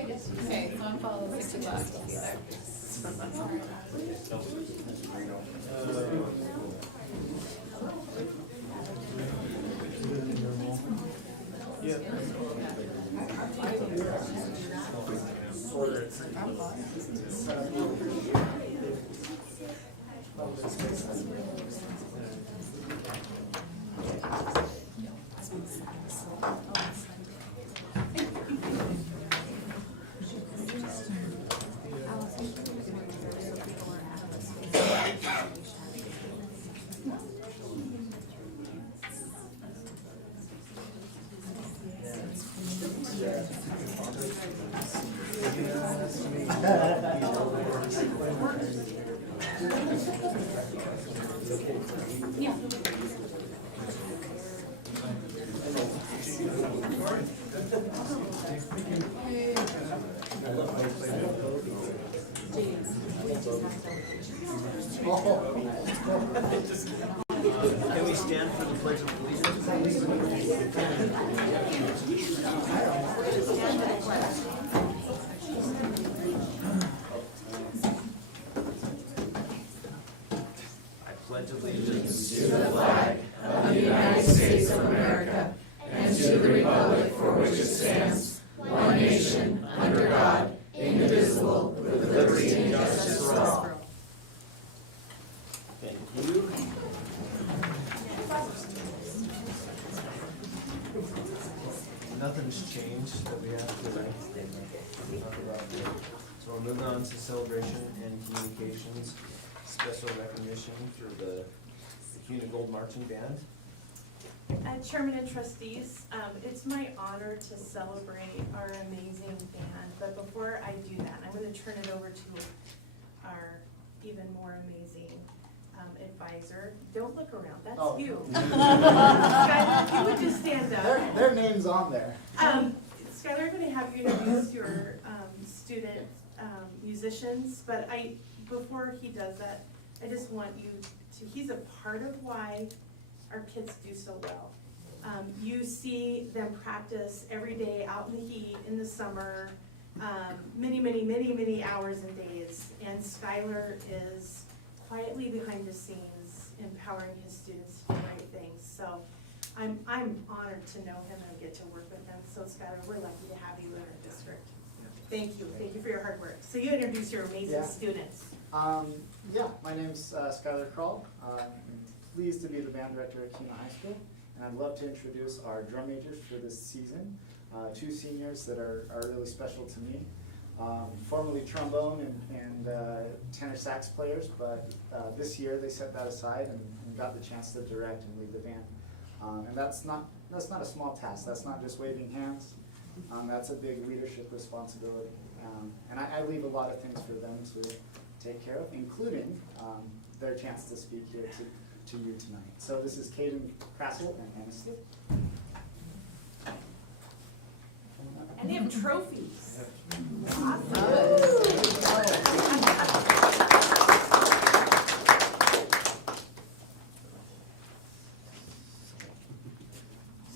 Okay, okay, so I'm following the 60 class will be there. Can we stand for the pledge of allegiance? I pledge allegiance to the flag of the United States of America and to the republic for which it stands, one nation, under God, indivisible, with liberty and justice for all. Thank you. Nothing's changed that we have to talk about. So we're moving on to celebration and communications. Special recognition for the Kuna Gold Marching Band. Chairman and trustees, it's my honor to celebrate our amazing band, but before I do that, I'm going to turn it over to our even more amazing advisor. Don't look around, that's you. Skylar, if you would just stand up. Their name's on there. Skylar, I'm going to have you introduce your student musicians, but before he does that, I just want you to, he's a part of why our kids do so well. You see them practice every day out in the heat in the summer, many hours and days, and Skylar is quietly behind the scenes empowering his students to do great things. So I'm honored to know him and get to work with him. So Skylar, we're lucky to have you in our district. Thank you for your hard work. So you introduce your amazing students. My name's Skylar Kroll. I'm pleased to be the band director at Kuna High School, and I'd love to introduce our drum majors for this season. Two seniors that are really special to me. Formerly trombone and tenor sax players, but this year they set that aside and got the chance to direct and lead the band. And that's not a small task. That's not just waving hands. That's a big leadership responsibility. And I leave a lot of things for them to take care of, including their chance to speak here to you tonight. So this is Caden Crassel and Anna Stitt. And they have trophies.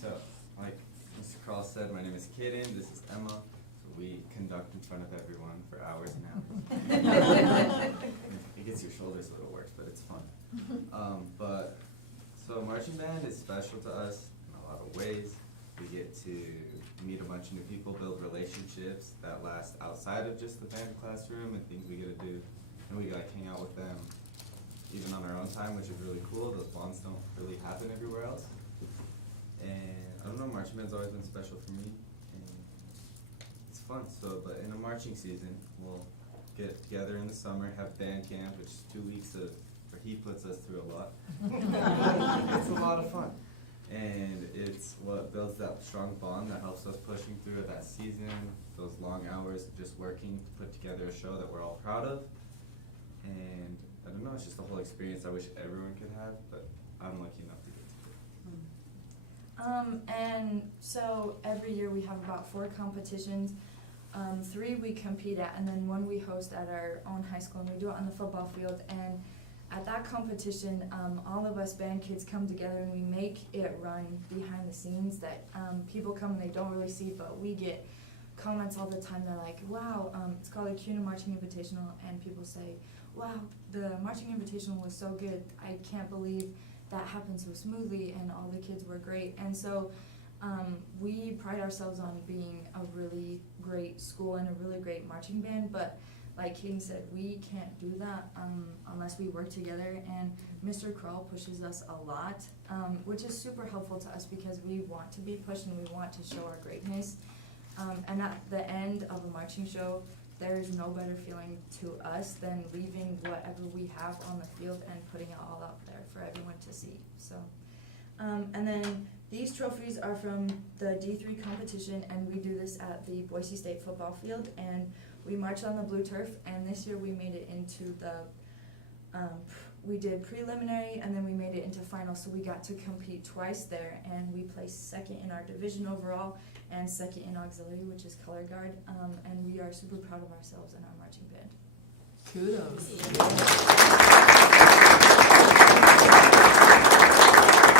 So, like Mr. Carl said, my name is Kaden, this is Emma. So we conduct in front of everyone for hours and hours. It gets your shoulders a little worse, but it's fun. So marching band is special to us in a lot of ways. We get to meet a bunch of new people, build relationships that last outside of just the band classroom and things we get to do. And we like hang out with them even on our own time, which is really cool. Those bonds don't really happen everywhere else. And I don't know, marching band's always been special for me. And it's fun. So, but in the marching season, we'll get together in the summer, have band camp, which is 2 weeks of, where he puts us through a lot. It's a lot of fun. And it's what builds that strong bond that helps us pushing through that season, those long hours of just working to put together a show that we're all proud of. And I don't know, it's just a whole experience I wish everyone could have, but I'm lucky enough to get to do it. And so every year we have about 4 competitions. 3 we compete at, and then 1 we host at our own high school, and we do it on the football field. And at that competition, all of us band kids come together and we make it run behind the scenes that people come and they don't really see, but we get comments all the time. They're like, wow, it's called a Kuna Marching Invitational, and people say, wow, the Marching Invitational was so good. I can't believe that happened so smoothly, and all the kids were great. And so we pride ourselves on being a really great school and a really great marching band, but like Katie said, we can't do that unless we work together, and Mr. Kroll pushes us a lot, which is super helpful to us because we want to be pushed and we want to show our greatness. And at the end of a marching show, there is no better feeling to us than leaving whatever we have on the field and putting it all out there for everyone to see. So, and then these trophies are from the D3 competition, and we do this at the Boise State football field, and we march on the blue turf. And this year we made it into the, we did preliminary and then we made it into final, so we got to compete twice there, and we placed second in our division overall and second in auxiliary, which is color guard, and we are super proud of ourselves and our marching band. Kudos.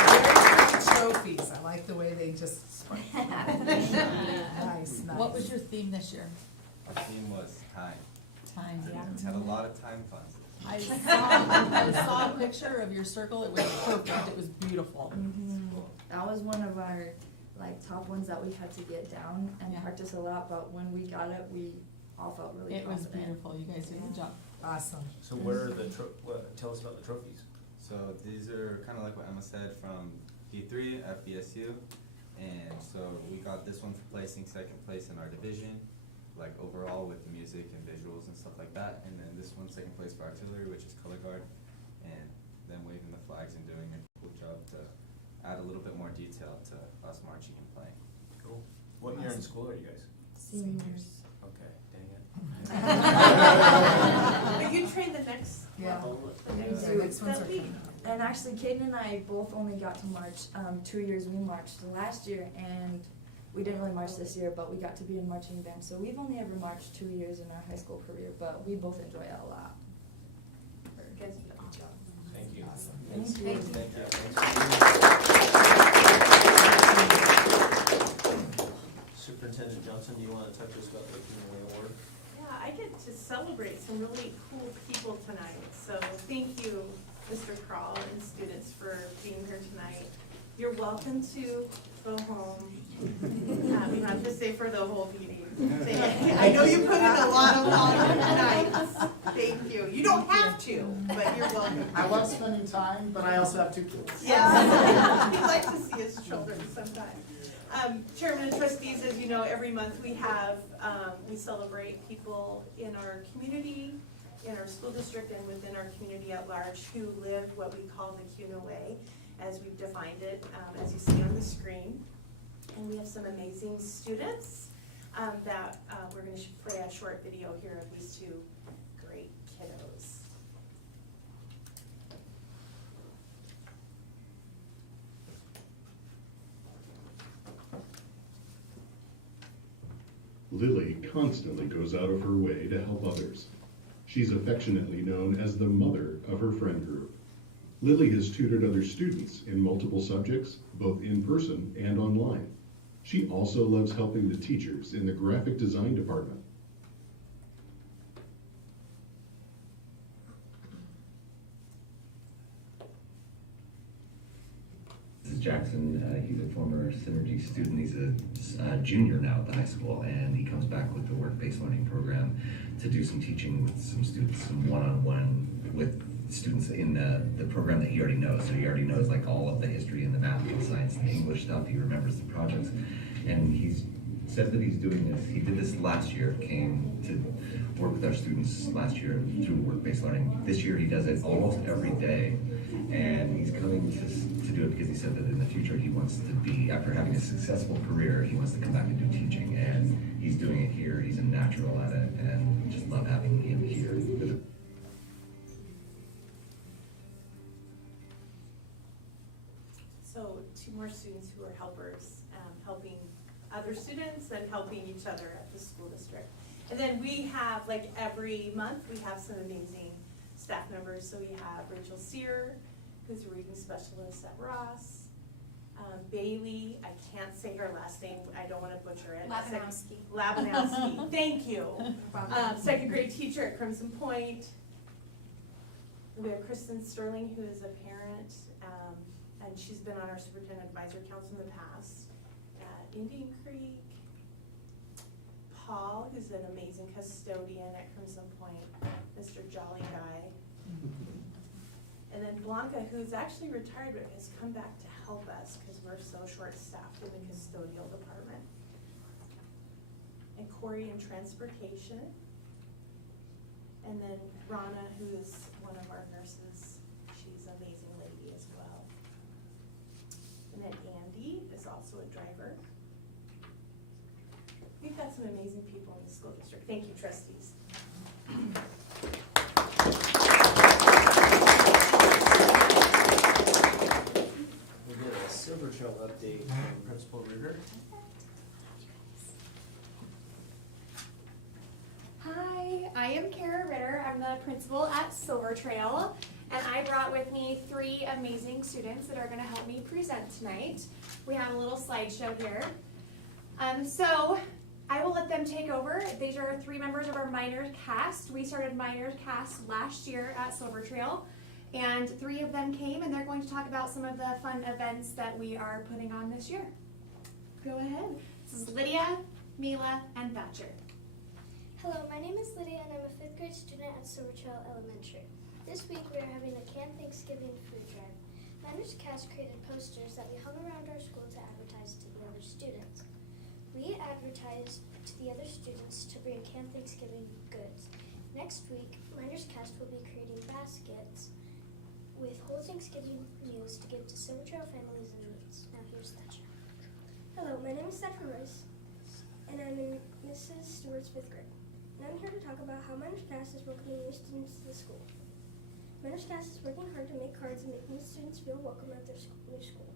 Very pretty trophies. I like the way they just spark. Nice, nice. What was your theme this year? Our theme was time. Time. Had a lot of time funds. I saw a picture of your circle. It was perfect. It was beautiful. That was one of our top ones that we had to get down and Yeah. practice a lot, but when we got it, we all felt really It was confident. beautiful. You guys did a good job. Awesome. So where are the tell us about the trophies. So these are kind of like what Emma said from D3 at BSU, and so we got this one for placing second place in our division, like overall with the music and visuals and stuff like that, and then this one second place for artillery, which is color guard, and then waving the flags and doing a cool job to add a little bit more detail to us marching and playing. Cool. What year in school are you guys? Seniors. Okay, dang it. But you train the next Yeah. level. The Yeah. next The next ones are That'd be- coming up. And actually, Kaden and I both only got to march 2 years. We marched last year, and we didn't really march this year, but we got to be in marching band. So we've only ever marched 2 years in our high school career, but we both enjoy it a lot. You guys did a good job. Thank you. Thank you. Thank you. Superintendent Johnson, do you want to talk to us about the Kuna Award? Yeah, I get to celebrate some really cool people tonight, so thank you, Mr. Kroll and students, for being here tonight. You're welcome to go home. You don't have to stay for the whole meeting. I know you put in a lot of long nights. Thank you. You don't have to, but you're welcome. I love spending time, but I also have 2 kids. Yes, he'd like to see his children sometime. Chairman and trustees, as you know, every month we have, we celebrate people in our community, in our school district, and within our community at large who lived what we call the Kuna way, as we've defined it, as you see on the screen. And we have some amazing students that we're going to play a short video here of these 2 great kiddos. Lily constantly goes out of her way to help others. She's affectionately known as the mother of her friend group. Lily has tutored other students in multiple subjects, both in person and online. She also loves helping the teachers in the graphic design department. This is Jackson. He's a former Synergy student. He's a junior now at the high school, and he comes back with the work-based learning program to do some teaching with some students, some one-on-one with students in the program that he already knows. So he already knows like all of the history and the math and science and the English stuff. He remembers the projects, and he's said that he's doing this. He did this last year, came to work with our students last year through work-based learning. This year he does it almost every day, and he's coming to do it because he said that in the future he wants to be, after having a successful career, he wants to come back and do teaching, and he's doing it here. He's a natural at it, and just love having him here. So 2 more students who are helpers, helping other students and helping each other at the school district. And then we have, like every month, we have some amazing staff members. So we have Rachel Sear, who's a reading specialist at Ross. Bailey, I can't say her last name, I don't wanna butcher it. Labanowski. Labanowski, thank you. Second grade teacher at Crimson Point. We have Kristen Sterling, who is a parent, and she's been on our superintendent advisory council in the past. At Indian Creek. Paul, who's an amazing custodian at Crimson Point, Mr. Jolly Guy. And then Blanca, who's actually retired but has come back to help us because we're so short-staffed in the custodial department. And Corey in transportation. And then Rana, who is one of our nurses. She's an amazing lady as well. And then Andy is also a driver. We've got some amazing people in the school district. Thank you, trustees. We'll get a Silver Trail update from Principal Ruger. Hi, I am Kara Ritter. I'm the principal at Silver Trail, and I brought with me 3 amazing students that are going to help me present tonight. We have a little slideshow here. So I will let them take over. These are 3 members of our minor cast. We started minor cast last year at Silver Trail, and 3 of them came, and they're going to talk about some of the fun events that we are putting on this year. Go ahead. This is Lydia, Mila, and Thatcher. Hello, my name is Lydia and I'm a 5th grade student at Silver Trail Elementary. This week we are having a canned Thanksgiving food drive. Miners Cast created posters that we hung around our school to advertise to the other students. We advertised to the other students to bring canned Thanksgiving goods. Next week, Miners Cast will be creating baskets with whole Thanksgiving meals to give to Silver Trail families in need. Now here's Thatcher. Hello, my name is Thatcher Royce, and I'm in Mrs. Stewart's 5th grade. And I'm here to talk about how Miners Cast is welcoming new students to the school. Miners Cast is working hard to make cards and making the students feel welcome at their new school.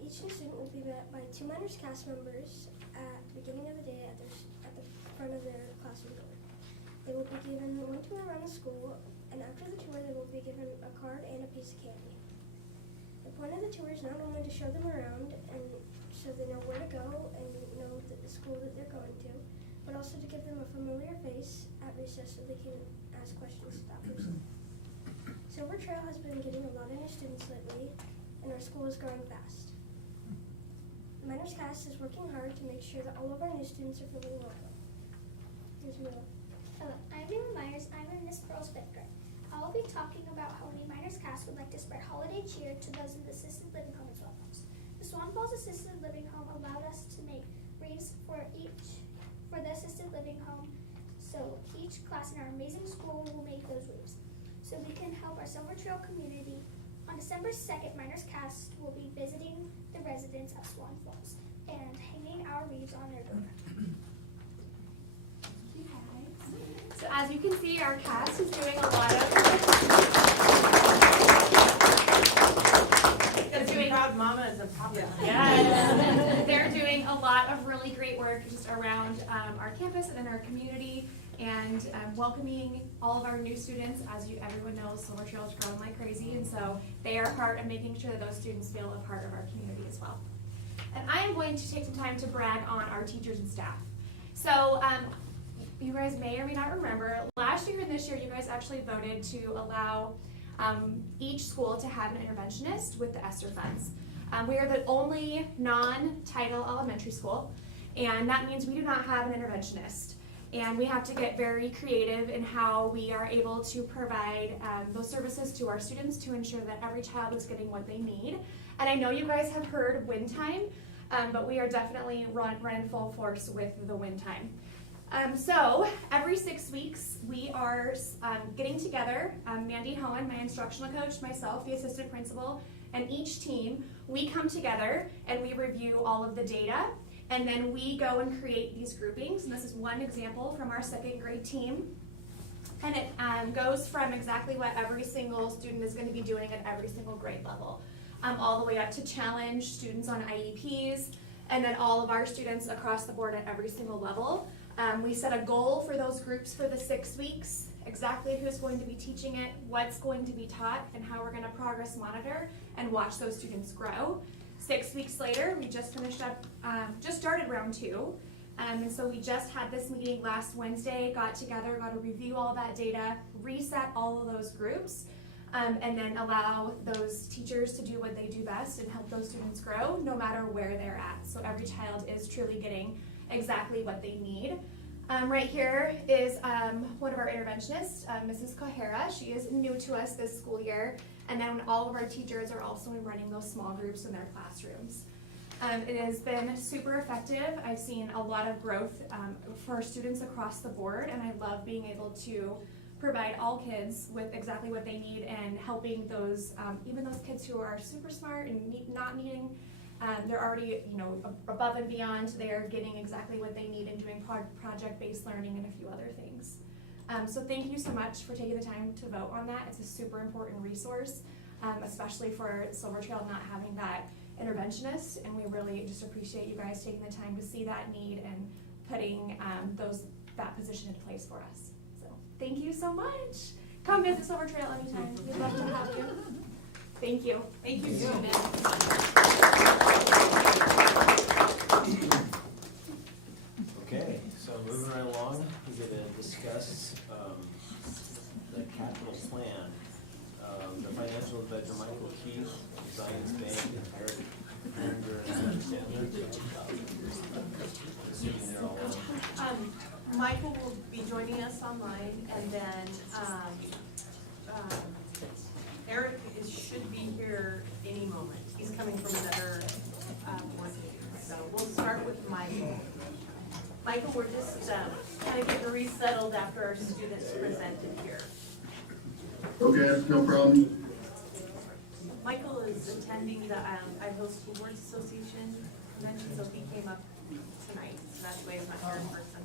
Each new student will be met by 2 Miners Cast members at the beginning of the day at the front of their classroom door. They will be given 1 tour around the school, and after the tour they will be given a card and a piece of candy. The point of the tour is not only to show them around and so they know where to go and know the school that they're going to, but also to give them a familiar face at recess so they can ask questions to that person. Silver Trail has been getting a lot of new students lately, and our school is growing fast. Miners Cast is working hard to make sure that all of our new students are feeling welcome. Here's Mila. Hello, I'm Mila Myers. I'm in Miss Pearl's 5th grade. I will be talking about how we Miners Cast would like to spread holiday cheer to those in the assisted living home as well. The Swan Falls Assisted Living Home allowed us to make wreaths for the assisted living home, so each class in our amazing school will make those wreaths, so we can help our Silver Trail community. On December 2nd, Miners Cast will be visiting the residents of Swan Falls and hanging our wreaths on their door. So as you can see, our cast is doing a lot of Proud mama is a papa. yes. They're doing a lot of really great work just around our campus and in our community, and welcoming all of our new students. As everyone knows, Silver Trail is growing like crazy, and so they are part of making sure that those students feel a part of our community as well. And I am going to take some time to brag on our teachers and staff. So you guys may or may not remember, last year and this year you guys actually voted to allow each school to have an interventionist with the ESSER funds. We are the only non-title elementary school, and that means we do not have an interventionist. And we have to get very creative in how we are able to provide those services to our students to ensure that every child is getting what they need. And I know you guys have heard win time, but we are definitely running full force with the win time. So every 6 weeks we are getting together, Mandy Hohen, my instructional coach, myself, the assistant principal, and each team, we come together and we review all of the data, and then we go and create these groupings. And this is one example from our 2nd grade team. And it goes from exactly what every single student is going to be doing at every single grade level, all the way up to challenge students on IEPs, and then all of our students across the board at every single level. We set a goal for those groups for the 6 weeks, exactly who's going to be teaching it, what's going to be taught, and how we're gonna progress monitor and watch those students grow. 6 weeks later, we just finished up, just started round 2. And so we just had this meeting last Wednesday, got together, got to review all that data, reset all of those groups, and then allow those teachers to do what they do best and help those students grow no matter where they're at. So every child is truly getting exactly what they need. Right here is one of our interventionists, Mrs. Kohara. She is new to us this school year. And then all of our teachers are also running those small groups in their classrooms. It has been super effective. I've seen a lot of growth for students across the board, and I love being able to provide all kids with exactly what they need and helping those, even those kids who are super smart and not needing, they're already, above and beyond. They are getting exactly what they need and doing project-based learning and a few other things. So thank you so much for taking the time to vote on that. It's a super important resource, especially for Silver Trail not having that interventionist, and we really just appreciate you guys taking the time to see that need and putting that position in place for us. So thank you so much. Come visit Silver Trail anytime. We'd love to have you. Thank you. Thank you, student. Okay, so moving right along, we're gonna discuss the capital plan. The financial advisor, Michael Keith, Zion's Bank, and Eric Andrew, assuming they're all on. Michael will be joining us online, and then Eric should be here any moment. He's coming from another board meeting. So we'll start with Michael. Michael, we're just kind of getting resettled after our students presented here. Okay, no problem. Michael is attending the Idaho School Boards Association convention, so he came up tonight. So that's why he's not here in person.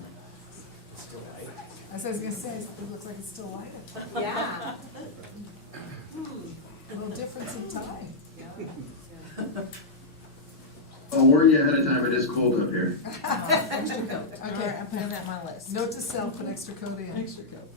Still light. As I was gonna say, it looks like it's still lighted. Yeah. A little difference in time. I'll warn you ahead of time, it is cold up here. Extra coat. Okay, I'm putting that on my list. Note to self, put extra coat in. Extra coat.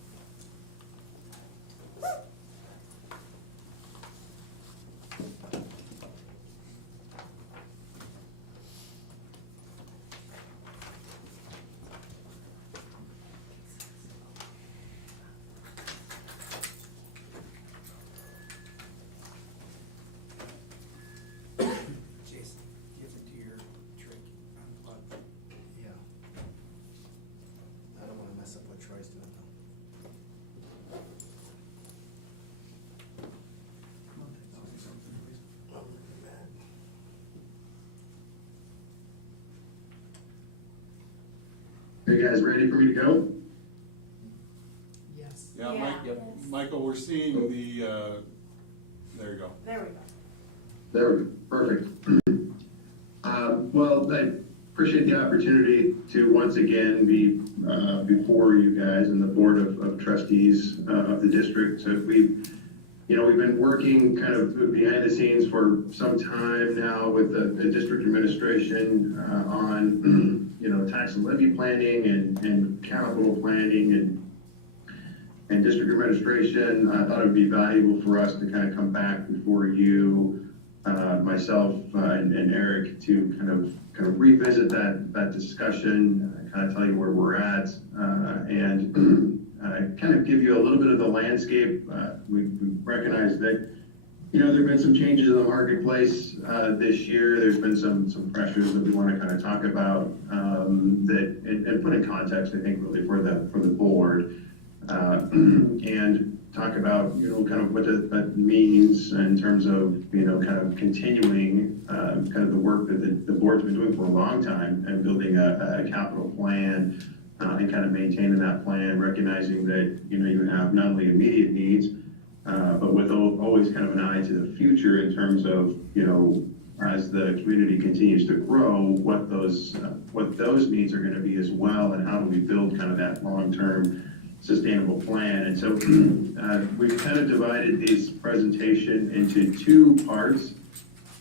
Are you guys ready for me to go? Yes. Yeah, Yeah. Mike, Yes. Michael, we're seeing the, there you go. There we go. There we go, perfect. Well, I appreciate the opportunity to once again be before you guys and the Board of Trustees of the district. So we've been working kind of behind the scenes for some time now with the district administration on tax and levy planning and capital planning and district administration. I thought it would be valuable for us to kind of come back before you, myself and Eric, to kind of revisit that discussion, kind of tell you where we're at, and kind of give you a little bit of the landscape. We recognize that there have been some changes in the marketplace this year. There's been some pressures that we want to kind of talk about that and put in context, I think, really for the board, and talk about kind of what that means in terms of kind of continuing kind of the work that the board's been doing for a long time and building a capital plan and kind of maintaining that plan, recognizing that you have not only immediate needs, but with always kind of an eye to the future in terms of, as the community continues to grow, what those needs are going to be as well, and how do we build kind of that long-term sustainable plan. And so we've kind of divided this presentation into two parts,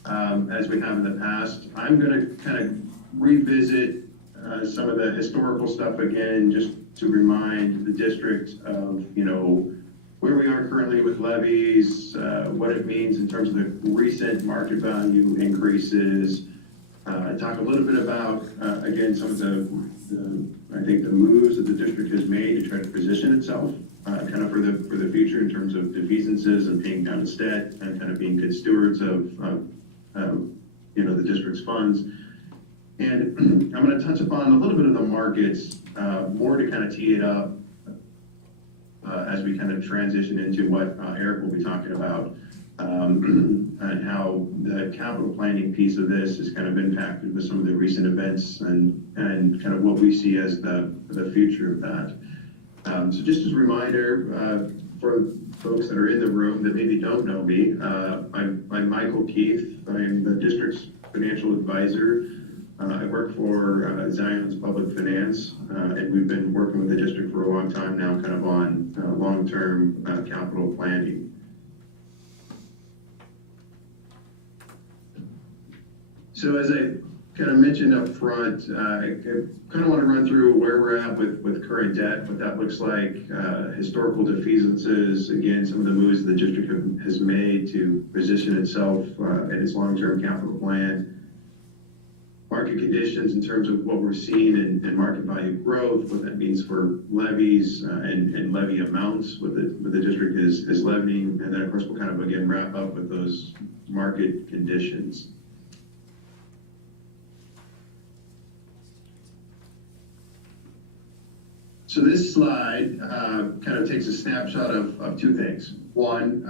as we have in the past. I'm going to kind of revisit some of the historical stuff again, just to remind the district of, where we are currently with levies, what it means in terms of the recent market value increases. Talk a little bit about, again, some of the moves that the district has made to try to position itself kind of for the future in terms of defeasances and paying down its debt and kind of being good stewards of the district's funds. And I'm going to touch upon a little bit of the markets, more to kind of tee it up as we kind of transition into what Eric will be talking about, and how the capital planning piece of this is kind of impacted with some of the recent events and kind of what we see as the future of that. So just as a reminder, for folks that are in the room that maybe don't know me, I'm Michael Keith. I'm the district's financial advisor. I work for Zion's Public Finance, and we've been working with the district for a long time now, kind of on long-term capital planning. So as I kind of mentioned up front, I kind of want to run through where we're at with current debt, what that looks like, historical defeasances, again, some of the moves the district has made to position itself in its long-term capital plan, market conditions in terms of what we're seeing in market value growth, what that means for levies and levy amounts, what the district is levying, and then of course we'll kind of again wrap up with those market conditions. So this slide kind of takes a snapshot of two things. One,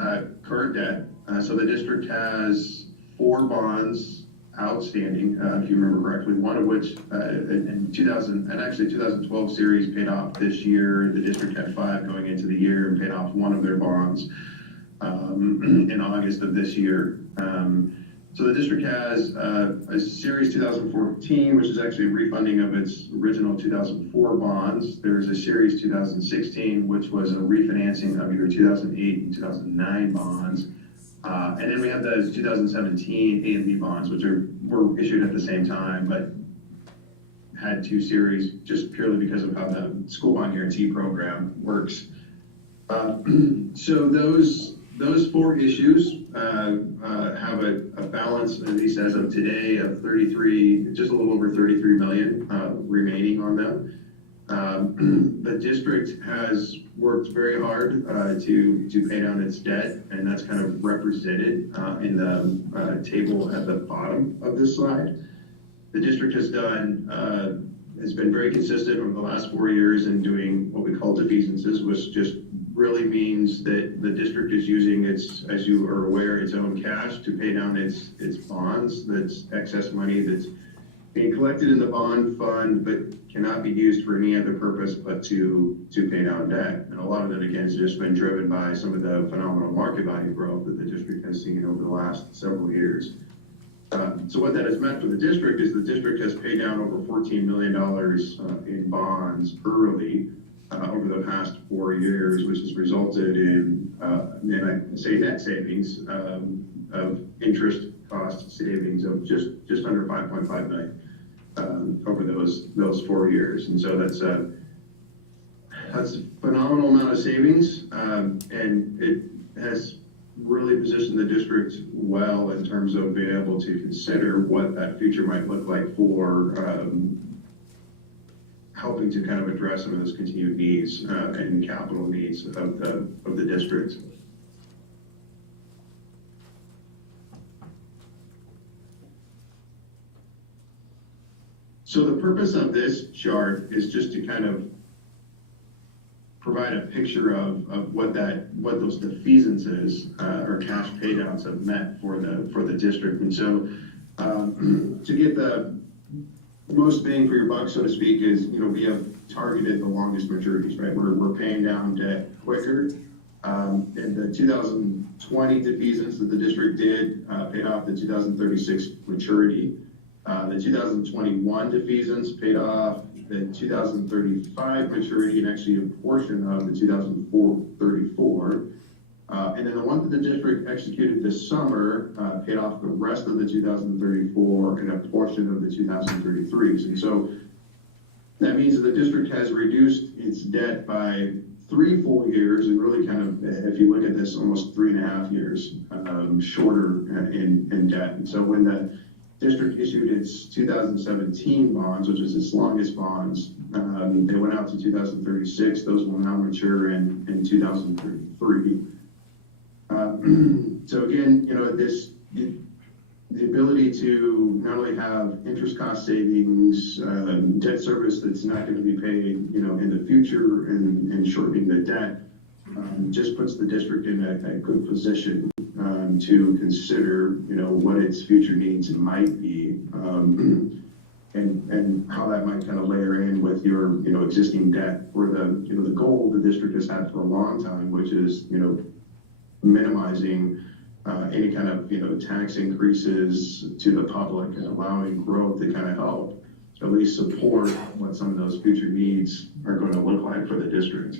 current debt. So the district has 4 bonds outstanding, if you remember correctly, one of which in 2012 series paid off this year. The district had 5 going into the year and paid off one of their bonds in August of this year. So the district has a series 2014, which is actually a refunding of its original 2004 bonds. There's a series 2016, which was a refinancing of your 2008 and 2009 bonds. And then we have the 2017 A and B bonds, which were issued at the same time, but had 2 series just purely because of how the school bond guarantee program works. So those 4 issues have a balance, at least as of today, of just a little over 33 million remaining on them. The district has worked very hard to pay down its debt, and that's kind of represented in the table at the bottom of this slide. The district has been very consistent over the last 4 years in doing what we call defeasances, which just really means that the district is using its, as you are aware, its own cash to pay down its bonds. That's excess money that's being collected in the bond fund, but cannot be used for any other purpose but to pay down debt. And a lot of that, again, has just been driven by some of the phenomenal market value growth that the district has seen over the last several years. So what that has meant for the district is the district has paid down over $14 million in bonds early over the past 4 years, which has resulted in, I say net savings of interest cost savings of just under 5.5 million over those 4 years. And so that's a phenomenal amount of savings, and it has really positioned the district well in terms of being able to consider what that future might look like for helping to kind of address some of those continued needs and capital needs of the district. So the purpose of this chart is just to kind of provide a picture of what those defeasances or cash paydowns have meant for the district. And so to get the most bang for your buck, so to speak, is, we have targeted the longest maturities, right? We're paying down debt quicker. And the 2020 defeasance that the district did paid off the 2036 maturity. The 2021 defeasance paid off the 2035 maturity and actually a portion of the 2034. And then the one that the district executed this summer paid off the rest of the 2034 and a portion of the 2033s. And so That means that the district has reduced its debt by 3 full years, and really kind of, if you look at this, almost 3.5 years shorter in debt. And so when the district issued its 2017 bonds, which is its longest bonds, they went out to 2036. Those will now mature in 2033. So again, the ability to not only have interest cost savings, debt service that's not going to be paid, in the future, and shortening the debt, just puts the district in a good position to consider, what its future needs might be, and how that might kind of layer in with your, existing debt, or the goal the district has had for a long time, which is, minimizing any kind of, tax increases to the public, and allowing growth to kind of help at least support what some of those future needs are going to look like for the district.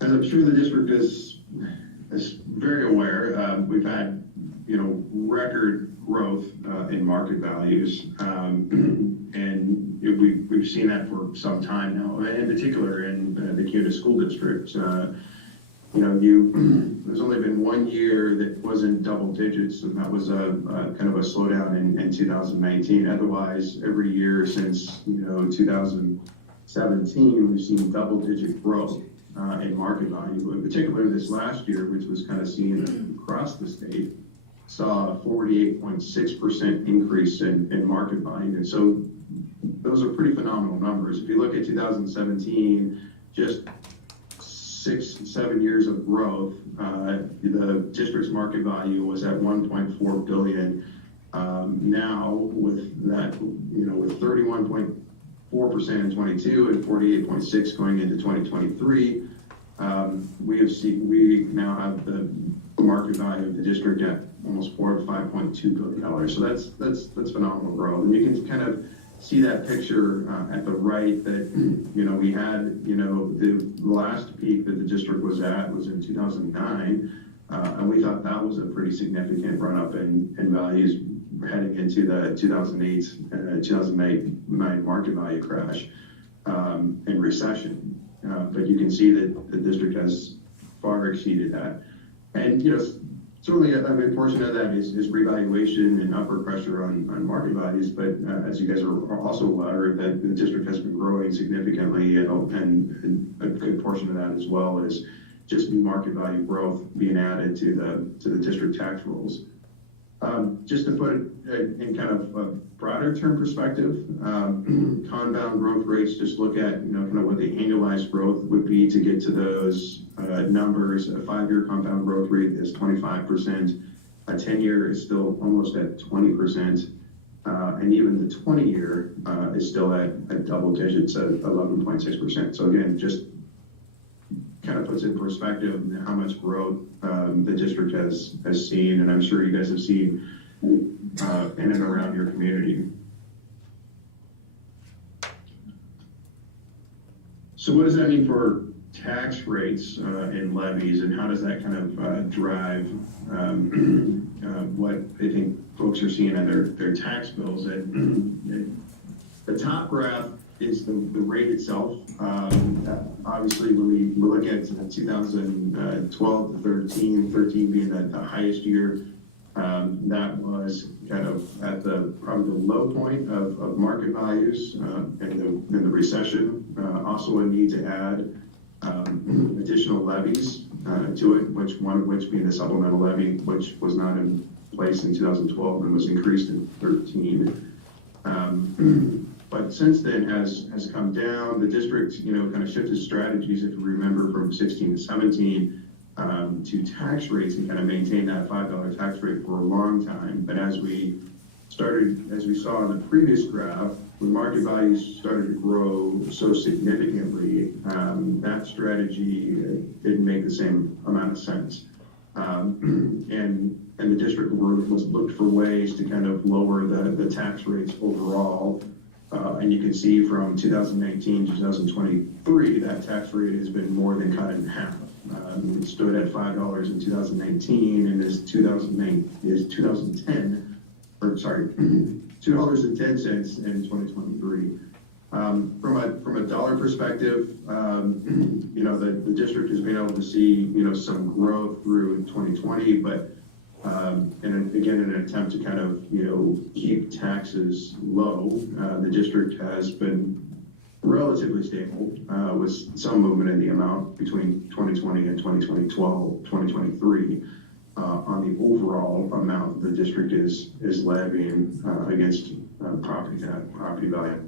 As I'm sure the district is very aware, we've had, record growth in market values, and we've seen that for some time now, in particular in the Kuna School District. There's only been 1 year that wasn't double digits, and that was a kind of a slowdown in 2019. Otherwise, every year since 2017, we've seen double-digit growth in market value. In particular, this last year, which was kind of seen across the state, saw a 48.6% increase in market value. And so those are pretty phenomenal numbers. If you look at 2017, just 6-7 years of growth, the district's market value was at $1.4 billion. Now with that, with 31.4% in 22 and 48.6 going into 2023, we now have the market value of the district at almost $5.2 billion. So that's phenomenal growth. And you can kind of see that picture at the right that, we had, the last peak that the district was at was in 2009. And we thought that was a pretty significant run up in values heading into the 2008 market value crash and recession. But you can see that the district has far exceeded that. And, certainly a big portion of that is revaluation and upward pressure on market values. But as you guys are also aware, that the district has been growing significantly, and a good portion of that as well is just new market value growth being added to the district tax rolls. Just to put it in kind of a broader term perspective, compound growth rates just look at, kind of what the annualized growth would be to get to those numbers. A 5-year compound growth rate is 25%. A 10-year is still almost at 20%. And even the 20-year is still at double digits at 11.6%. So again, just kind of puts in perspective how much growth the district has seen, and I'm sure you guys have seen in and around your community. So what does that mean for tax rates and levies, and how does that kind of drive what I think folks are seeing on their tax bills? And the top graph is the rate itself. Obviously, when we look at 2012 to 13 being the highest year, that was kind of at probably the low point of market values in the recession. Also a need to add additional levies to it, one of which being the supplemental levy, which was not in place in 2012 and was increased in 13. But since then has come down. The district, kind of shifted strategies, if you remember, from 16 to 17 to tax rates, and kind of maintained that $5 tax rate for a long time. But as we saw in the previous graph, when market values started to grow so significantly, that strategy didn't make the same amount of sense. And the district was looked for ways to kind of lower the tax rates overall. And you can see from 2019 to 2023, that tax rate has been more than cut in half. It stood at $5 in 2019, and is 2010 $2.10 in 2023. From a dollar perspective, the district has been able to see, some growth through in 2020, but and again, in an attempt to kind of, keep taxes low, the district has been relatively stable, with some movement in the amount between 2020 and 2023, on the overall amount the district is levying against property value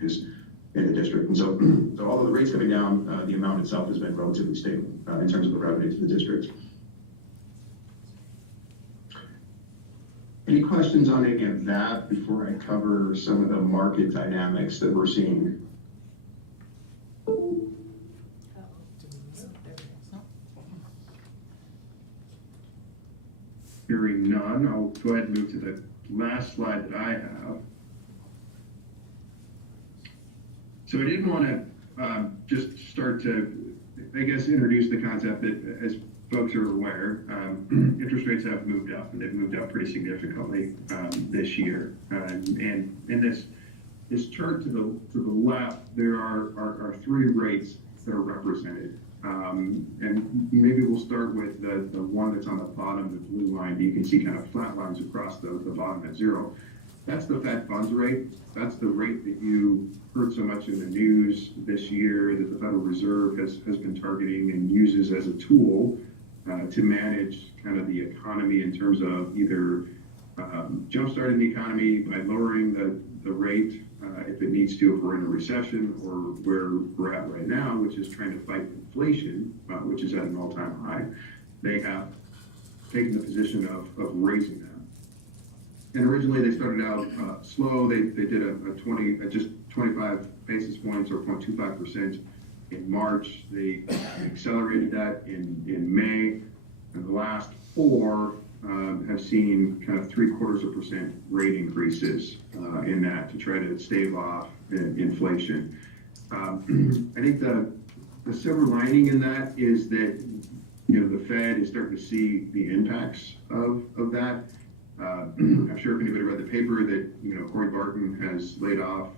is in the district. And so although the rate's coming down, the amount itself has been relatively stable in terms of the revenue to the district. Any questions on any of that before I cover some of the market dynamics that we're seeing? Hearing none, I'll go ahead and move to the last slide that I have. So I didn't want to just start to, I guess, introduce the concept that, as folks are aware, interest rates have moved up, and they've moved up pretty significantly this year. And in this chart to the left, there are three rates that are represented. And maybe we'll start with the one that's on the bottom, the blue line. You can see kind of flat lines across the bottom at zero. That's the Fed funds rate. That's the rate that you heard so much in the news this year that the Federal Reserve has been targeting and uses as a tool to manage kind of the economy in terms of either jumpstarting the economy by lowering the rate if it needs to, if we're in a recession, or where we're at right now, which is trying to fight inflation, which is at an all-time high. They have taken the position of raising that. And originally they started out slow. They did just 25 basis points, or 0.25% in March. They accelerated that in May, and the last four have seen kind of 0.75% rate increases in that to try to stave off inflation. I think the silver lining in that is that the Fed is starting to see the impacts of that. I'm sure if anybody read the paper that Corey Barton has laid off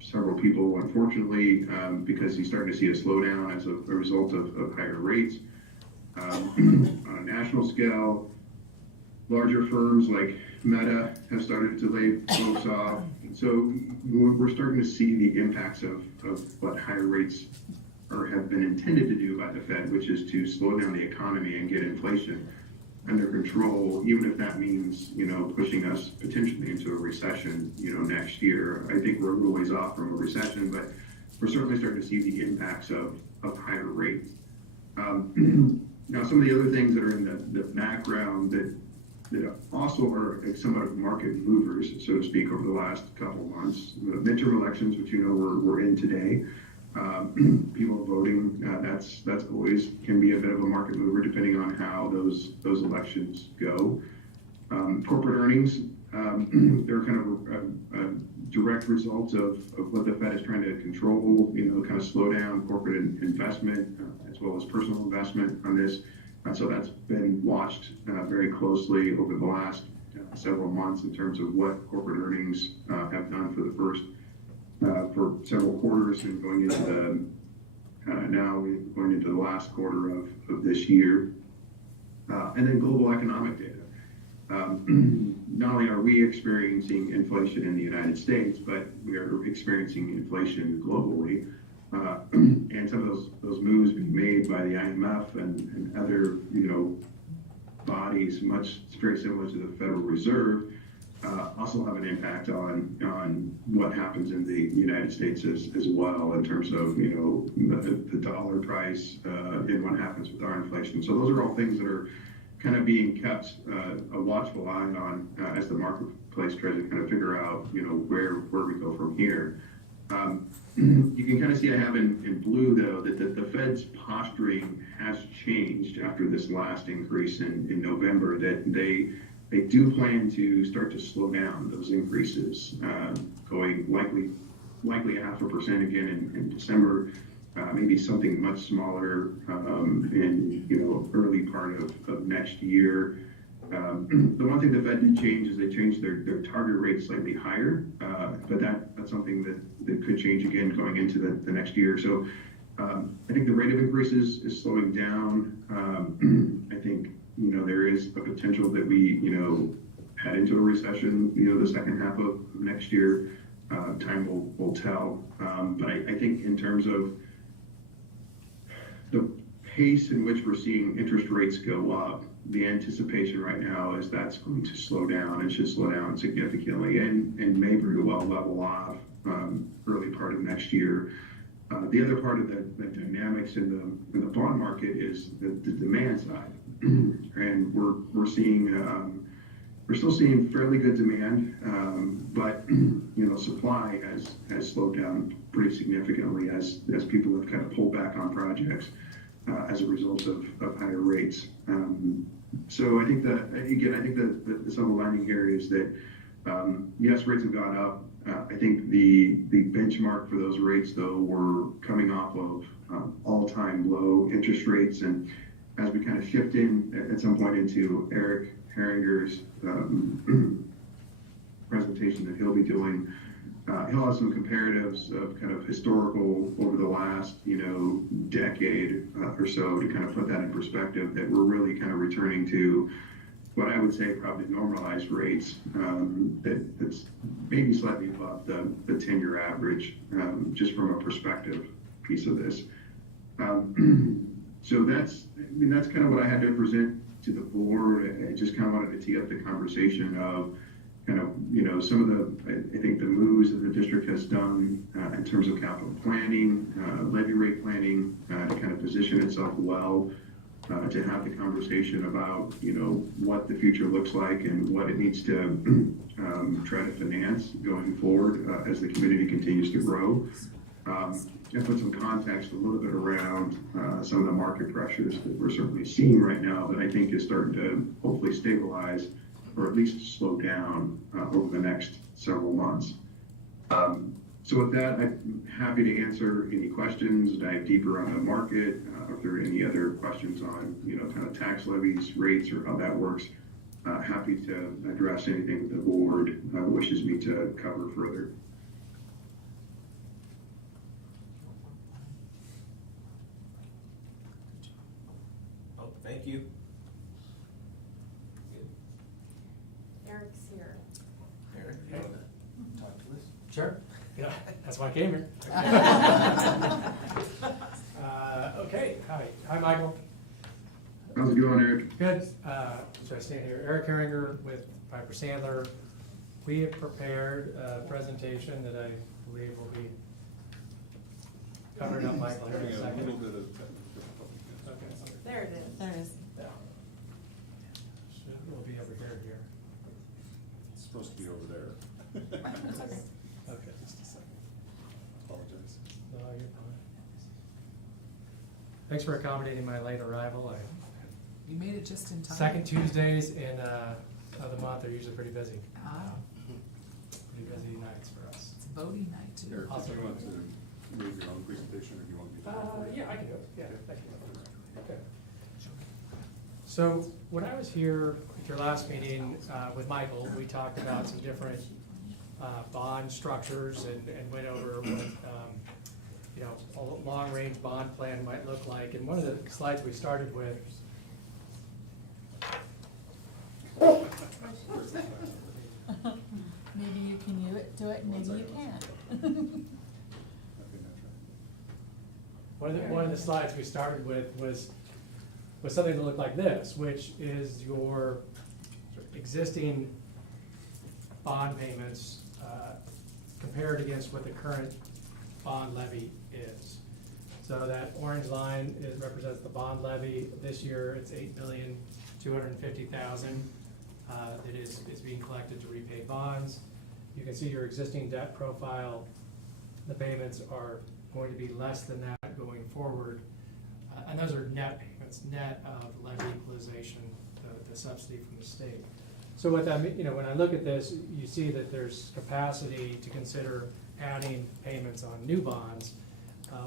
several people, unfortunately, because he's starting to see a slowdown as a result of higher rates. On a national scale, larger firms like Meta have started to lay folks off. And so we're starting to see the impacts of what higher rates have been intended to do by the Fed, which is to slow down the economy and get inflation under control, even if that means, pushing us potentially into a recession, next year. I think we're a little ways off from a recession, but we're certainly starting to see the impacts of higher rates. Now, some of the other things that are in the background that also are somewhat market movers, so to speak, over the last couple of months. The midterm elections, which we're in today, people voting, that's always can be a bit of a market mover depending on how those elections go. Corporate earnings, they're kind of a direct result of what the Fed is trying to control, kind of slow down corporate investment as well as personal investment on this. So that's been watched very closely over the last several months in terms of what corporate earnings have done for the first for several quarters, and going into going into the last quarter of this year. And then global economic data. Not only are we experiencing inflation in the United States, but we are experiencing inflation globally. And some of those moves being made by the IMF and other bodies, very similar to the Federal Reserve, also have an impact on what happens in the United States as well, in terms of the dollar price and what happens with our inflation. So those are all things that are kind of being kept a watchful eye on as the marketplace tries to kind of figure out where we go from here. You can kind of see I have in blue, though, that the Fed's posturing has changed after this last increase in November, that they do plan to start to slow down those increases, going likely 0.5% again in December, maybe something much smaller in early part of next year. The one thing the Fed did change is they changed their target rate slightly higher, but that's something that could change again going into the next year. So I think the rate of increase is slowing down. I think, there is a potential that we, head into a recession, the second half of next year. Time will tell. But I think in terms of the pace in which we're seeing interest rates go up, the anticipation right now is that's going to slow down and should slow down significantly and may very well level off early part of next year. The other part of the dynamics in the bond market is the demand side. And we're seeing, we're still seeing fairly good demand, but supply has slowed down pretty significantly as people have kind of pulled back on projects as a result of higher rates. So I think the silver lining here is that yes, rates have gone up. I think the benchmark for those rates, though, were coming off of all-time low interest rates. And as we kind of shift in at some point into Eric Herringer's presentation that he'll be doing, he'll have some comparatives of kind of historical over the last, decade or so to kind of put that in perspective, that we're really kind of returning to what I would say probably normalized rates, that's maybe slightly above the 10-year average, just from a perspective piece of this. So that's kind of what I had to present to the board. I just kind of wanted to tee up the conversation of kind of, some of I think the moves that the district has done in terms of capital planning, levy rate planning, to kind of position itself well to have the conversation about, what the future looks like and what it needs to try to finance going forward as the community continues to grow. And put some context a little bit around some of the market pressures that we're certainly seeing right now that I think is starting to hopefully stabilize or at least slow down over the next several months. So with that, I'm happy to answer any questions, dive deeper on the market, if there are any other questions on, kind of tax levies, rates, or how that works. Happy to address anything the board wishes me to cover further. Oh, thank you. Eric's here. Eric, you want to talk to us? Sure. Yeah, that's why I came here. Okay, hi Michael. How's it going, Eric? Good. Should I stand here? Eric Herringer with Piper Sandler. We have prepared a presentation that I believe will be covering up Michael here in a second. Okay. There it is. There it is. Yeah. We'll be over here. It's supposed to be over there. It's okay. Okay. Just a second. Apologize. No, you're fine. Thanks for accommodating my late arrival. You made it just in time. Second Tuesdays of the month are usually pretty busy. Ah, Pretty busy nights for us. it's voting night too. Eric, do you want to move your own presentation, or do you want me to? Yeah, I can do it. Yeah, thank you. Okay. So when I was here at your last meeting with Michael, we talked about some different bond structures and went over what a long-range bond plan might look like. And one of the slides we started with. Maybe you can do it, maybe you can't. One of the slides we started with was something that looked like this, which is your existing bond payments compared against what the current bond levy is. So that orange line represents the bond levy. This year it's $8,250,000 that is being collected to repay bonds. You can see your existing debt profile. The payments are going to be less than that going forward. And those are net payments, net of levy equalization, the subsidy from the state. So what that, when I look at this, you see that there's capacity to consider adding payments on new bonds.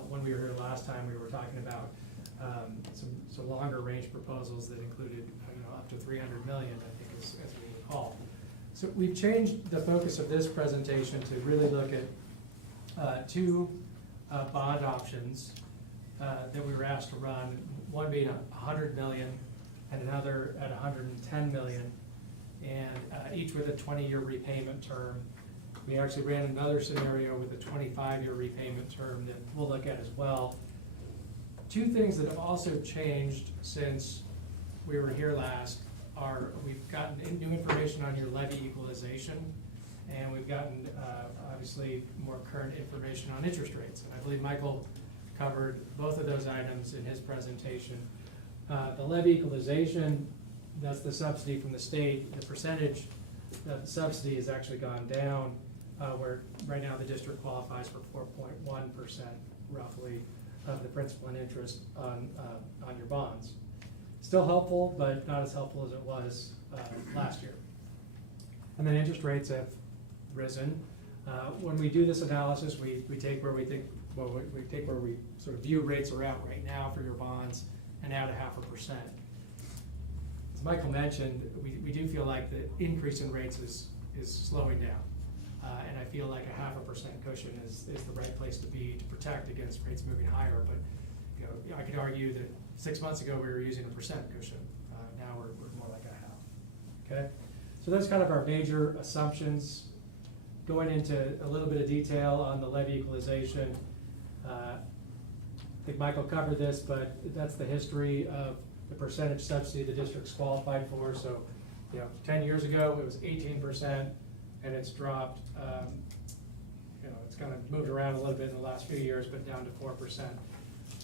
When we were here last time, we were talking about some longer range proposals that included, up to 300 million, I think, as we recall. So we've changed the focus of this presentation to really look at two bond options that we were asked to run, one being 100 million and another at 110 million, and each with a 20-year repayment term. We actually ran another scenario with a 25-year repayment term that we'll look at as well. Two things that have also changed since we were here last are we've gotten new information on your levy equalization, and we've gotten obviously more current information on interest rates. And I believe Michael covered both of those items in his presentation. The levy equalization, that's the subsidy from the state. The percentage of the subsidy has actually gone down, where right now the district qualifies for 4.1% roughly of the principal and interest on your bonds. Still helpful, but not as helpful as it was last year. And then interest rates have risen. When we do this analysis, we take where we think, well, we take where we sort of view rates are at right now for your bonds and add 0.5%. As Michael mentioned, we do feel like the increase in rates is slowing down. And I feel like 0.5% cushion is the right place to be to protect against rates moving higher. But I could argue that 6 months ago we were using 1% cushion. Now we're more like 0.5. Okay, so that's kind of our major assumptions. Going into a little bit of detail on the levy equalization. I think Michael covered this, but that's the history of the percentage subsidy the district's qualified for. So, 10 years ago it was 18%, and it's dropped. It's kind of moved around a little bit in the last few years, but down to 4%.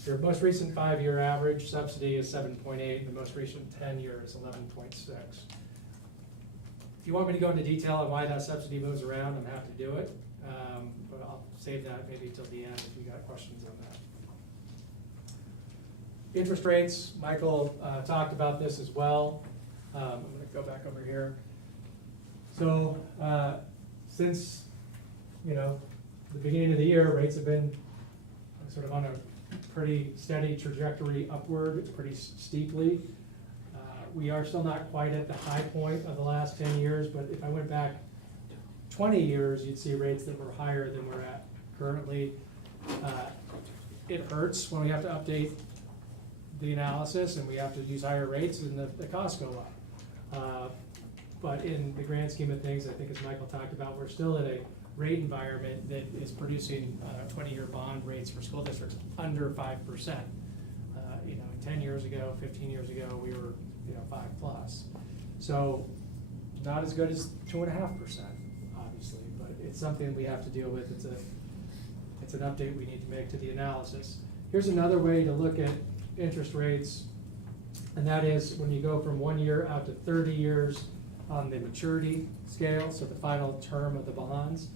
Your most recent 5-year average subsidy is 7.8. The most recent 10-year is 11.6. If you want me to go into detail on why that subsidy moves around, I'm happy to do it. But I'll save that maybe till the end if you got questions on that. Interest rates, Michael talked about this as well. I'm going to go back over here. So since the beginning of the year, rates have been sort of on a pretty steady trajectory upward, pretty steeply. We are still not quite at the high point of the last 10 years, but if I went back 20 years, you'd see rates that were higher than we're at currently. It hurts when we have to update the analysis and we have to use higher rates and the costs go up. But in the grand scheme of things, I think as Michael talked about, we're still in a rate environment that is producing 20-year bond rates for school districts under 5%. 10 years ago, 15 years ago, we were 5+. So not as good as 2.5%, obviously, but it's something we have to deal with. It's an update we need to make to the analysis. Here's another way to look at interest rates, and that is when you go from 1 year out to 30 years on the maturity scale, so the final term of the bonds.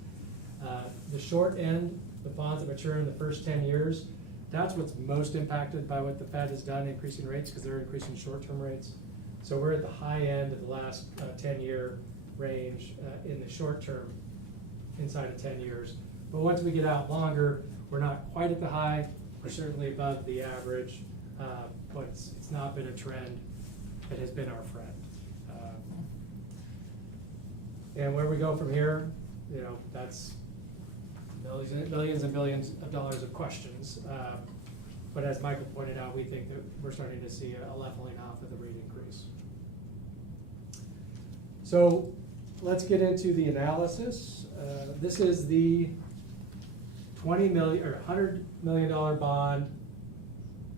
The short end, the bonds that mature in the first 10 years, that's what's most impacted by what the Fed has done, increasing rates, because they're increasing short-term rates. So we're at the high end of the last 10-year range in the short term, inside of 10 years. But once we get out longer, we're not quite at the high, we're certainly above the average, but it's not been a trend that has been our friend. And where we go from here, that's billions and billions of dollars of questions. But as Michael pointed out, we think that we're starting to see a leveling off of the rate increase. So let's get into the analysis. This is the $20 million or $100 million bond.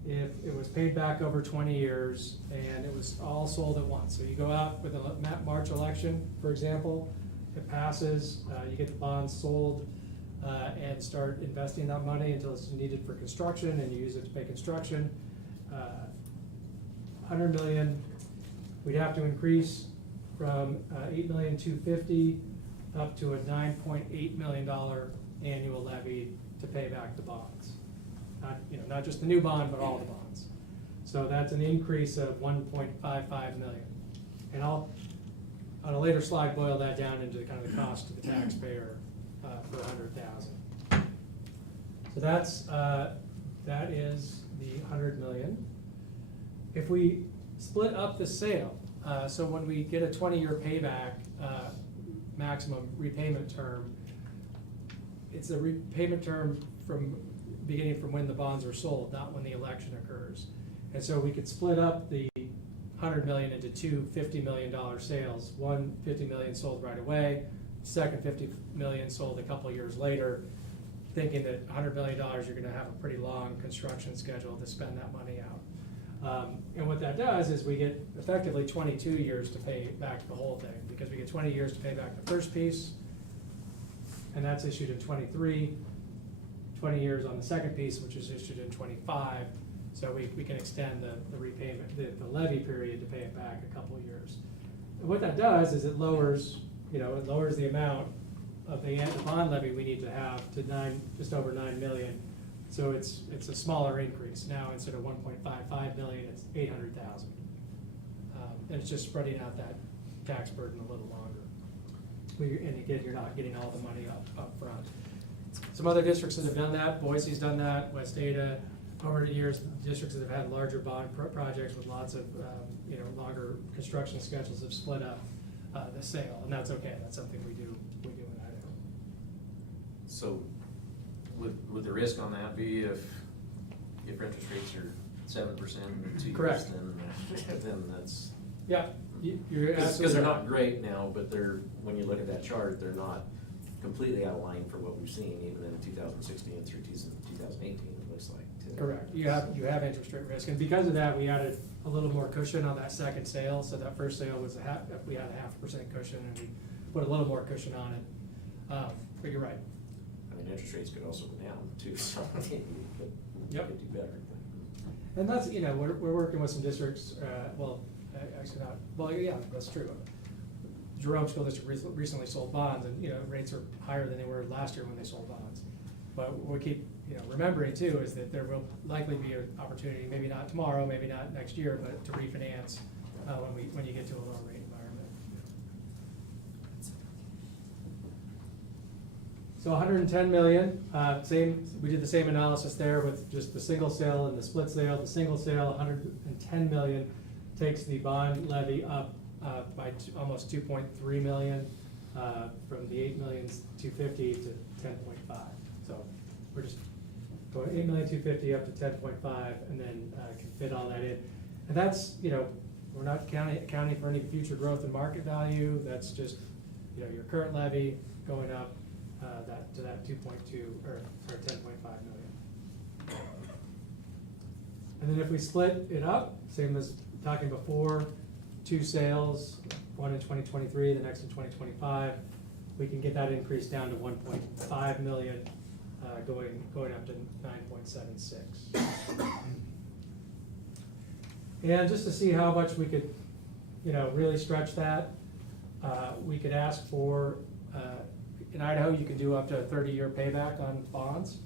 If it was paid back over 20 years and it was all sold at once. So you go out with a March election, for example, it passes, you get the bonds sold and start investing that money until it's needed for construction, and you use it to pay construction. 100 million, we'd have to increase from $8,250,000 up to a $9.8 million annual levy to pay back the bonds. Not just the new bond, but all the bonds. So that's an increase of 1.55 million. And I'll, on a later slide, boil that down into kind of the cost to the taxpayer for 100,000. So that is the 100 million. If we split up the sale, so when we get a 20-year payback, maximum repayment term, it's a repayment term from beginning from when the bonds are sold, not when the election occurs. And so we could split up the 100 million into two $50 million sales. One $50 million sold right away, second $50 million sold a couple years later, thinking that $100 million, you're gonna have a pretty long construction schedule to spend that money out. And what that does is we get effectively 22 years to pay back the whole thing, because we get 20 years to pay back the first piece, and that's issued in 23, 20 years on the second piece, which is issued in 25, so we can extend the repayment, the levy period to pay it back a couple years. And what that does is it lowers, it lowers the amount of the bond levy we need to have to just over 9 million. So it's a smaller increase. Now instead of 1.55 million, it's 800,000. And it's just spreading out that tax burden a little longer. And again, you're not getting all the money up front. Some other districts that have done that, Boise's done that, West Ada. Over the years, districts that have had larger bond projects with lots of longer construction schedules have split up the sale, and that's okay. That's something we do in Idaho. So would the risk on that be if interest rates are 7% in 2 years? Correct. Then that's. Yeah, you're absolutely. Because they're not great now, but when you look at that chart, they're not completely out of line for what we've seen, even in 2016 through 2018, it looks like. Correct. You have interest rate risk, and because of that, we added a little more cushion on that second sale. So that first sale was we had a 0.5% cushion, and we put a little more cushion on it. But you're right. I mean, interest rates could also go down too, so we could do better. And that's, we're working with some districts, actually not, well, yeah, that's true. Jerome School District recently sold bonds, and, rates are higher than they were last year when they sold bonds. But what we keep, remembering too is that there will likely be an opportunity, maybe not tomorrow, maybe not next year, but to refinance when you get to a lower rate environment. So 110 million, we did the same analysis there with just the single sale and the split sale. The single sale, 110 million, takes the bond levy up by almost 2.3 million, from the 8,250,000 to 10.5. So we're just going 8,250,000 up to 10.5, and then can fit all that in. And that's, we're not counting for any future growth in market value. That's just, your current levy going up to that 2.2 or 10.5 million. And then if we split it up, same as talking before, two sales, one in 2023, the next in 2025, we can get that increase down to 1.5 million, going up to 9.76. And just to see how much we could, really stretch that, we could ask for, in Idaho, you can do up to a 30-year payback on bonds.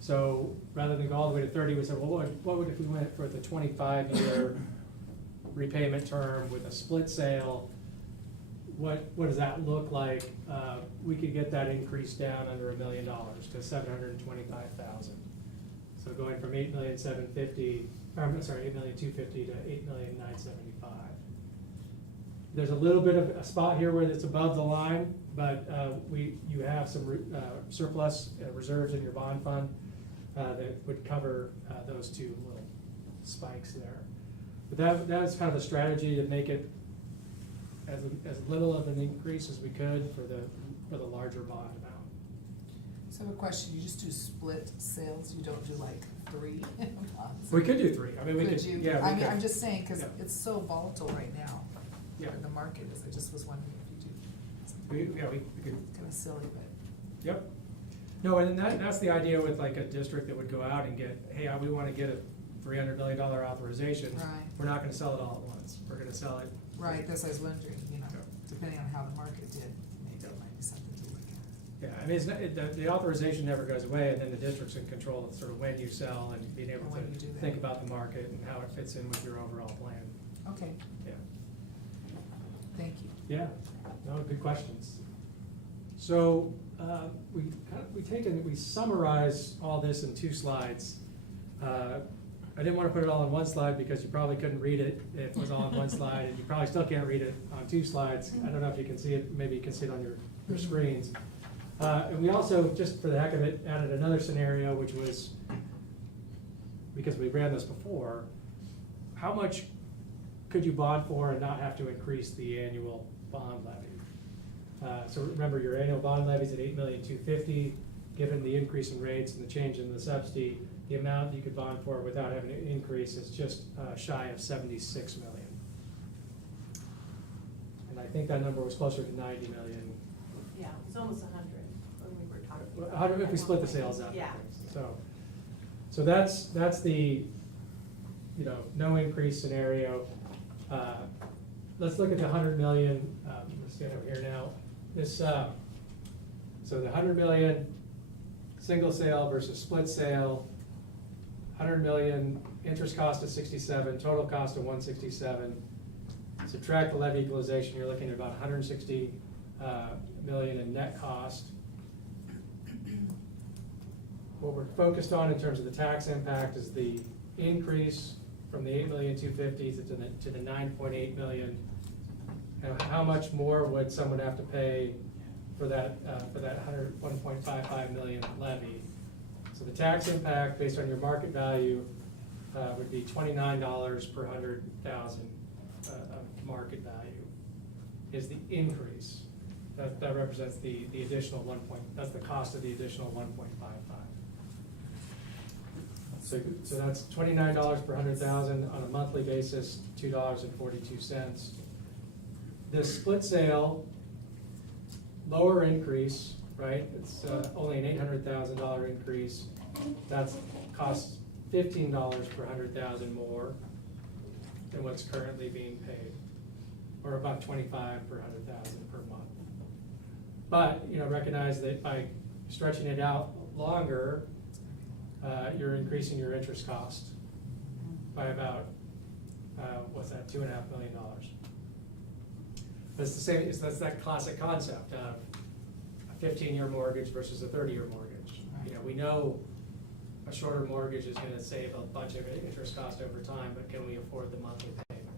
So rather than go all the way to 30, we said, well, what would if we went for the 25-year repayment term with a split sale? What does that look like? We could get that increase down under $1 million to 725,000. So going from 8,750,000, I'm sorry, 8,250,000 to 8,975,000. There's a little bit of a spot here where it's above the line, but you have some surplus reserves in your bond fund that would cover those two little spikes there. But that's kind of a strategy to make it as little of an increase as we could for the larger bond amount. So I have a question, you just do split sales, you don't do like 3 bonds? We could do 3. I mean, we could. You? Yeah, I mean, I'm just saying, because yeah. it's so volatile right now. Yeah. The market is, I just was wondering if you do. We could. Kind of silly, but. Yep. No, and that's the idea with like a district that would go out and get, hey, we want to get a $300 million authorization. Right. We're not going to sell it all at once. We're going to sell it. Right, that's what I was wondering, depending on how the market did, maybe it might be something to look at. Yeah, I mean, it's not, the authorization never goes away, and then the district's in control of sort of when you sell and being able to think about the market and how it fits in with your overall plan. Okay. Yeah. Thank you. Yeah, no, good questions. So we summarize all this in 2 slides. I didn't want to put it all on one slide because you probably couldn't read it if it was all on one slide, and you probably still can't read it on two slides. I don't know if you can see it, maybe you can see it on your screens. And we also, just for the heck of it, added another scenario, which was, because we ran this before, how much could you bond for and not have to increase the annual bond levy? So remember, your annual bond levy is at $8,250,000. Given the increase in rates and the change in the subsidy, the amount you could bond for without having to increase is just shy of $76 million. And I think that number was closer to $90 million. Yeah, it's almost 100 when we were talking. Well, about 100 if we that split the one. sales up. Yeah. So that's the, no increase scenario. Let's look at the 100 million, let's get over here now. This, so the 100 million single sale versus split sale, 100 million, interest cost of 67, total cost of 167. Subtract the levy equalization, you're looking at about 160 million in net cost. What we're focused on in terms of the tax impact is the increase from the 8,250,000 to the 9.8 million. And how much more would someone have to pay for that 1.55 million levy? So the tax impact based on your market value would be $29 per 100,000 of market value is the increase. That represents the additional that's the cost of the additional 1.55. So that's $29 per 100,000 on a monthly basis, $2.42. The split sale, lower increase, right? It's only an $800,000 increase. That's costs $15 per 100,000 more than what's currently being paid, or about $25 per 100,000 per month. But recognize that by stretching it out longer, you're increasing your interest cost by about $2.5 million. But it's the same. That's that classic concept of a 15-year mortgage versus a 30-year mortgage. We know a shorter mortgage is going to save a bunch of interest cost over time, but can we afford the monthly payment?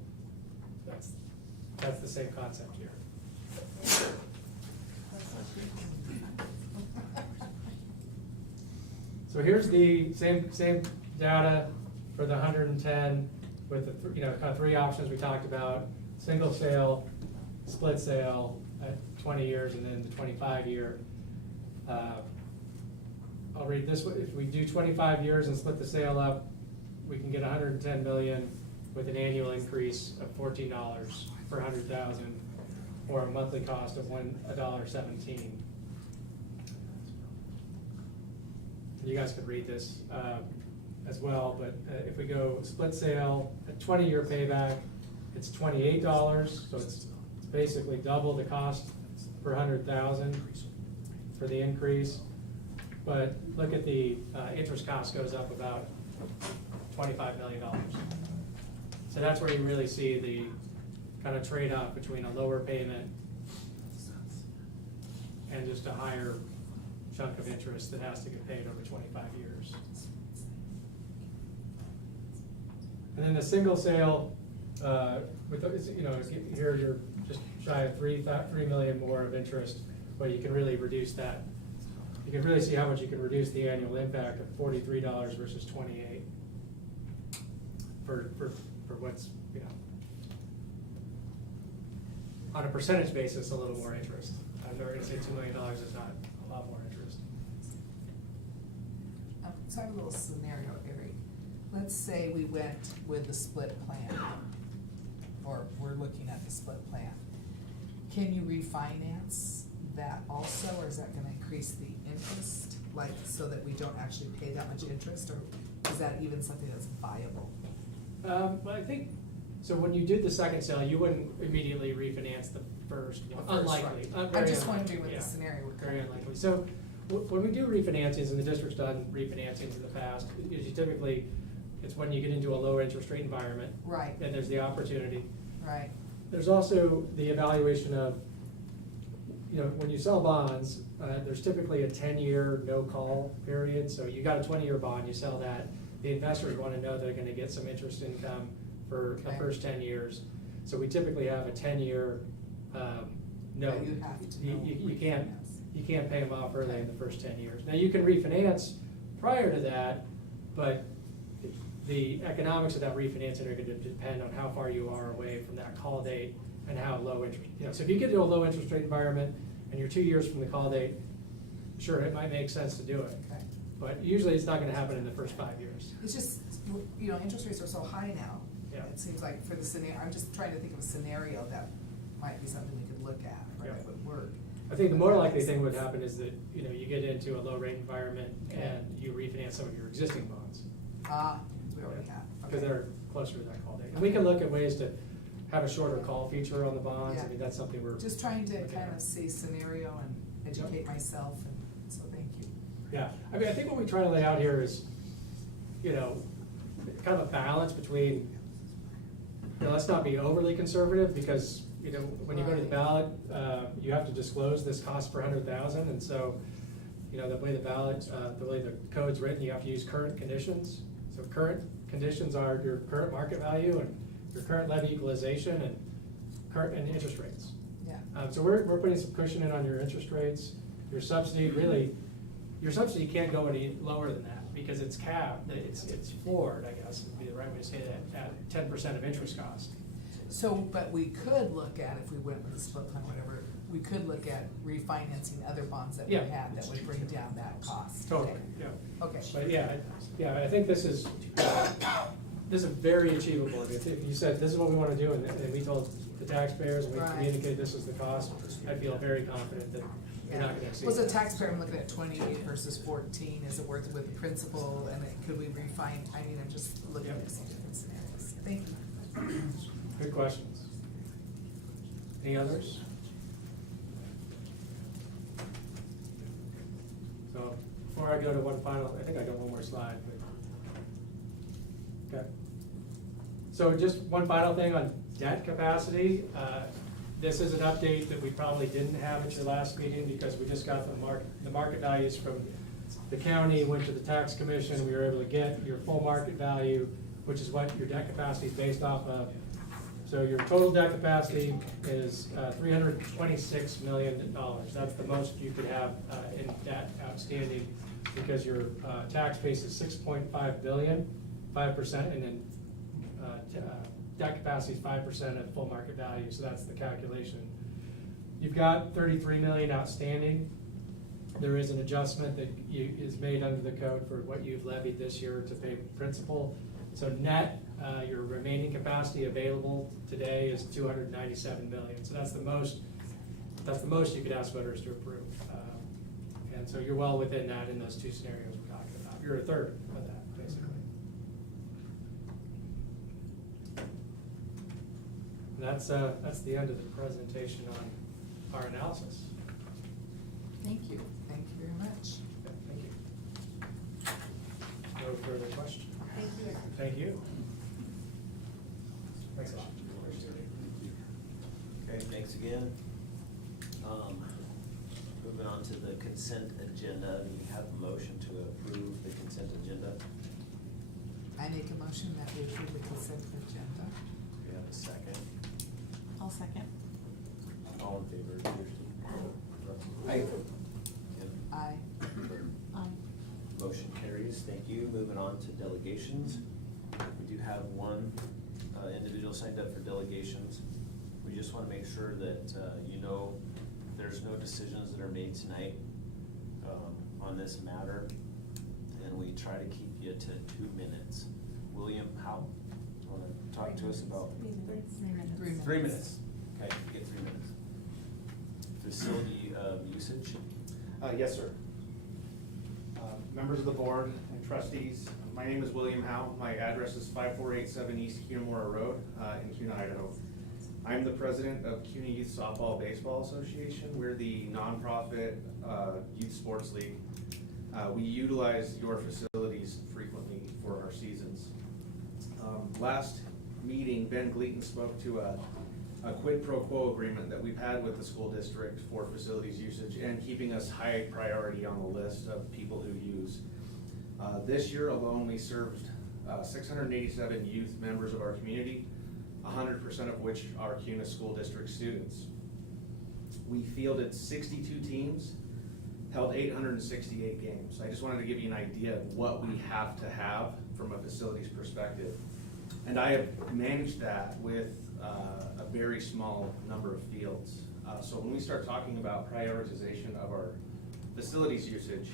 That's the same concept here. So here's the same data for the 110 with the kind of three options we talked about: single sale, split sale at 20 years, and then the 25-year. I'll read this. If we do 25 years and split the sale up, we can get 110 million with an annual increase of $14 per 100,000, or a monthly cost of $1.17. You guys could read this as well, but if we go split sale, a 20-year payback, it's $28, so it's basically double the cost per 100,000 for the increase. But look at the interest cost goes up about $25 million. So that's where you really see the kind of trade-off between a lower payment and just a higher chunk of interest that has to get paid over 25 years. And then the single sale, with here you're just shy of 3 million more of interest, but you can really reduce that. You can really see how much you can reduce the annual impact of $43 versus 28 for what's on a percentage basis a little more interest. I'm never going to say $2 million is not a lot more interest. So I have a little scenario, Eric. Let's say we went with the split plan, or we're looking at the split plan. Can you refinance that also, or is that gonna increase the interest, so that we don't actually pay that much interest, or is that even something that's viable? Well, I think, so when you did the second sale, you wouldn't immediately refinance the first one. Unlikely. Right. Very I'm just unlikely. wondering what the scenario would Very be. unlikely. So when we do refinancings, and the district's done refinancings in the past, is typically, it's when you get into a lower interest rate environment. Right. And there's the opportunity. Right. There's also the evaluation of, when you sell bonds, there's typically a 10-year no-call period. So you got a 20-year bond, you sell that. the investors wanna know they're gonna get some interest income for the Okay. first 10 years. So we typically have a 10-year, note. That you have to know You can't, refinance. you can't pay them off early in the first 10 years. Now, you can refinance prior to that, but the economics of that refinancing are gonna depend on how far you are away from that call date and how low interest, so if you get to a low interest rate environment and you're 2 years from the call date, sure, it might make sense to do it. Okay. But usually it's not gonna happen in the first 5 years. It's just, interest rates are so high now. Yeah. It seems like for the scenario, I'm just trying to think of a scenario that might be something we could look at, or that Yeah. would work. I think the more likely thing would happen is that, you get into a low rate environment and you refinance some of your existing bonds. We already have. Because Okay. they're closer to that call date. And we can look at ways to have a shorter call feature on the bonds. I Yeah. mean, that's something we're. Just trying to looking kind at. of see scenario and educate myself, and so thank you. Yeah, I mean, I think what we try to lay out here is, kind of a balance between, let's not be overly conservative, because, when you go to the ballot, you have to disclose this cost per 100,000, and so, the way the ballot, the way the code's written, you have to use current conditions. So current conditions are your current market value and your current levy equalization and current interest rates. Yeah. So we're putting some cushion in on your interest rates. Your subsidy can't go any lower than that, because it's capped, it's floored, I guess, would be the right way to say that, at 10% of interest cost. So, but we could look at, if we went with the split plan, whatever, we could look at refinancing other bonds that we Yeah. had that would bring down that cost. Totally, Okay. yeah. Okay. But yeah, I think this is very achievable. I mean, if you said, this is what we wanna do, and we told the taxpayers, and we Right. communicated this is the cost, I feel very confident that you're not gonna exceed. Was a that. taxpayer, I'm looking at 28 versus 14, is it worth it with the principal, and then could we refine, I'm just looking at some different scenarios. Thank you. Good questions. Any others? So, before I go to one final, I think I got one more slide, but, okay. So just one final thing on debt capacity. This is an update that we probably didn't have at your last meeting, because we just got the market values from the county, went to the tax commission, we were able to get your full market value, which is what your debt capacity is based off of. So your total debt capacity is $326 million. That's the most you could have in debt outstanding, because your tax base is $6.5 billion, 5%, and then debt capacity is 5% of full market value, so that's the calculation. You've got $33 million outstanding. There is an adjustment that is made under the code for what you've levied this year to pay principal. So net, your remaining capacity available today is $297 million. So that's the most you could ask voters to approve. And so you're well within that in those two scenarios we're talking about. You're a third of that, basically. And that's the end of the presentation on our analysis. Thank you. Thank you very much. Thank you. No further questions? Thank you. Thank you. Thanks a lot. Okay, thanks again. Moving on to the consent agenda, we have a motion to approve the consent agenda. I make a motion that we approve the consent agenda. We have a second. I'll second. All in favor, Kirsty? Aye. Kim? Aye. Motion carries, thank you. Moving on to delegations. We do have one individual signed up for delegations. We just want to make sure that there's no decisions that are made tonight on this matter, and we try to keep you to 2 minutes. William, how, you want to talk to us about? 3 minutes. 3 minutes. Okay, you get 3 minutes. Facility usage? Yes, sir. Members of the board and trustees, my name is William Howe. My address is 5487 East Cunamora Road in Kuna, Idaho. I'm the president of Kuna Youth Softball Baseball Association. We're the nonprofit youth sports league. We utilize your facilities frequently for our seasons. Last meeting, Ben Gleaton spoke to a quid pro quo agreement that we've had with the school district for facilities usage and keeping us high priority on the list of people who use. This year alone, we served 687 youth members of our community, 100% of which are Kuna School District students. We fielded 62 teams, held 868 games. I just wanted to give you an idea of what we have to have from a facilities perspective. And I have managed that with a very small number of fields. So when we start talking about prioritization of our facilities usage,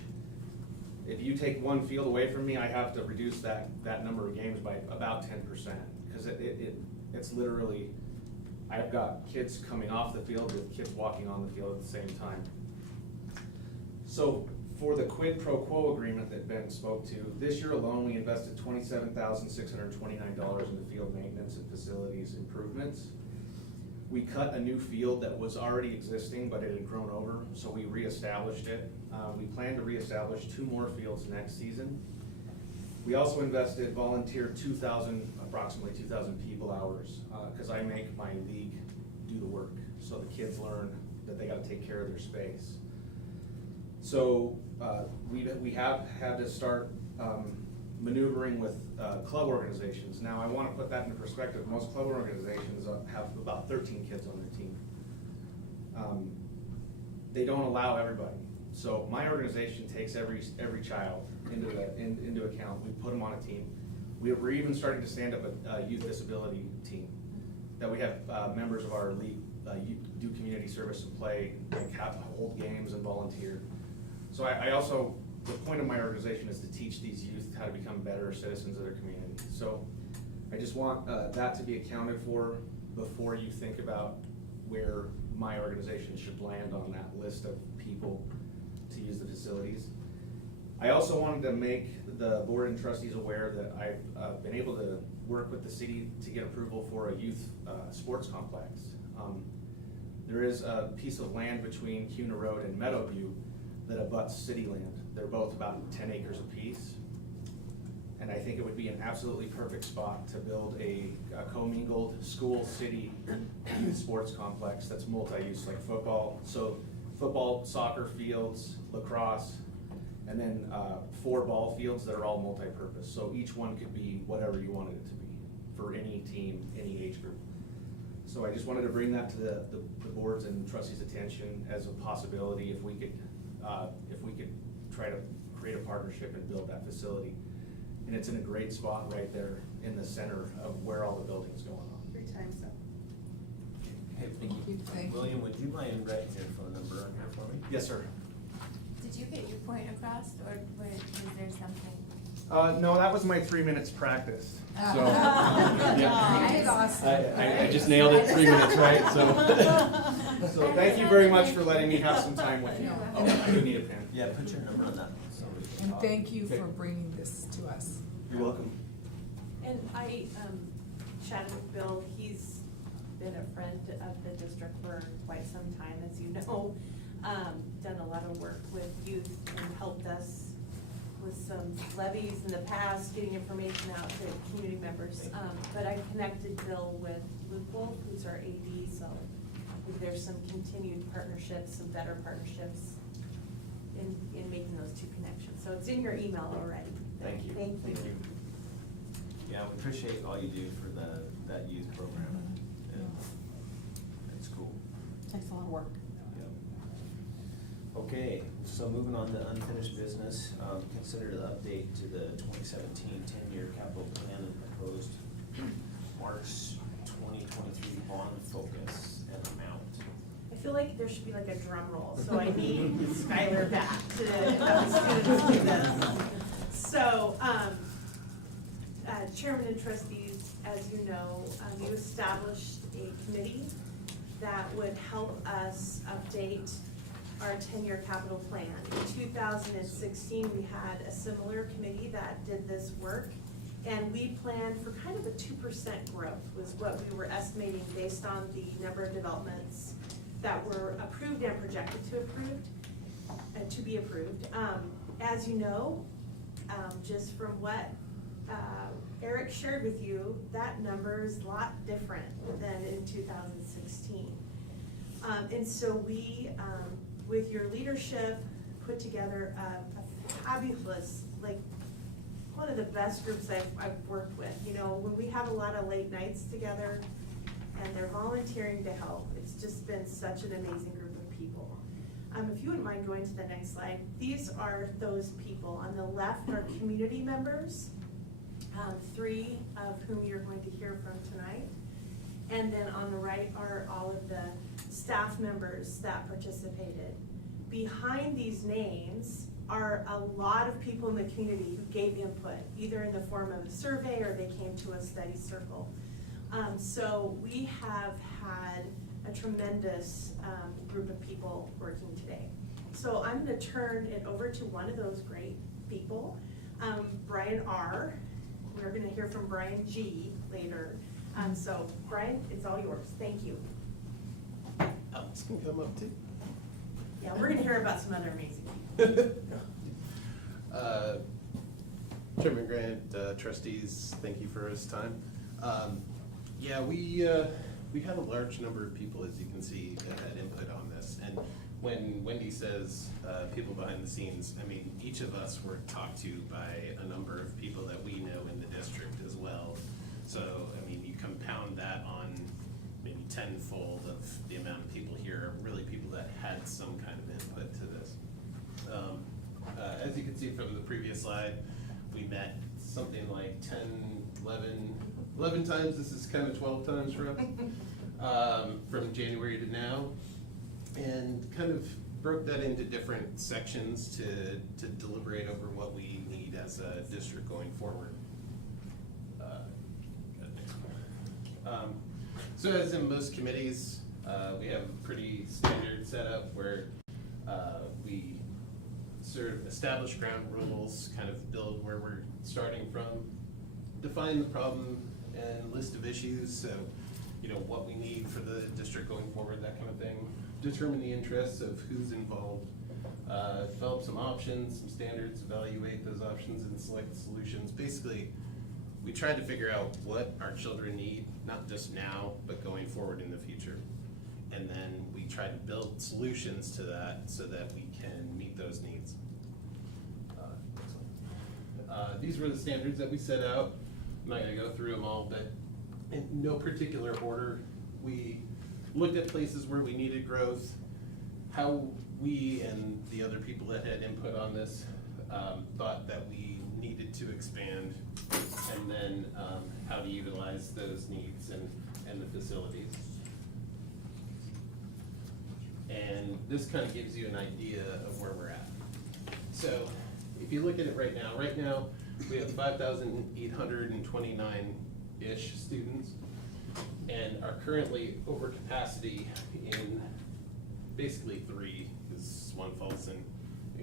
if you take one field away from me, I have to reduce that number of games by about 10%, because it's literally, I've got kids coming off the field with kids walking on the field at the same time. So for the quid pro quo agreement that Ben spoke to, this year alone we invested $27,629 into field maintenance and facilities improvements. We cut a new field that was already existing, but it had grown over, so we reestablished it. We plan to reestablish 2 more fields next season. We also invested volunteer approximately 2,000 people hours, because I make my league do the work, so the kids learn that they gotta take care of their space. So we have had to start maneuvering with club organizations. Now I want to put that into perspective. Most club organizations have about 13 kids on their team. They don't allow everybody. So my organization takes every child into account. We put them on a team. We're even starting to stand up a youth disability team that we have members of our league do community service and play, like hold games and volunteer. So I also, the point of my organization is to teach these youth how to become better citizens of their community. So I just want that to be accounted for before you think about where my organization should land on that list of people to use the facilities. I also wanted to make the board and trustees aware that I've been able to work with the city to get approval for a youth sports complex. There is a piece of land between Kuna Road and Meadowview that abuts city land. They're both about 10 acres apiece. And I think it would be an absolutely perfect spot to build a commingled school-city youth sports complex that's multi-use, like football. So football, soccer fields, lacrosse, and then 4 ball fields that are all multi-purpose. So each one could be whatever you wanted it to be for any team, any age group. So I just wanted to bring that to the board's and trustees' attention as a possibility if we could try to create a partnership and build that facility. And it's in a great spot right there in the center of where all the building's going on. Your time's up. Hey, Thank you. William, would you mind writing your phone number on here for me? Yes, sir. Did you get your point across, or was there something? No, that was my 3 minutes practice. So, I I just nailed it 3 minutes, right? So thank you very much for letting me have some time with you. Oh, I do need a pen. Yeah, put your number on that. So we can And talk. thank you Okay. for bringing this to us. You're welcome. And I chatted with Bill. He's been a friend of the district for quite some time, as you know. Done a lot of work with youth and helped us with some levies in the past, getting information out to community members. But I connected Bill with Luke Wolf, who's our AD, so there's some continued partnerships, some better partnerships in making those 2 connections. So it's in your email already. Thank you. Thank you. Yeah, we appreciate all you do for that youth program. It's cool. Takes a lot of work. Okay, so moving on to unfinished business, consider the update to the 2017 10-year capital plan and proposed March 2023 bond focus and amount. I feel like there should be like a drum roll, so I need Skylar back to have the students do this. So, Chairman and trustees, as you know, you established a committee that would help us update our 10-year capital plan. In 2016, we had a similar committee that did this work, and we planned for kind of a 2% growth was what we were estimating based on the number of developments that were approved and projected to be approved. As you know, just from what Eric shared with you, that number is a lot different than in 2016. And so we, with your leadership, put together a fabulous, like, one of the best groups I've worked with. You know, when we have a lot of late nights together and they're volunteering to help, it's just been such an amazing group of people. If you wouldn't mind going to the next slide, these are those people. On the left are community members, 3 of whom you're going to hear from tonight. And then on the right are all of the staff members that participated. Behind these names are a lot of people in the community who gave input, either in the form of a survey or they came to a study circle. So we have had a tremendous group of people working today. So I'm gonna turn it over to one of those great people, Brian R. We're gonna hear from Brian G later. So Brian, it's all yours. Thank you. Alex can come up too. Yeah, we're gonna hear about some other amazing people. Chairman Grant, trustees, thank you for this time. Yeah, we had a large number of people, as you can see, that had input on this. And when Wendy says people behind the scenes, I mean, each of us were talked to by a number of people that we know in the district as well. So, I mean, you compound that on maybe tenfold of the amount of people here, really people that had some kind of input to this. As you can see from the previous slide, we met something like 10, 11 times. This is kind of 12 times for us, from January to now, and kind of broke that into different sections to deliberate over what we need as a district going forward. So as in most committees, we have a pretty standard setup where we sort of establish ground rules, kind of build where we're starting from, define the problem and list of issues, so you know what we need for the district going forward, that kind of thing. Determine the interests of who's involved, develop some options, some standards, evaluate those options and select solutions. Basically, we tried to figure out what our children need, not just now, but going forward in the future. And then we try to build solutions to that so that we can meet those needs. These were the standards that we set out. I'm not gonna go through them all, but in no particular order. We looked at places where we needed growth, how we and the other people that had input on this thought that we needed to expand, and then how to utilize those needs and the facilities. And this kind of gives you an idea of where we're at. So if you look at it right now we have 5,829-ish students and are currently over capacity in basically 3, because Swan Falls and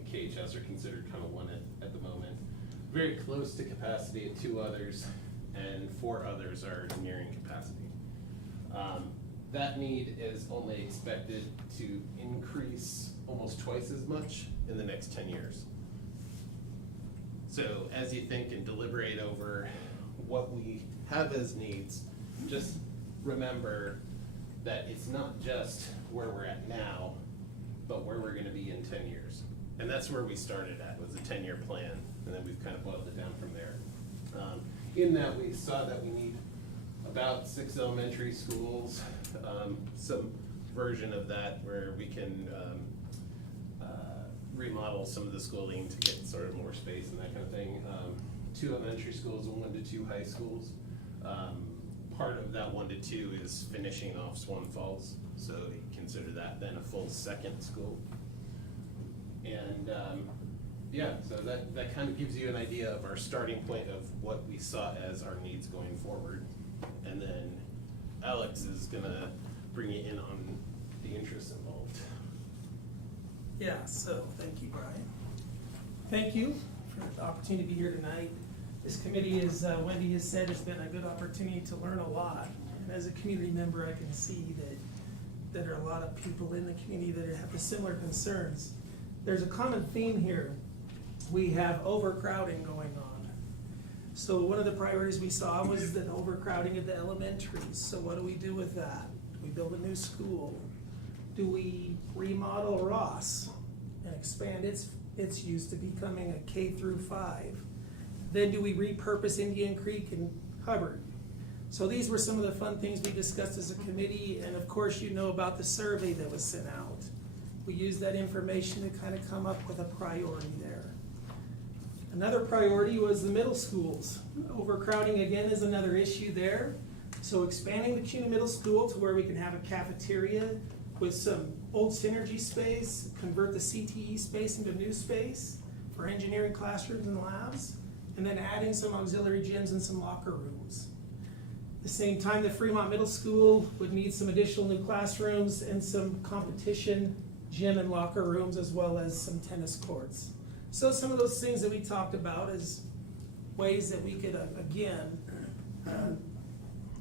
KHS are considered kind of one at the moment. Very close to capacity at 2 others, and 4 others are nearing capacity. That need is only expected to increase almost twice as much in the next 10 years. So as you think and deliberate over what we have as needs, just remember that it's not just where we're at now, but where we're gonna be in 10 years. And that's where we started at, was a 10-year plan, and then we've kind of boiled it down from there. In that, we saw that we need about 6 elementary schools, some version of that where we can remodel some of the schooling to get sort of more space and that kind of thing. 2 elementary schools and 1 to 2 high schools. Part of that 1 to 2 is finishing off Swan Falls, so you consider that then a full second school. And yeah, so that kind of gives you an idea of our starting point of what we saw as our needs going forward. And then Alex is gonna bring you in on the interests involved. Yeah, so thank you, Brian. Thank you for the opportunity to be here tonight. This committee, as Wendy has said, has been a good opportunity to learn a lot. And as a community member, I can see that there are a lot of people in the community that have the similar concerns. There's a common theme here. We have overcrowding going on. So one of the priorities we saw was the overcrowding of the elementaries. So what do we do with that? Do we build a new school? Do we remodel Ross and expand its use to becoming a K through 5? Then do we repurpose Indian Creek and Hubbard? So these were some of the fun things we discussed as a committee, and of course you know about the survey that was sent out. We used that information to kind of come up with a priority there. Another priority was the middle schools. Overcrowding again is another issue there. So expanding the Kuna Middle School to where we can have a cafeteria with some old synergy space, convert the CTE space into new space for engineering classrooms and labs, and then adding some auxiliary gyms and some locker rooms. At the same time, the Fremont Middle School would need some additional new classrooms and some competition gym and locker rooms, as well as some tennis courts. So some of those things that we talked about as ways that we could, again,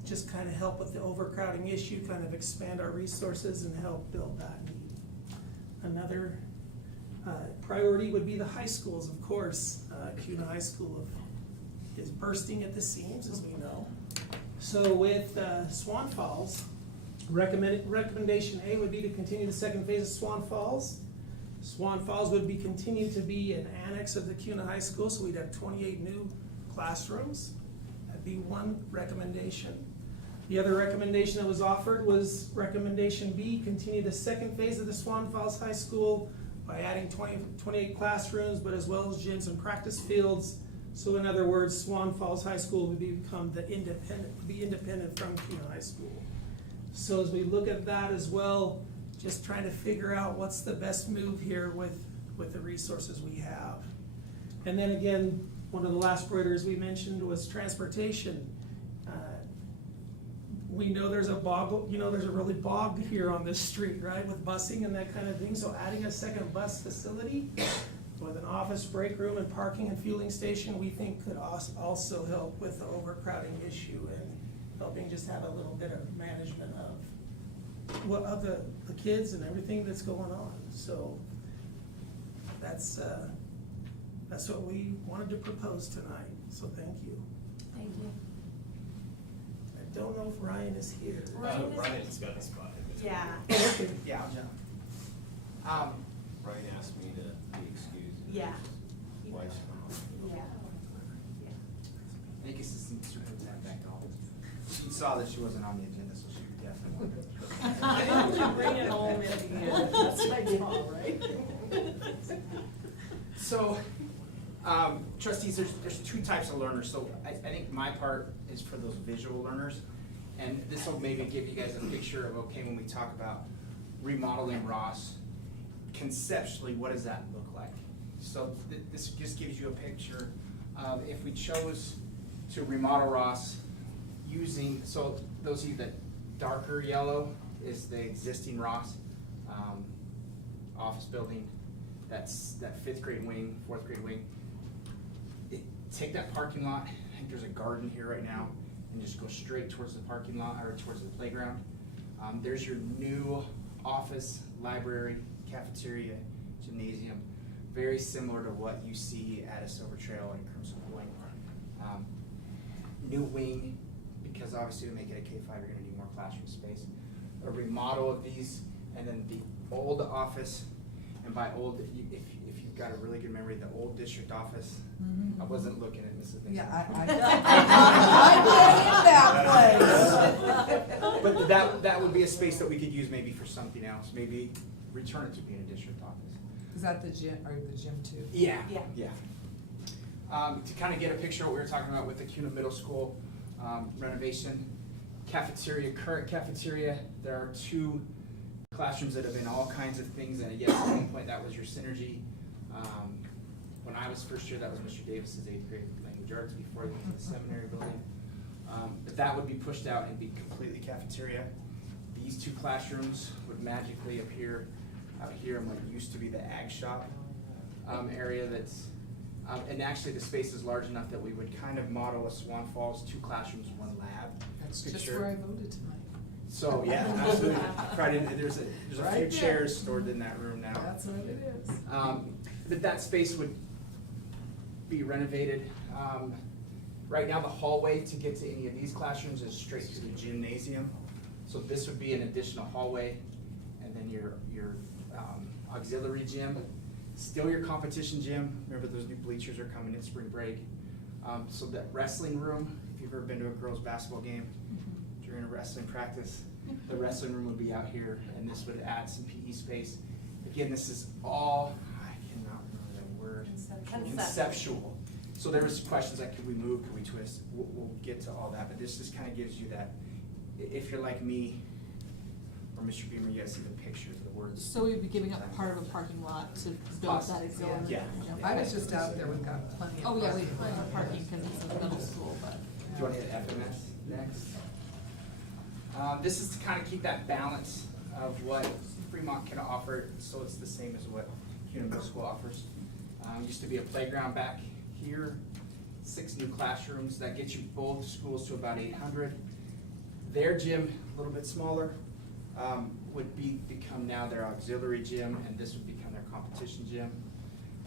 just kind of help with the overcrowding issue, kind of expand our resources and help build that need. Another priority would be the high schools, of course. Kuna High School is bursting at the seams, as we know. So with Swan Falls, recommendation A would be to continue the second phase of Swan Falls. Swan Falls would be continued to be an annex of the Kuna High School, so we'd have 28 new classrooms. That'd be one recommendation. The other recommendation that was offered was recommendation B, continue the second phase of the Swan Falls High School by adding 28 classrooms, but as well as gyms and practice fields. So in other words, Swan Falls High School would become independent from Kuna High School. So as we look at that as well, just trying to figure out what's the best move here with the resources we have. And then again, one of the last priorities we mentioned was transportation. We know there's a bog, there's a really bog here on this street, right, with busing and that kind of thing. So adding a second bus facility with an office, break room, and parking and fueling station, we think could also help with the overcrowding issue and helping just have a little bit of management of the kids and everything that's going on. So that's what we wanted to propose tonight. So thank you. Thank you. I don't know if Ryan is here. Ryan's got a spot. Yeah. Yeah, I'll jump. Ryan asked me to be excused. Yeah. Wife's Yeah. Thank you, Assistant Superintendent Beckdahl. She saw that she wasn't on the agenda, so she definitely wanted to. I didn't bring it home at the end, that's my fault, right? So, trustees, there's two types of learners. So I think my part is for those visual learners. And this will maybe give you guys a picture of, okay, when we talk about remodeling Ross, conceptually, what does that look like? So this just gives you a picture of if we chose to remodel Ross using, so those of you that darker yellow is the existing Ross office building. That's that 5th grade wing, 4th grade wing. Take that parking lot, I think there's a garden here right now, and just go straight towards the parking lot or towards the playground. There's your new office, library, cafeteria, gymnasium, very similar to what you see at a Silver Trail and Crimson Point. New wing, because obviously to make it a K-5, you're gonna need more classroom space. A remodel of these, and then the old office, and by old, if you've got a really good memory, the old district office, I wasn't looking at Mrs. Nixon. Yeah, I've been in that place. But that would be a space that we could use maybe for something else, maybe return it to being a district office. Is that the gym, or the gym too? Yeah. To kind of get a picture of what we were talking about with the Kuna Middle School renovation, cafeteria, current cafeteria, there are 2 classrooms that have been all kinds of things, and yes, at one point that was your synergy. When I was first year, that was Mr. Davis's 8th grade language arts before they went to the seminary building. But that would be pushed out and be completely cafeteria. These 2 classrooms would magically appear out here in what used to be the ag shop area that's, and actually the space is large enough that we would kind of model a Swan Falls, 2 classrooms, 1 lab. That's Good just shirt. where I voted tonight. So, yeah, absolutely. Right in, there's a Right few there. chairs stored in that room now. That's what it is. But that space would be renovated. Right now, the hallway to get to any of these classrooms is straight to the gymnasium. So this would be an additional hallway, and then your auxiliary gym. Still your competition gym. Remember, those new bleachers are coming in spring break. So that wrestling room, if you've ever been to a girls' basketball game, during a wrestling practice, the wrestling room would be out here, and this would add some PE space. Again, this is all, I cannot remember that word. Conceptual. So there was questions like, could we move, could we twist? We'll get to all that, but this just kind of gives you that, if you're like me, or Mr. Beamer, you guys see the pictures, the words. So we'd be giving up part of a parking lot to build that auxiliary. Yeah. I was just out there, we've got plenty of Oh, yeah, we parking. have plenty of parking because it's a middle school, but. Do you want to hit FMS next? This is to kind of keep that balance of what Fremont can offer, so it's the same as what Kuna Middle School offers. Used to be a playground back here, 6 new classrooms. That gets you both schools to about 800. Their gym, a little bit smaller, would become now their auxiliary gym, and this would become their competition gym.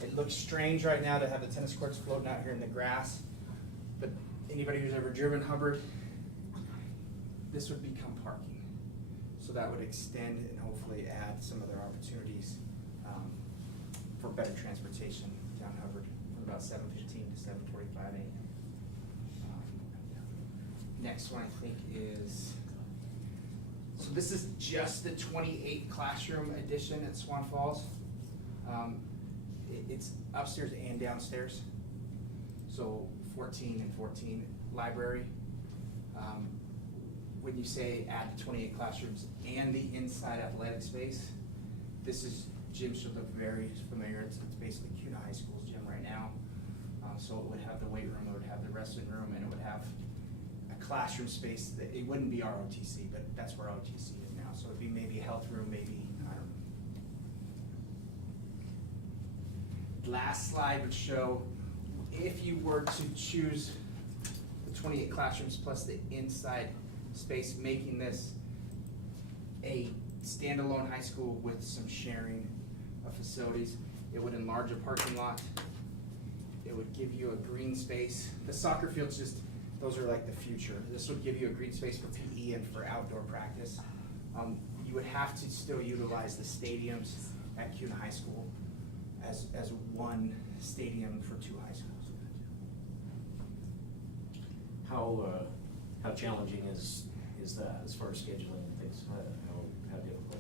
It looks strange right now to have the tennis courts floating out here in the grass, but anybody who's ever driven Hubbard, this would become parking. So that would extend and hopefully add some other opportunities for better transportation down Hubbard from about 7:15 to 7:45 a.m. Next one I think is, so this is just the 28 classroom addition at Swan Falls. It's upstairs and downstairs. So 14 and 14 library. When you say add the 28 classrooms and the inside athletic space, this is, Jim should look very familiar. It's basically Kuna High School's gym right now. So it would have the weight room, it would have the wrestling room, and it would have a classroom space that, it wouldn't be our OTC, but that's where OTC is now. So it'd be maybe a health room, maybe, I don't know. Last slide would show, if you were to choose the 28 classrooms plus the inside space, making this a standalone high school with some sharing of facilities, it would enlarge a parking lot. It would give you a green space. The soccer fields just, those are like the future. This would give you a green space for PE and for outdoor practice. You would have to still utilize the stadiums at Kuna High School as one stadium for 2 high schools. How challenging is that as far as scheduling and things? How difficult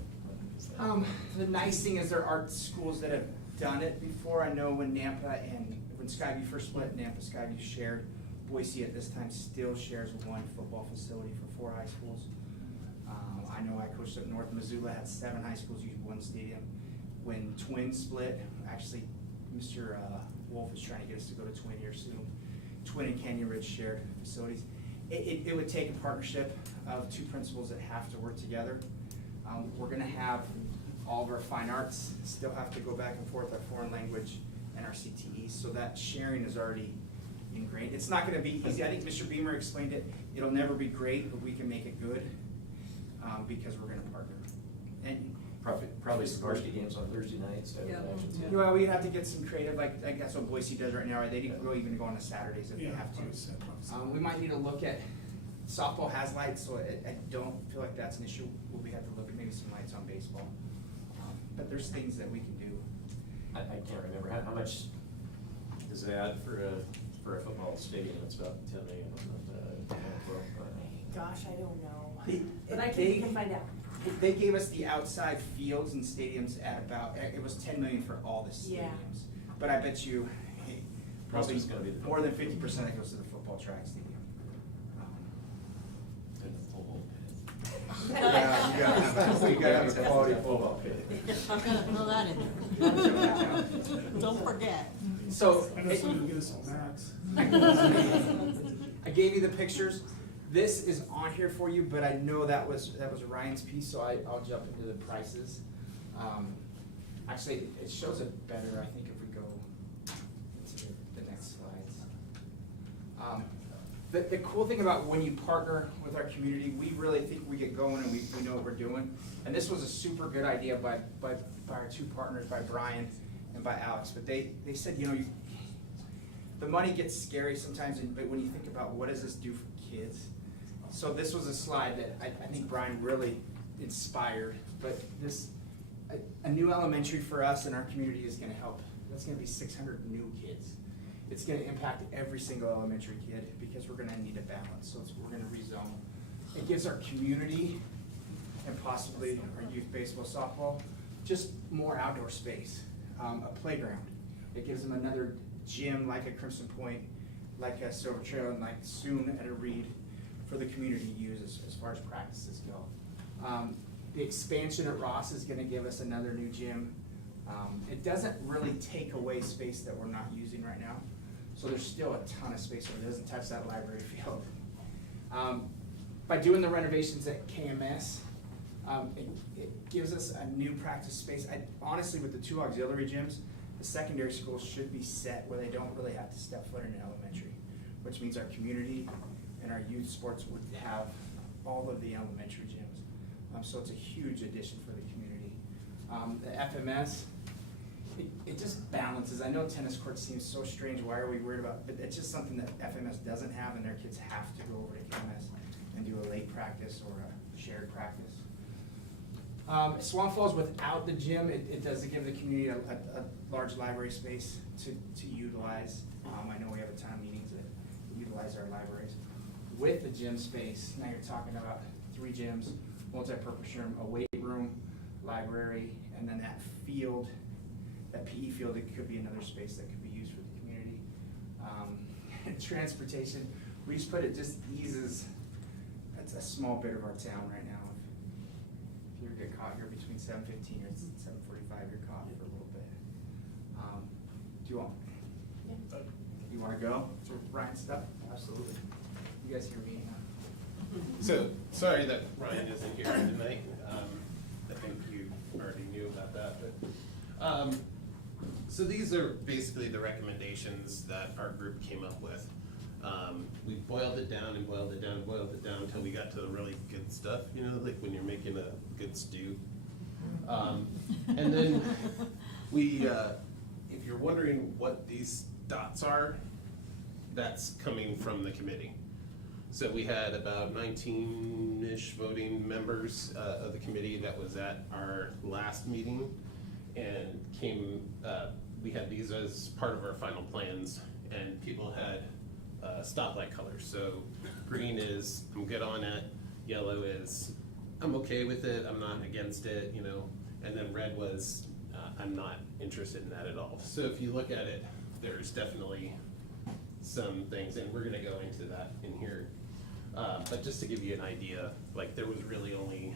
is that? The nice thing is there are schools that have done it before. I know when Nampa and when Skyview first split, Nampa Skyview shared. Boise at this time still shares one football facility for 4 high schools. I know I coached up north. Missoula had 7 high schools use one stadium. When Twin split, actually Mr. Wolf is trying to get us to go to Twin here soon. Twin and Canyon Ridge shared facilities. It would take a partnership of 2 principals that have to work together. We're gonna have all of our fine arts still have to go back and forth, our foreign language and our CTE, so that sharing is already ingrained. It's not gonna be easy. I think Mr. Beamer explained it. It'll never be great, but we can make it good because we're gonna partner. And Probably some varsity games on Thursday nights, I would imagine too. well, we'd have to get some creative, like that's what Boise does right now, right? They can go even go on to Saturdays if they have to. We might need to look at, softball has lights, so I don't feel like that's an issue. We'll have to look at maybe some lights on baseball. But there's things that we can do. I can't remember, how much does it add for a football stadium? It's about 10 million, Gosh, I don't know. But we can find out. They gave us the outside fields and stadiums at about, it was 10 million for all the stadiums. Yeah. But I bet you, probably Most of it's gonna be the more than 50% that goes to the football track stadium. Yeah, you gotta have a quality football pit. I'm gonna throw that in there. Don't forget. So, I know someone will get us all Max. I gave you the pictures. This is on here for you, but I know that was Ryan's piece, so I'll jump into the prices. Actually, it shows it better, I think, if we go into the next slides. The cool thing about when you partner with our community, we really think we get going and we know what we're doing. And this was a super good idea by our 2 partners, by Brian and by Alex. But they said, the money gets scary sometimes, but when you think about what does this do for kids? So this was a slide that I think Brian really inspired. But a new elementary for us in our community is gonna help. That's gonna be 600 new kids. it's gonna impact every single elementary kid because we're gonna need a balance, so we're gonna rezone. It gives our community and possibly our youth baseball, softball, just more outdoor space, a playground. It gives them another gym like a Crimson Point, like a Silver Trail, and like soon at a Reed for the community to use as far as practices go. The expansion at Ross is gonna give us another new gym. It doesn't really take away space that we're not using right now. So there's still a ton of space, so it doesn't touch that library field. By doing the renovations at KMS, it gives us a new practice space. Honestly, with the 2 auxiliary gyms, the secondary schools should be set where they don't really have to step foot in elementary, which means our community and our youth sports would have all of the elementary gyms. So it's a huge addition for the community. The FMS, it just balances. I know tennis courts seem so strange, why are we worried about, but it's just something that FMS doesn't have, and their kids have to go over to KMS and do a late practice or a shared practice. Swan Falls, without the gym, it does give the community a large library space to utilize. I know we have a ton of meetings that utilize our libraries. With the gym space, now you're talking about 3 gyms, multi-purpose room, a weight room, library, and then that field, that PE field, it could be another space that could be used for the community. Transportation, we just put it just eases, that's a small bit of our town right now. If you get caught here between 7:15 or 7:45, you're caught for a little bit. Do you want to go to Ryan's stuff? Absolutely. You guys hear me, huh? So, sorry that Ryan isn't here tonight. I think you already knew about that, but, so these are basically the recommendations that our group came up with. We boiled it down and boiled it down and boiled it down until we got to the really good stuff, you know, like when you're making a good stew. And then we, if you're wondering what these dots are, that's coming from the committee. So we had about 19-ish voting members of the committee that was at our last meeting, and we had these as part of our final plans, and people had stoplight colors. So green is I'm good on it, yellow is I'm okay with it, I'm not against it, you know, and then red was I'm not interested in that at all. So if you look at it, there's definitely some things, and we're gonna go into that in here. But just to give you an idea, like there was really only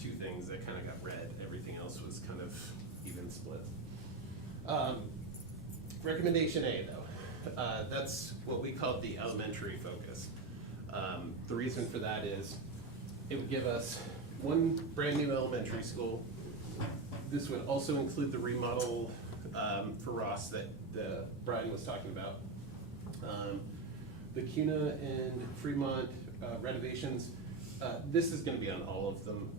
2 things that kind of got red. Everything else was kind of even split. Recommendation A though, that's what we call the elementary focus. The reason for that is it would give us 1 brand new elementary school. This would also include the remodel for Ross that Brian was talking about. The Kuna and Fremont renovations, this is gonna be on all of them.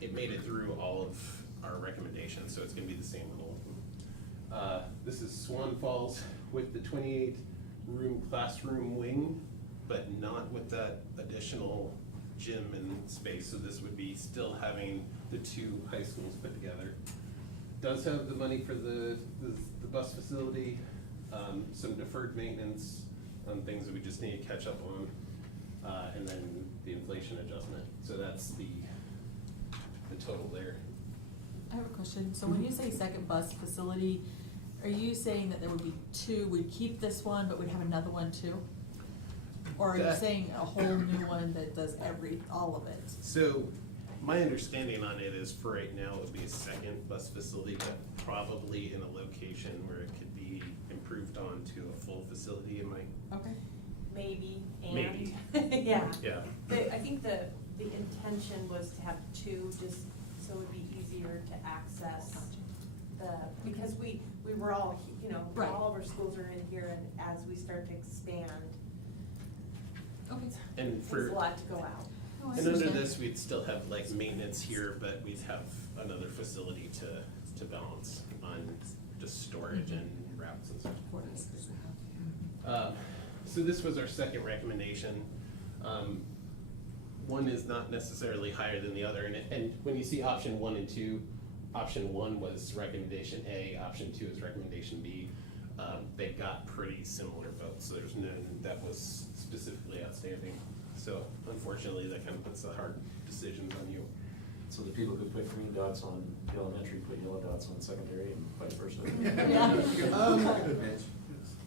It made it through all of our recommendations, so it's gonna be the same on all of them. This is Swan Falls with the 28-room classroom wing, but not with that additional gym and space, so this would be still having the 2 high schools put together. Does have the money for the bus facility, some deferred maintenance on things that we just need to catch up on, and then the inflation adjustment. So that's the total there. I have a question. So when you say second bus facility, are you saying that there would be 2, we'd keep this one, but we'd have another one too? Or are you saying a whole new one that does all of it? So my understanding on it is for right now, it would be a second bus facility, but probably in a location where it could be improved on to a full facility. It might. Okay. Maybe, and. Maybe. Yeah. Yeah. I think the intention was to have 2, just so it would be easier to access because we were all, you know, right. All of our schools are in here, and as we start to expand, okay. And it's for a lot to go out. and under this, we'd still have like maintenance here, but we'd have another facility to balance on just storage and routes and stuff. So this was our second recommendation. One is not necessarily higher than the other, and when you see option 1 and 2, option 1 was recommendation A, option 2 is recommendation B. they got pretty similar votes, so there's none that was specifically outstanding. So unfortunately, that kind of puts the hard decisions on you. So the people who put green dots on the elementary put yellow dots on secondary and vice versa.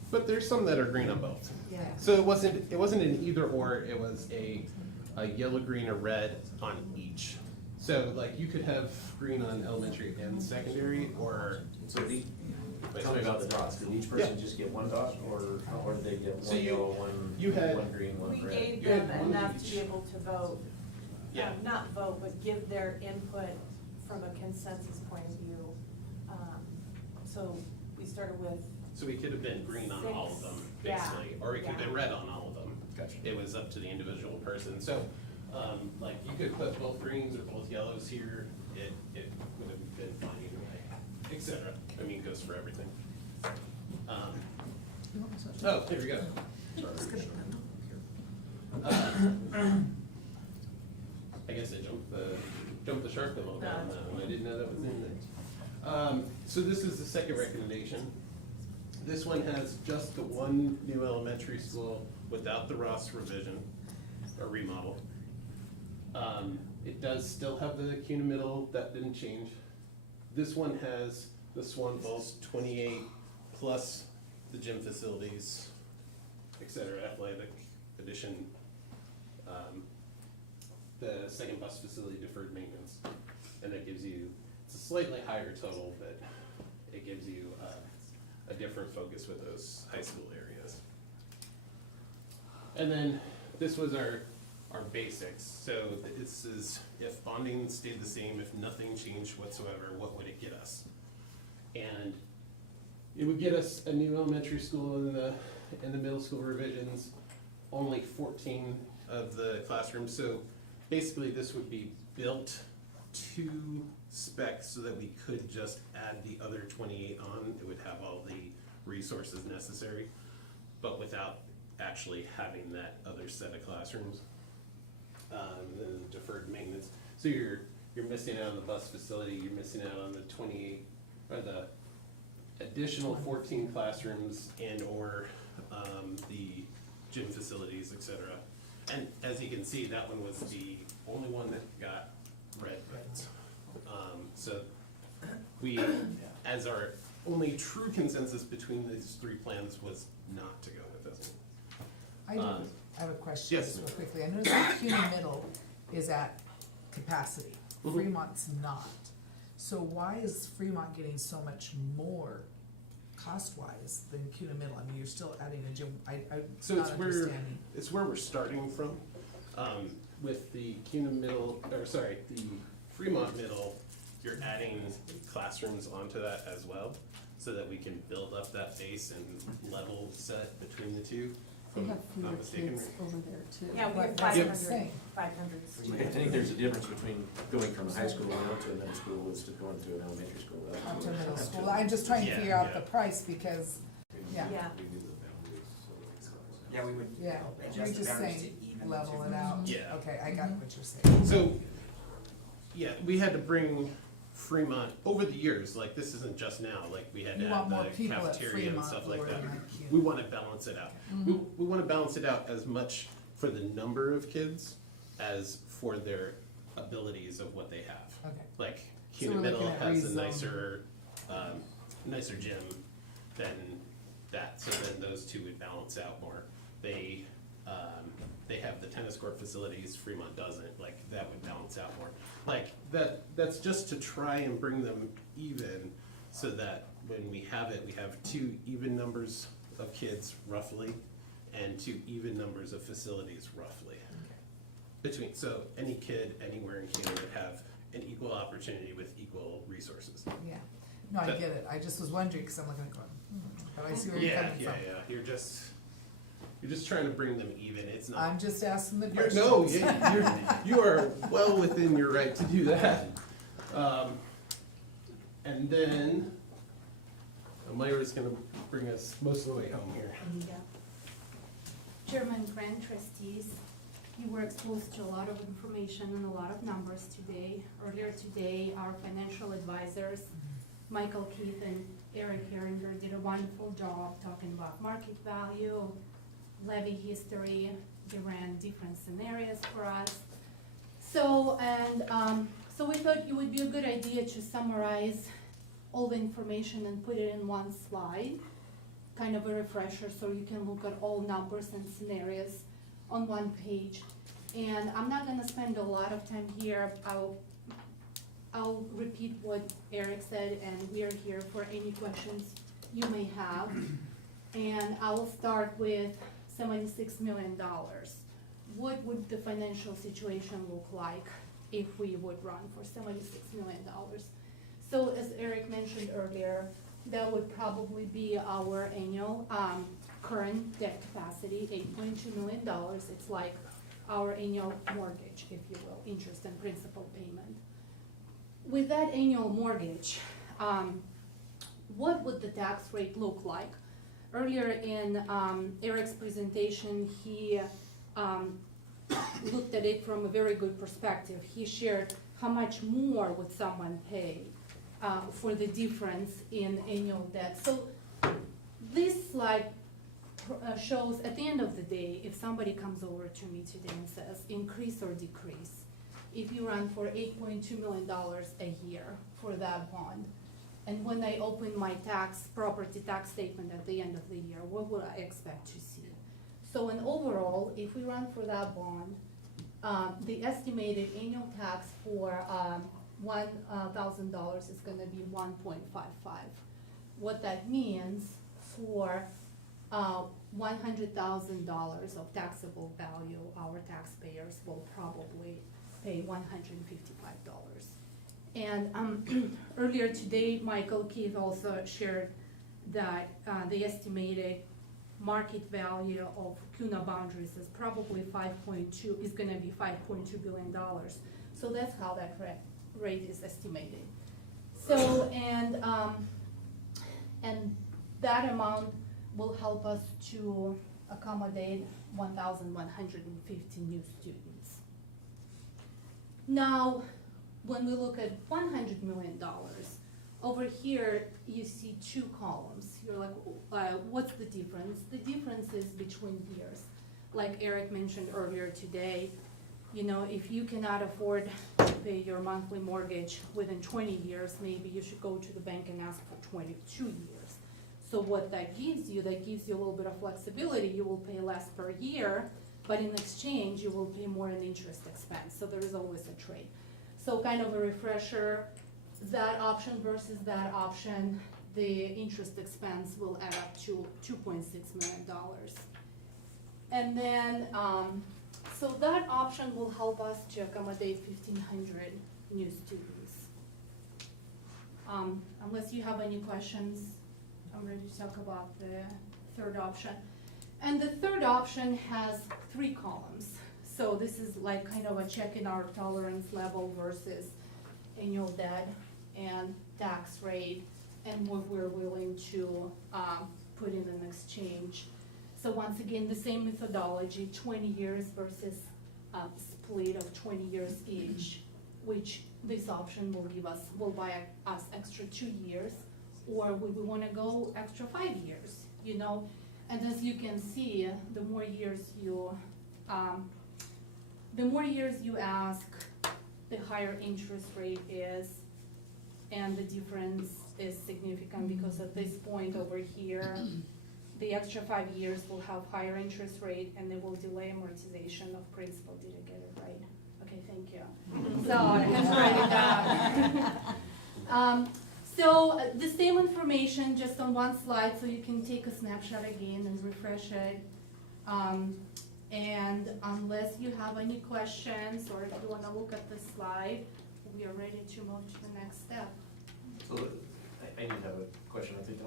But there's some that are green on both. Yeah. So it wasn't an either or, it was a yellow, green, or red on each. So like you could have green on elementary and secondary, or So tell me about the dots. Did each person just get one dot, or did they get So one you- yellow, one you had- one green, one We red? gave You had them one of enough to each. be able to vote, Yeah. not vote, but give their input from a consensus point of view. So we started with, So we could have been green on all of them, Yeah. basically, or we could have been red on all of them. Gotcha. It was up to the individual person. So, like, you could put both greens or both yellows here, it would have been fine either way, et cetera. I mean, it goes for everything. Oh, there we go. I guess I jumped the shark a little bit on that one. I didn't know that was in there. So this is the second recommendation. This one has just the one new elementary school without the Ross revision or remodel. It does still have the Kuna Middle, that didn't change. This one has the Swan Falls 28 plus the gym facilities, et cetera, athletic addition, the second bus facility deferred maintenance. And that gives you, it's a slightly higher total, but it gives you a different focus with those high school areas. And then this was our basics. So this is if bonding stayed the same, if nothing changed whatsoever, what would it get us? And it would get us a new elementary school in the middle school revisions, only 14 of the classrooms. So basically this would be built to spec so that we could just add the other 28 on. It would have all the resources necessary, but without actually having that other set of classrooms. And deferred maintenance. So you're missing out on the bus facility, you're missing out on the 28, or the additional 14 classrooms and or the gym facilities, et cetera. And as you can see, that one was the only one that got red votes. So we, as our only true consensus between these three plans was not to go with this one. I have a question Yes. just real quickly. I noticed that Kuna Middle is at capacity. Mhm. Fremont's not. So why is Fremont getting so much more cost-wise than Kuna Middle? I mean, you're still adding a gym. I'm So not understanding. it's where we're starting from. With the Kuna Middle, or sorry, the Fremont Middle, you're adding classrooms onto that as well, so that we can build up that base and level set between the two. They if have I'm fewer not mistaken. kids over there too. yeah, we have What- 500, that's what I'm saying. 500 I students. think there's a difference between going from a high school now to a middle school is to going to an elementary school. Up to middle school. I'm just trying to Yeah, figure out yeah. the price because, yeah, Yeah, Yeah, we would yeah. adjust You're the just boundaries saying to even. level it out. Yeah. Okay, I got what you're saying. So, yeah, we had to bring Fremont over the years, like this isn't just now, like we had to You have want more the people at cafeteria and Fremont stuff like more that. than at Kuna. We wanna balance it out. We wanna balance it out as much for the number of kids as for their abilities of what they have. Okay. Like, So Kuna we're Middle looking at has a rezoning. nicer gym than that, so then those two would balance out more. They have the tennis court facilities, Fremont doesn't, like, that would balance out more. Like, that's just to try and bring them even, so that when we have it, we have two even numbers of kids roughly, and two even numbers of facilities roughly. Between, so any kid anywhere in Canada would have an equal opportunity with equal resources. Yeah. No, I But- get it. I just was wondering because I'm looking at going, but I see where you're Yeah, coming yeah, from. yeah, you're just trying to bring them even, it's not. I'm just asking the You're, questions. no, you are well within your right to do that. And then, Myra's gonna bring us most of the way home here. Chairman Grant, trustees, you were exposed to a lot of information and a lot of numbers today. Earlier today, our financial advisors Michael Keith and Eric Herringer did a wonderful job talking about market value, levy history. They ran different scenarios for us. So, so we thought it would be a good idea to summarize all the information and put it in one slide, kind of a refresher, so you can look at all numbers and scenarios on one page. And I'm not gonna spend a lot of time here. I'll repeat what Eric said, and we are here for any questions you may have. And I will start with $76 million. What would the financial situation look like if we would run for $76 million? So as Eric mentioned earlier, that would probably be our annual current debt capacity, $8.2 million. It's like our annual mortgage, if you will, interest and principal payment. With that annual mortgage, what would the tax rate look like? Earlier in Eric's presentation, he looked at it from a very good perspective. He shared how much more would someone pay for the difference in annual debt. So this slide shows at the end of the day, if somebody comes over to me today and says increase or decrease, if you run for $8.2 million a year for that bond, and when I open my property tax statement at the end of the year, what would I expect to see? So in overall, if we run for that bond, the estimated annual tax for $1,000 is gonna be 1.55. What that means for $100,000 of taxable value, our taxpayers will probably pay $155. And earlier today, Michael Keith also shared that the estimated market value of Kuna boundaries is probably is gonna be $5.2 billion. So that's how that rate is estimated. So, and that amount will help us to accommodate 1,150 new students. Now, when we look at $100 million, over here you see two columns. You're like, what's the difference? The difference is between years. Like Eric mentioned earlier today, you know, if you cannot afford to pay your monthly mortgage within 20 years, maybe you should go to the bank and ask for 22 years. So what that gives you a little bit of flexibility. You will pay less per year, but in exchange, you will pay more in interest expense. So there is always a trade. So kind of a refresher, that option versus that option, the interest expense will add up to $2.6 million. And then, so that option will help us to accommodate 1,500 new students. Unless you have any questions, I'm ready to talk about the third option. And the third option has 3 columns. So this is like kind of a check in our tolerance level versus annual debt and tax rate and what we're willing to put in an exchange. So once again, the same methodology, 20 years versus a split of 20 years each, which this option will buy us extra 2 years, or would we wanna go extra 5 years, you know? And as you can see, the more years you ask, the higher interest rate is, and the difference is significant because at this point over here, the extra 5 years will have higher interest rate and they will delay amortization of principal. Did I get it right? Okay, thank you. So I can write it down. So the same information just on one slide, so you can take a snapshot again and refresh it. And unless you have any questions or if you want to look at the slide, we are ready to move to the next step. So I do have a question, I think,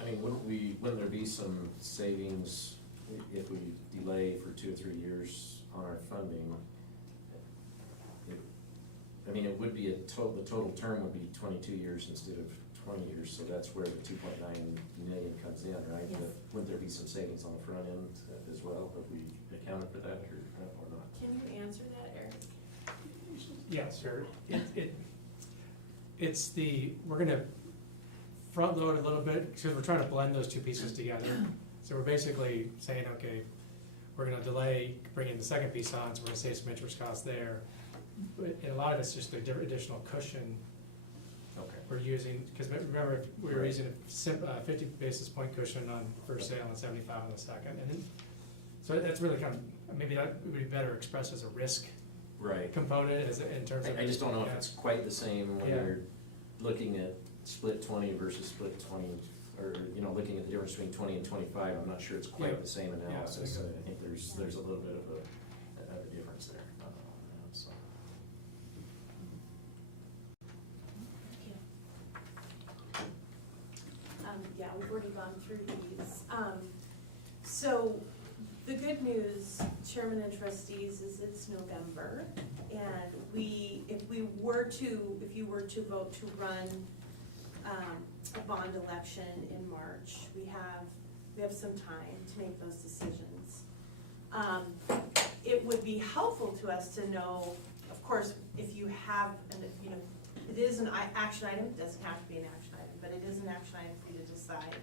I mean, wouldn't there be some savings if we delay for 2 or 3 years on our funding? I mean, it would be the total term would be 22 years instead of 20 years, so that's where the 2.9 million comes in, right? Yes. But wouldn't there be some savings on the front end as well, if we accounted for that or not? Can you answer that, Eric? Yes, sure. It's we're gonna front load a little bit, because we're trying to blend those two pieces together. So we're basically saying, okay, we're gonna delay bringing the second piece on, so we're gonna save some interest costs there. And a lot of it's just the additional cushion we're using, because remember, we were using a 50 basis point cushion on first sale and 75 on the second. And then, so that's really kind of, maybe that would be better expressed as a risk component in terms of. I just don't know if it's quite the same when you're looking at split 20 versus split 20, or, you know, looking at the difference between 20 and 25. I'm not sure it's quite the same analysis. I think there's a little bit of a difference there. So. Yeah, we've already gone through these. So the good news, Chairman and Trustees, is it's November, and if you were to vote to run a bond election in March, we have some time to make those decisions. It would be helpful to us to know, of course, if you have, it is an action item, it doesn't have to be an action item, but it is an action item for you to decide.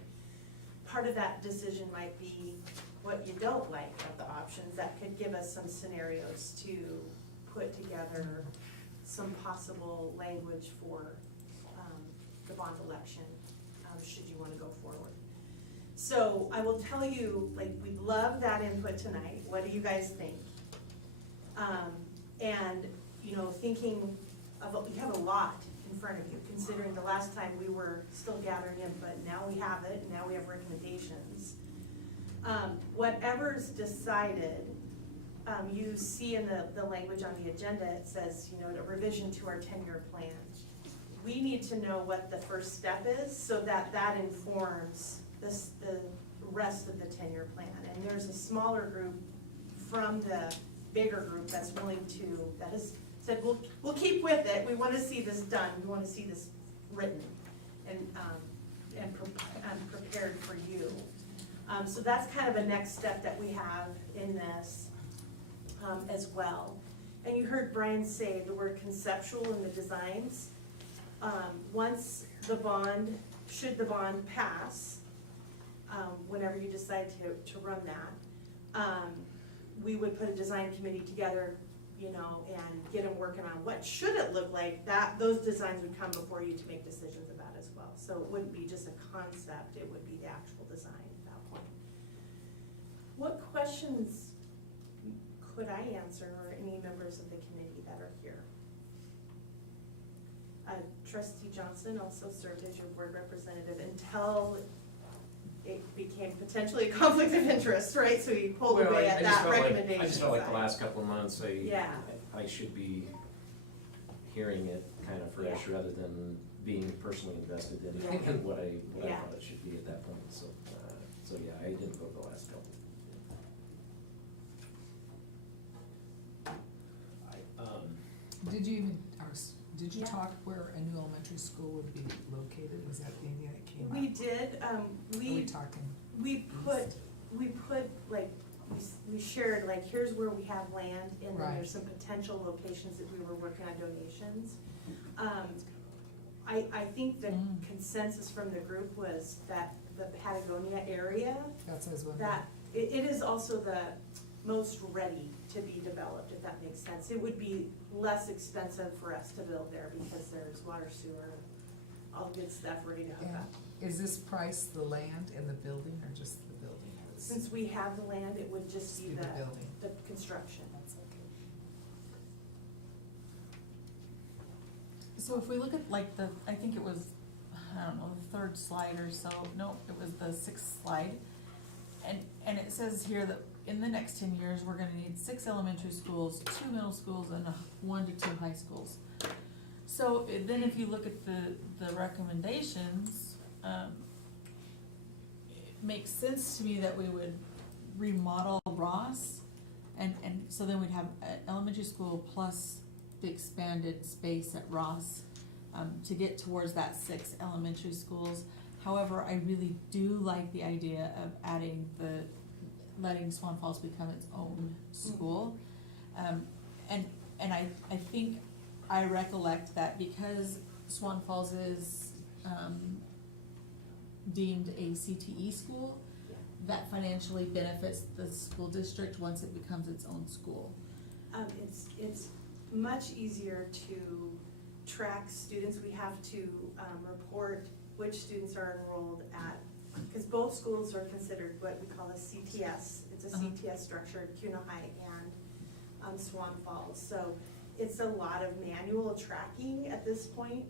Part of that decision might be what you don't like of the options. That could give us some scenarios to put together some possible language for the bond election, should you want to go forward. So I will tell you, we'd love that input tonight. What do you guys think? And, thinking of, you have a lot in front of you, considering the last time we were still gathering input. Now we have it, and now we have recommendations. Whatever's decided, you see in the language on the agenda, it says, a revision to our 10-year plan. We need to know what the first step is, so that informs the rest of the 10-year plan. And there's a smaller group from the bigger group that has said, we'll keep with it. We want to see this done. We want to see this written and prepared for you. So that's kind of a next step that we have in this as well. And you heard Brian say the word conceptual in the designs. Once should the bond pass, whenever you decide to run that, we would put a design committee together, and get them working on what should it look like. Those designs would come before you to make decisions about as well. So it wouldn't be just a concept, it would be the actual design at that point. What questions could I answer, or any members of the committee that are here? Trustee Johnson also served as your board representative until it became potentially a conflict of interest, right? So you pulled away at that recommendation. I just felt like the last couple of months, I should be hearing it kind of fresh rather than being personally invested in what I thought it should be at that point. So I didn't vote the last couple. Did you talk where a new elementary school would be located? Was that the idea that came up? We did. Are we talking? We shared, here's where we have land, and then Right. there's some potential locations that we were working on donations. I think the consensus from the group was that the Patagonia area, That's as well. that it is also the most ready to be developed, if that makes sense. It would be less expensive for us to build there because there's water, sewer, all the good stuff ready to hook up. Is this price the land and the building, or just the building? Since we have the land, it would just be the building. the construction. That's okay. So if we look at I think it was, I don't know, the third slide or so, no, it was the sixth slide. And it says here that in the next 10 years, we're gonna need 6 elementary schools, 2 middle schools, and 1 to 2 high schools. So then if you look at the recommendations, it makes sense to me that we would remodel Ross, and so then we'd have an elementary school plus the expanded space at Ross to get towards that 6 elementary schools. However, I really do like the idea of letting Swan Falls become its own school. And I think I recollect that because Swan Falls is, deemed a CTE school, that financially benefits the school district once it becomes its own school. It's much easier to track students. We have to report which students are enrolled at, because both schools are considered what we call a CTS. It's a CTS structure, Kuna High and Swan Falls. So it's a lot of manual tracking at this point,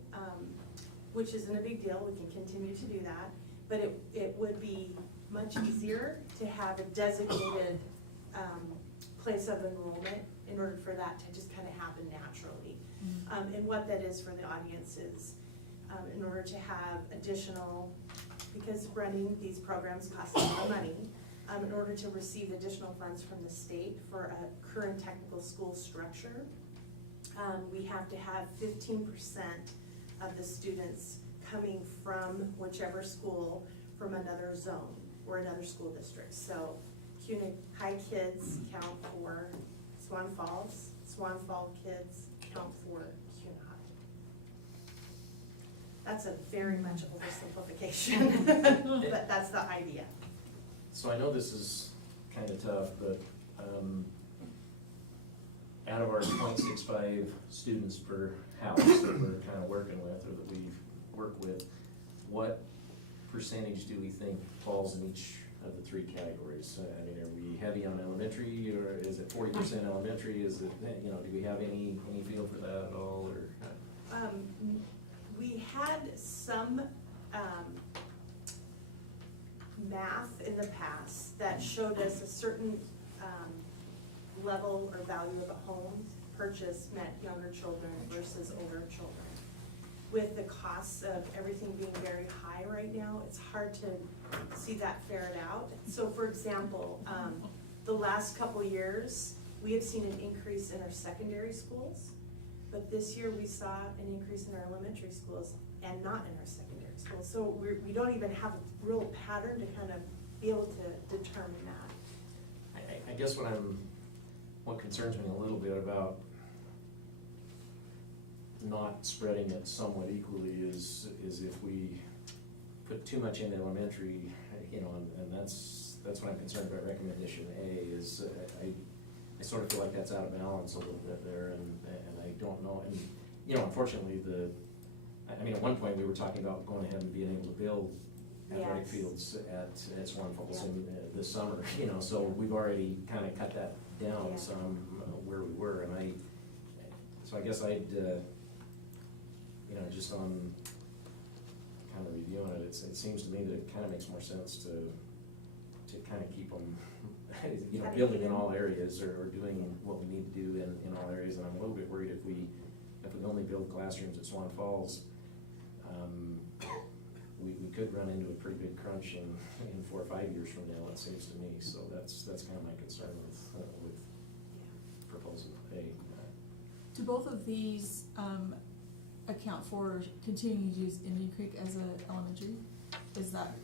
which isn't a big deal. We can continue to do that. But it would be much easier to have a designated place of enrollment in order for that to just kind of happen naturally. And what that is for the audience is, in order to have additional, because running these programs costs a lot of money, in order to receive additional funds from the state for a current technical school structure, we have to have 15% of the students coming from whichever school from another zone or another school district. So CUNA High kids count for Swan Falls kids count for CUNA High. That's a very much oversimplification, but that's the idea. So I know this is kind of tough, but out of our 0.65 students per house that we're kind of working with, or that we work with, what percentage do we think falls in each of the three categories? I mean, are we heavy on elementary, or is it 40% elementary? Is it, you know, do we have any feel for that at all, or? We had some math in the past that showed us a certain level or value of a home purchase meant younger children versus older children. With the costs of everything being very high right now, it's hard to see that ferret out. So for example, the last couple years, we have seen an increase in our secondary schools, but this year we saw an increase in our elementary schools and not in our secondary schools. So we don't even have a real pattern to kind of be able to determine that. I guess what concerns me a little bit about not spreading it somewhat equally is if we put too much into elementary, you know, and that's what I'm concerned about. Recommendation A is, I sort of feel like that's out of balance a little bit there, and I don't know, and, you know, unfortunately, I mean, at one point, we were talking about going ahead and being able to build athletic fields at Swan Falls in this summer, you know, so we've already kind of cut that down some where we were, and so I guess I'd, you know, just on kind of reviewing it, it seems to me that it kind of makes more sense to kind of keep them, you know, building in all areas, or doing what we need to do in all areas. And I'm a little bit worried if we only build classrooms at Swan Falls, we could run into a pretty big crunch in 4 or 5 years from now, it seems to me. So that's kind of my concern with proposal A. Do both of these account for continuing to use Indian Creek as an elementary? Is that?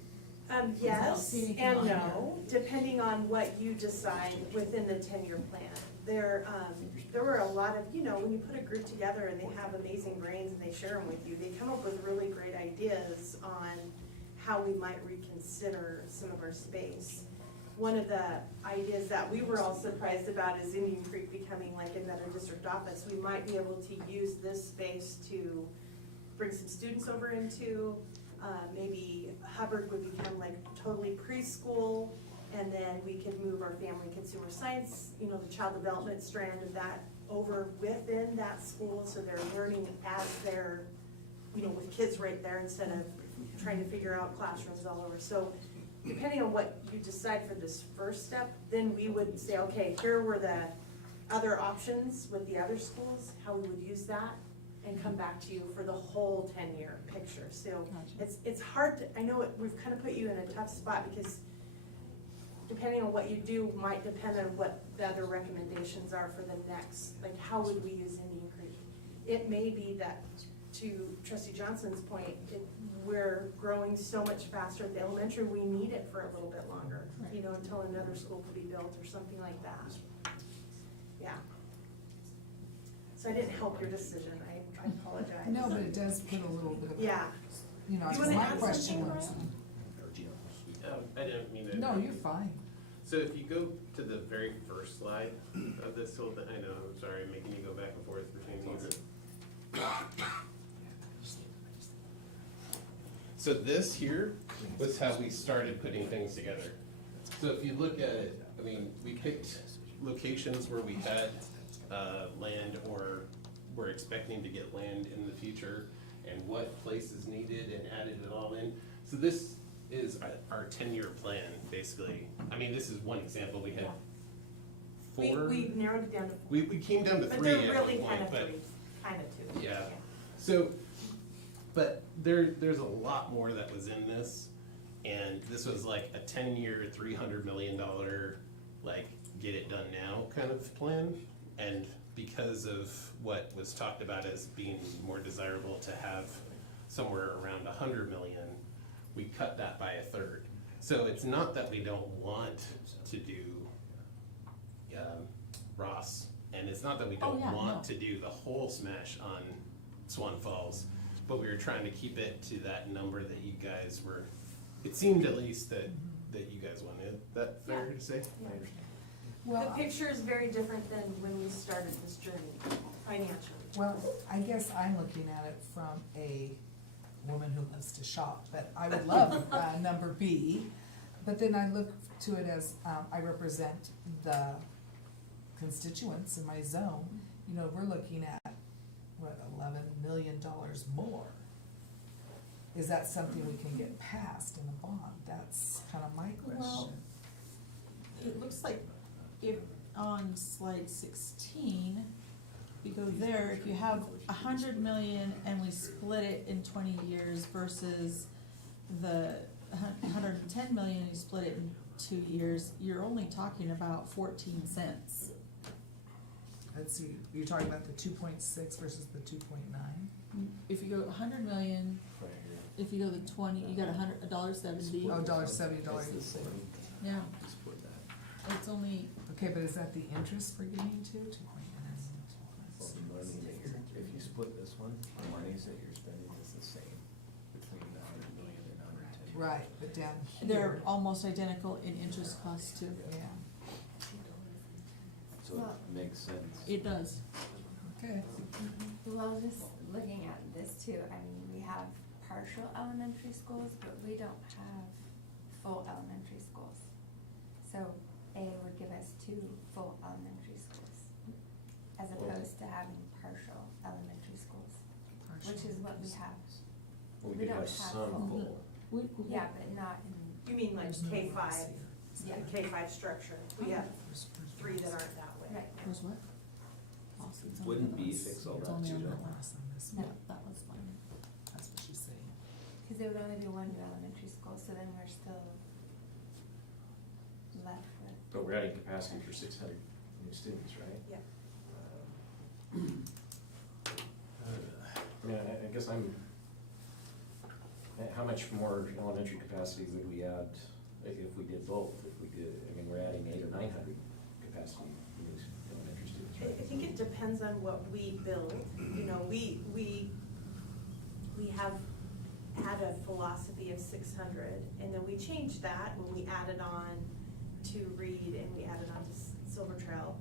Yes and no, depending on what you decide within the 10-year plan. There were a lot of, you know, when you put a group together and they have amazing brains and they share them with you, they come up with really great ideas on how we might reconsider some of our space. One of the ideas that we were all surprised about is Indian Creek becoming like another district office. We might be able to use this space to bring some students over into. Maybe Hubbard would become like totally preschool, and then we could move our family and consumer science, you know, the child development strand of that over within that school, so they're learning as they're, you know, with kids right there instead of trying to figure out classrooms all over. So depending on what you decide for this first step, then we would say, okay, here were the other options with the other schools, how we would use that, and come back to you for the whole 10-year picture. So it's hard to, I know we've kind of put you in a tough spot, because depending on what you do might depend on what the other recommendations are for the next, like how would we use Indian Creek? It may be that, to Trustee Johnson's point, we're growing so much faster at the elementary, we need it for a little bit longer, you know, until another school could be built or something like that. Yeah. So I didn't help your decision, I apologize. No, but it does put a little bit of, Yeah. you know, You because wanna my add question something, was. I didn't mean to. No, you're fine. So if you go to the very first slide of this whole thing, I know, I'm sorry, I'm making you go back and forth between these. So this here was how we started putting things together. So if you look at it, I mean, we picked locations where we had land or were expecting to get land in the future and what places needed and added it all in. So this is our 10-year plan, basically. I mean, this is one example. We had four. We narrowed it down to 4. We came down to But 3 they're at really one kind point, of but 3, kind of 2. yeah. So, but there's a lot more that was in this, and this was like a 10-year, $300 million, like, get it done now kind of plan. And because of what was talked about as being more desirable to have somewhere around 100 million, we cut that by 1/3. So it's not that we don't want to do Ross, and it's not that we don't want to do the whole smash on Swan Falls, but we were trying to keep it to that number that you guys were, it seemed at least that you guys wanted. Is that fair to say? Yeah. I understand. Well, The picture is very different than when we started this journey financially. well, I guess I'm looking at it from a woman who loves to shop, but I would love number B. But then I look to it as, I represent the constituents in my zone. You know, we're looking at, what, $11 million more. Is that something we can get passed in a bond? That's kind of my question. Well, it looks like if on slide 16, you go there, if you have 100 million and we split it in 20 years versus the 110 million, you split it in 2 years, you're only talking about 14 cents. Let's see, you're talking about the 2.6 versus the 2.9? If you go 100 million, if you go to 20, you got $1.70. Oh, $1.70, Yeah. It's only, okay, but is that the interest we're getting to? 2.9. If you split this one, the monies that you're spending is the same between the 100 million and 110. Right, but down here. they're almost identical in interest costs too. Yeah, So Well, it makes sense. It does. okay. Well, just looking at this too, I mean, we have partial elementary schools, but we don't have full elementary schools. So A would give us 2 full elementary schools, as opposed to having partial elementary schools, which is what we have. We We could don't have have some full. full. Yeah, but not in. You mean like There's no K5, loss here. the K5 structure? We have 3 that aren't that way. Right. Where's what? Wouldn't B fix all It's that only too, on though? that one. Loss on this No, one. that was fine. That's what she's saying. Because they would only be 1 new elementary school, so then we're still left with. But we're adding capacity for 600 new students, right? Yeah. I mean, I guess how much more elementary capacity would we add if we did both? If we did, I mean, we're adding 800 or 900 capacity new elementary students, I right? think it depends on what we build. You know, we have had a philosophy of 600, and then we changed that when we added on to Reed and we added on to Silver Trail.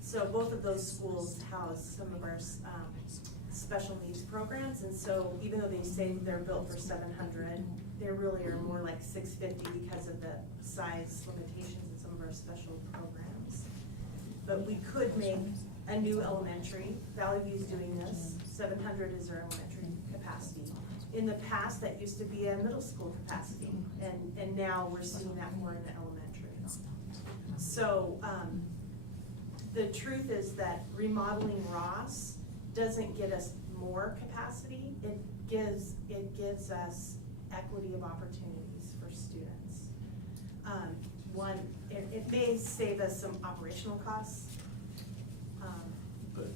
So both of those schools house some of our special needs programs, and so even though they say they're built for 700, they really are more like 650 because of the size limitations in some of our special programs. But we could make a new elementary. Valley View's doing this. 700 is our elementary capacity. In the past, that used to be a middle school capacity, and now we're seeing that more in the elementary. So, the truth is that remodeling Ross doesn't get us more capacity. It gives us equity of opportunities for students. One, it may save us some operational costs. But,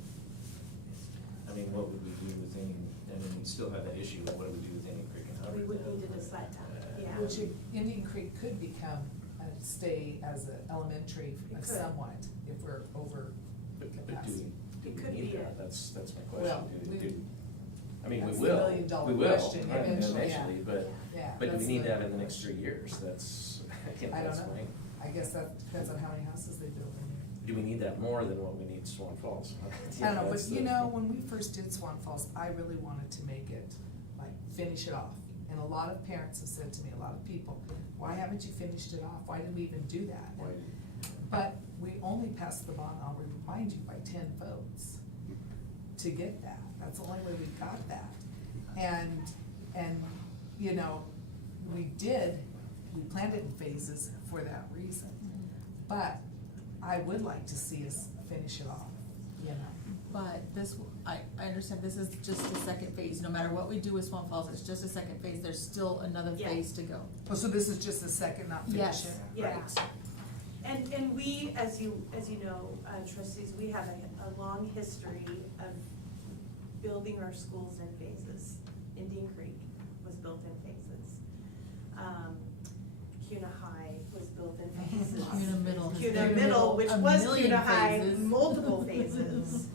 I mean, what would we do with any, I mean, we still have that issue, of what do we do with Indian Creek and how? We would need to decide that, yeah. Which Indian Creek could become, stay as an elementary It could. somewhat if we're over But do capacity. do It we could need be that? it. That's my Well, question. we- I mean, we That's the will, million-dollar we will, question, right, eventually, eventually, yeah. but, Yeah, but do we that's need the- that in the next 3 years? That's, you know, I don't that's know. my, I guess that depends on how many houses they build in there. do we need that more than what we need Swan Falls? I don't know, but That's you the- know, when we first did Swan Falls, I really wanted to make it, like, finish it off. And a lot of parents have said to me, a lot of people, why haven't you finished it off? Why did we even do that? Why- But we only passed the bond, I'll remind you, by 10 votes to get that. That's the only way we got that. And, you know, we planned it in phases for that reason. But I would like to see us finish it off, you know. But this, I understand this is just the second phase, no matter what we do with Swan Falls, it's just a second phase, there's still another Yeah. phase to go. Oh, so this is just the second, not finish Yes. it? Yeah. Right. And we, as you know, trustees, we have a long history of building our schools in phases. Indian Creek was built in phases. Kuna High was built in phases. Kuna Middle has Kuna been Middle, which a was million Kuna High, phases. multiple phases.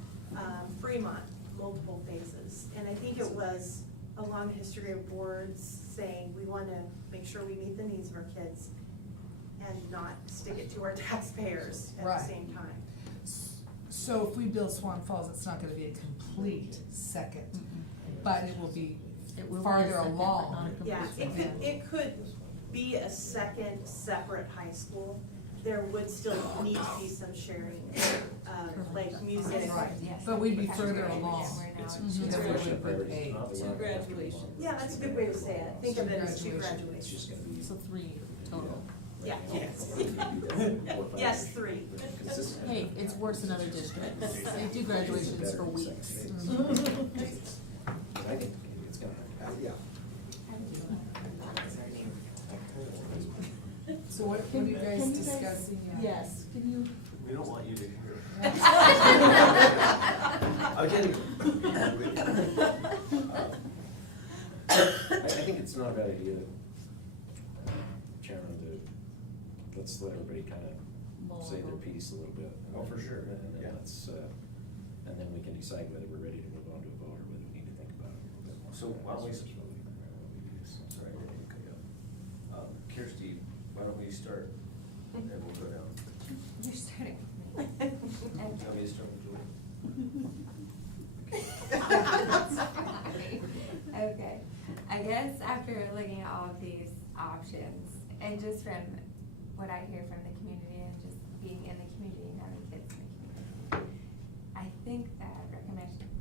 Fremont, multiple phases. And I think it was a long history of boards saying, we want to make sure we meet the needs of our kids and not stick it to our taxpayers at Right. the same time. So if we build Swan Falls, it's not gonna be a complete second, but it will be It will be a farther second, but along. not a complete Yeah, second. it could be a second separate high school. There would still need to be some sharing, like music. Right, Yes, but we'd be that's further right. along. We're It's, now- it's a Then we question would of priorities, pay not the two one. graduations. Yeah, that's a good way to say it. Think of it as two Graduation. It's graduations. just gonna be. So 3 total. Yeah. Yes. Yes, 3. Hey, it's worse than other districts, they do graduations for weeks. I think it's gonna happen. Yeah. So what are you guys discussing? Yes, can you? We don't want you to hear. I'm kidding. I think it's not a bad idea, Chairman, let's let everybody kind of say their piece a little bit. Oh, for sure. And then Yeah. let's, and then we can decide whether we're ready to move on to a vote or whether we need to think about it a little bit more. So why don't we- Sorry, I didn't cut you off. Kirsty, why don't we start, and we'll go down. You're starting with me. Tell me to start with Julie. Okay, I guess after looking at all of these options, and just from what I hear from the community and just being in the community and having kids in the community, I think that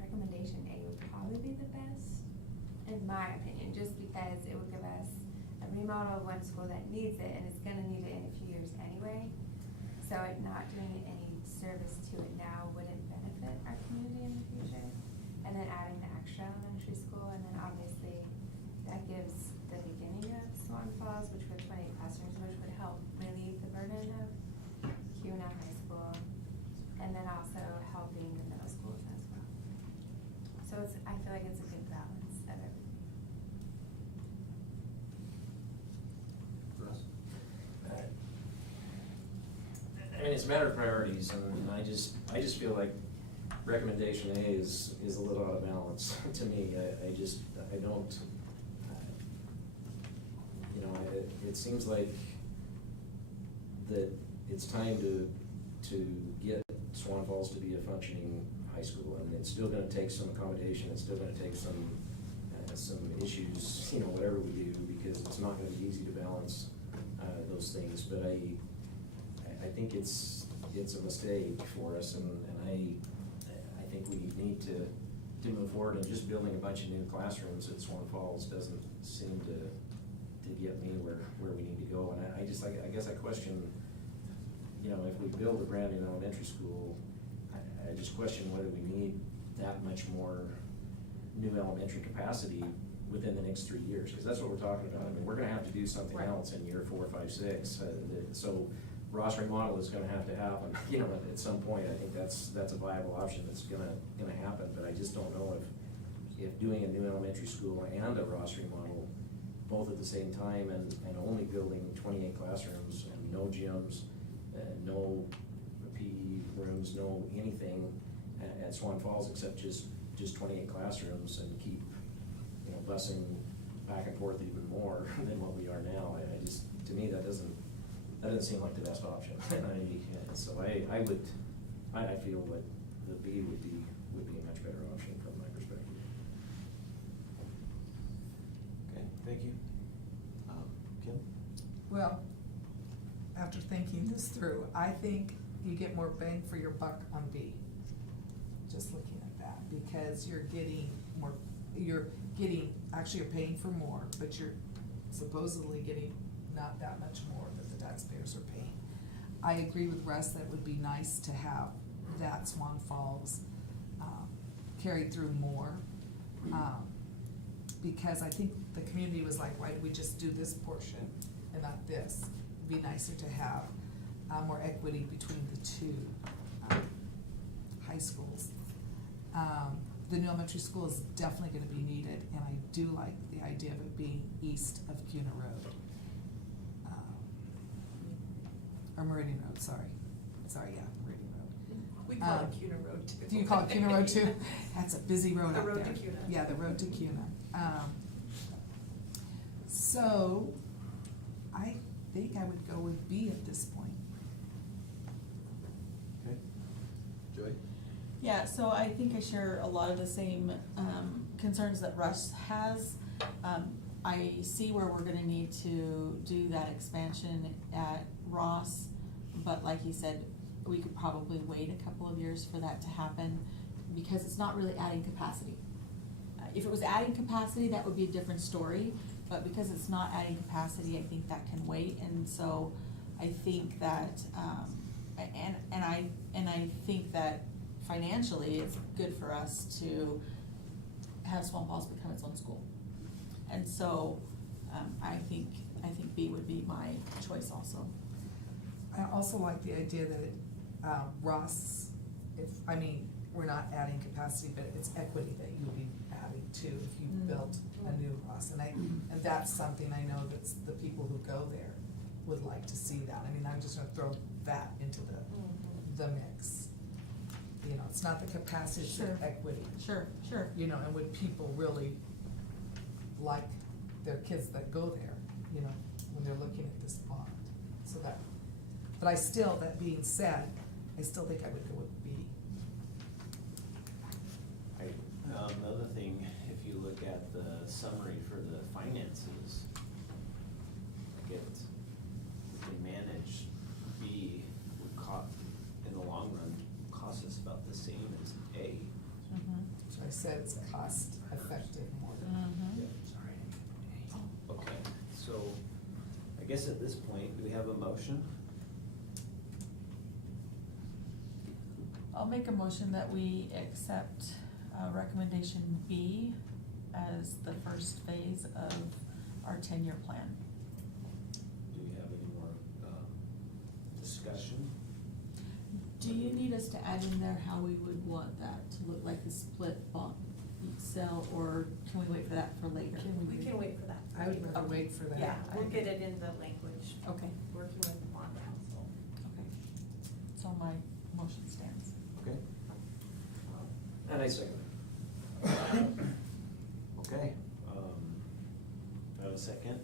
recommendation A would probably be the best, in my opinion, just because it would give us a remodel of one school that needs it, and it's gonna need it in a few years anyway. So it not doing any service to it now wouldn't benefit our community in the future. And then adding the extra elementary school, and then obviously that gives the beginning of Swan Falls, which were 28 classrooms, which would help relieve the burden of Kuna High School, and then also helping the middle schools as well. So it's, I feel like it's a good balance of everything. I mean, it's a matter of priorities, and I just feel like recommendation A is a little out of balance to me. I don't, you know, it seems like that it's time to get Swan Falls to be a functioning high school, and it's still gonna take some accommodation, it's still gonna take some issues, you know, whatever we do, because it's not gonna be easy to balance those things, but I think it's a mistake for us, and I think we need to move forward, and just building a bunch of new classrooms at Swan Falls doesn't seem to get me where we need to go, and I guess I question, you know, if we build a brand new elementary school, I just question whether we need that much more new elementary capacity within the next 3 years, because that's what we're talking about. I mean, we're gonna have to do something else in year 4, 5, 6, so Ross remodel is gonna have to happen, you know, at some point. I think that's a viable option that's gonna happen, but I just don't know if doing a new elementary school and a Ross remodel both at the same time, and only building 28 classrooms and no gyms, no PE rooms, no anything, at Swan Falls, except just 28 classrooms and keep, you know, busing back and forth even more than what we are now. I just, to me, that doesn't seem like the best option. And so I feel that the B would be a much better option from my perspective. Okay, thank you. Kim? Well, after thinking this through, I think you get more bang for your buck on B. Just looking at that, because you're getting more, actually you're paying for more, but you're supposedly getting not that much more that the taxpayers are paying. I agree with Russ that it would be nice to have that Swan Falls carried through more. Because I think the community was like, why did we just do this portion and not this? It'd be nicer to have more equity between the two high schools. The new elementary school is definitely gonna be needed, and I do like the idea of it being east of Kuna Road. Or Meridian Road, sorry, yeah, Meridian Road. We call it Kuna Road too. Do you call it Kuna Road too? That's a busy road The out there. road to Kuna. Yeah, the road to Kuna. So, I think I would go with B at this point. Okay. Joy? Yeah, so I think I share a lot of the same concerns that Russ has. I see where we're gonna need to do that expansion at Ross, but like he said, we could probably wait a couple of years for that to happen, because it's not really adding capacity. If it was adding capacity, that would be a different story, but because it's not adding capacity, I think that can wait, and so I think that, and I think that financially, it's good for us to have Swan Falls become its own school. And so, I think B would be my choice also. I also like the idea that Ross, we're not adding capacity, but it's equity that you would be adding to if you built a new Ross. And that's something I know that the people who go there would like to see that. I'm just gonna throw that into the mix. You know, it's not the capacity, it's the equity. Sure. You know, and would people really like their kids that go there, you know, when they're looking at this bond? So that, but I still, that being said, I still think I would go with B. Another thing, if you look at the summary for the finances, if we manage B, would cost, in the long run, cost us about the same as A. So I said it's cost effective more. Yeah. Okay, so I guess at this point, do we have a motion? I'll make a motion that we accept recommendation B as the first phase of our 10-year plan. Do we have any more discussion? Do you need us to add in there how we would want that to look, like the split bond cell, or can we wait for that for later? We can wait for that. I would rather wait for that. Yeah, we'll get it in the language. Okay. Working with the bond council. Okay, so my motion stands. Okay. And I second Okay, I have a second,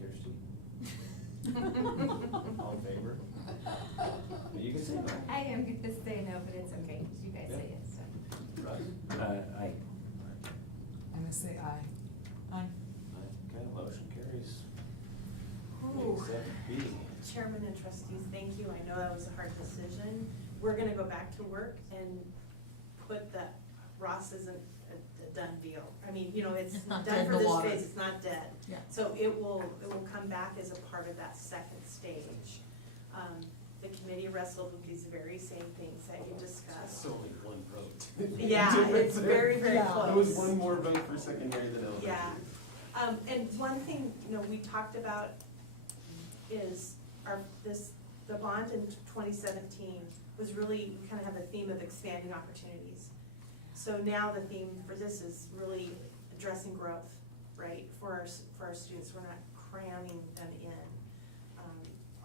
Kirsty? All in favor? You can say no. I am gonna say no, but it's okay, because you guys say yes, so. Right. Aye. I'm gonna say aye. Aye. Okay, motion carries. Ooh. Except B. Chairman and trustees, thank you. I know that was a hard decision. We're gonna go back to work and put that Ross isn't a done deal. It's Not done dead in for the this water. phase, it's not dead. Yeah. So it will come back as a part of that second stage. The committee wrestled with these very same things that you discussed. It's only one vote. Yeah, it's very, very close. There was one more vote for secondary than elementary. Yeah, and one thing, we talked about is the bond in 2017 was really, we kind of have a theme of expanding opportunities. So now the theme for this is really addressing growth, right, for our students. We're not cramming them in.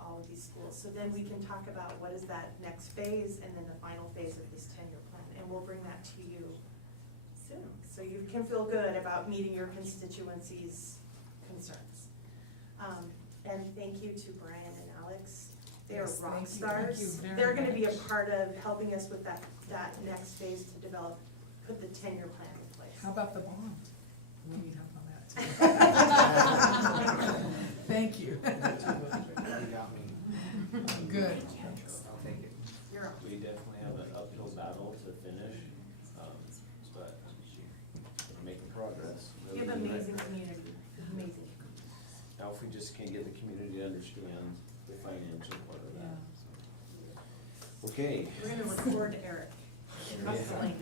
all of these schools. So then we can talk about what is that next phase and then the final phase of this 10-year plan, and we'll bring that to you soon. So you can feel good about meeting your constituency's concerns. And thank you to Brian and Alex. They are Yes, rock thank you stars. very They're gonna be a much. part of helping us with that next phase to develop, put the 10-year plan in place. How about the bond? We need help on that too. Thank you. You got me. Good. I'll take it. You're up. We definitely have an uphill battle to finish, but we're making progress. You have amazing community, amazing. Now, if we just can get the community to understand the financial part of that. Okay. We're gonna record Eric. Hustling.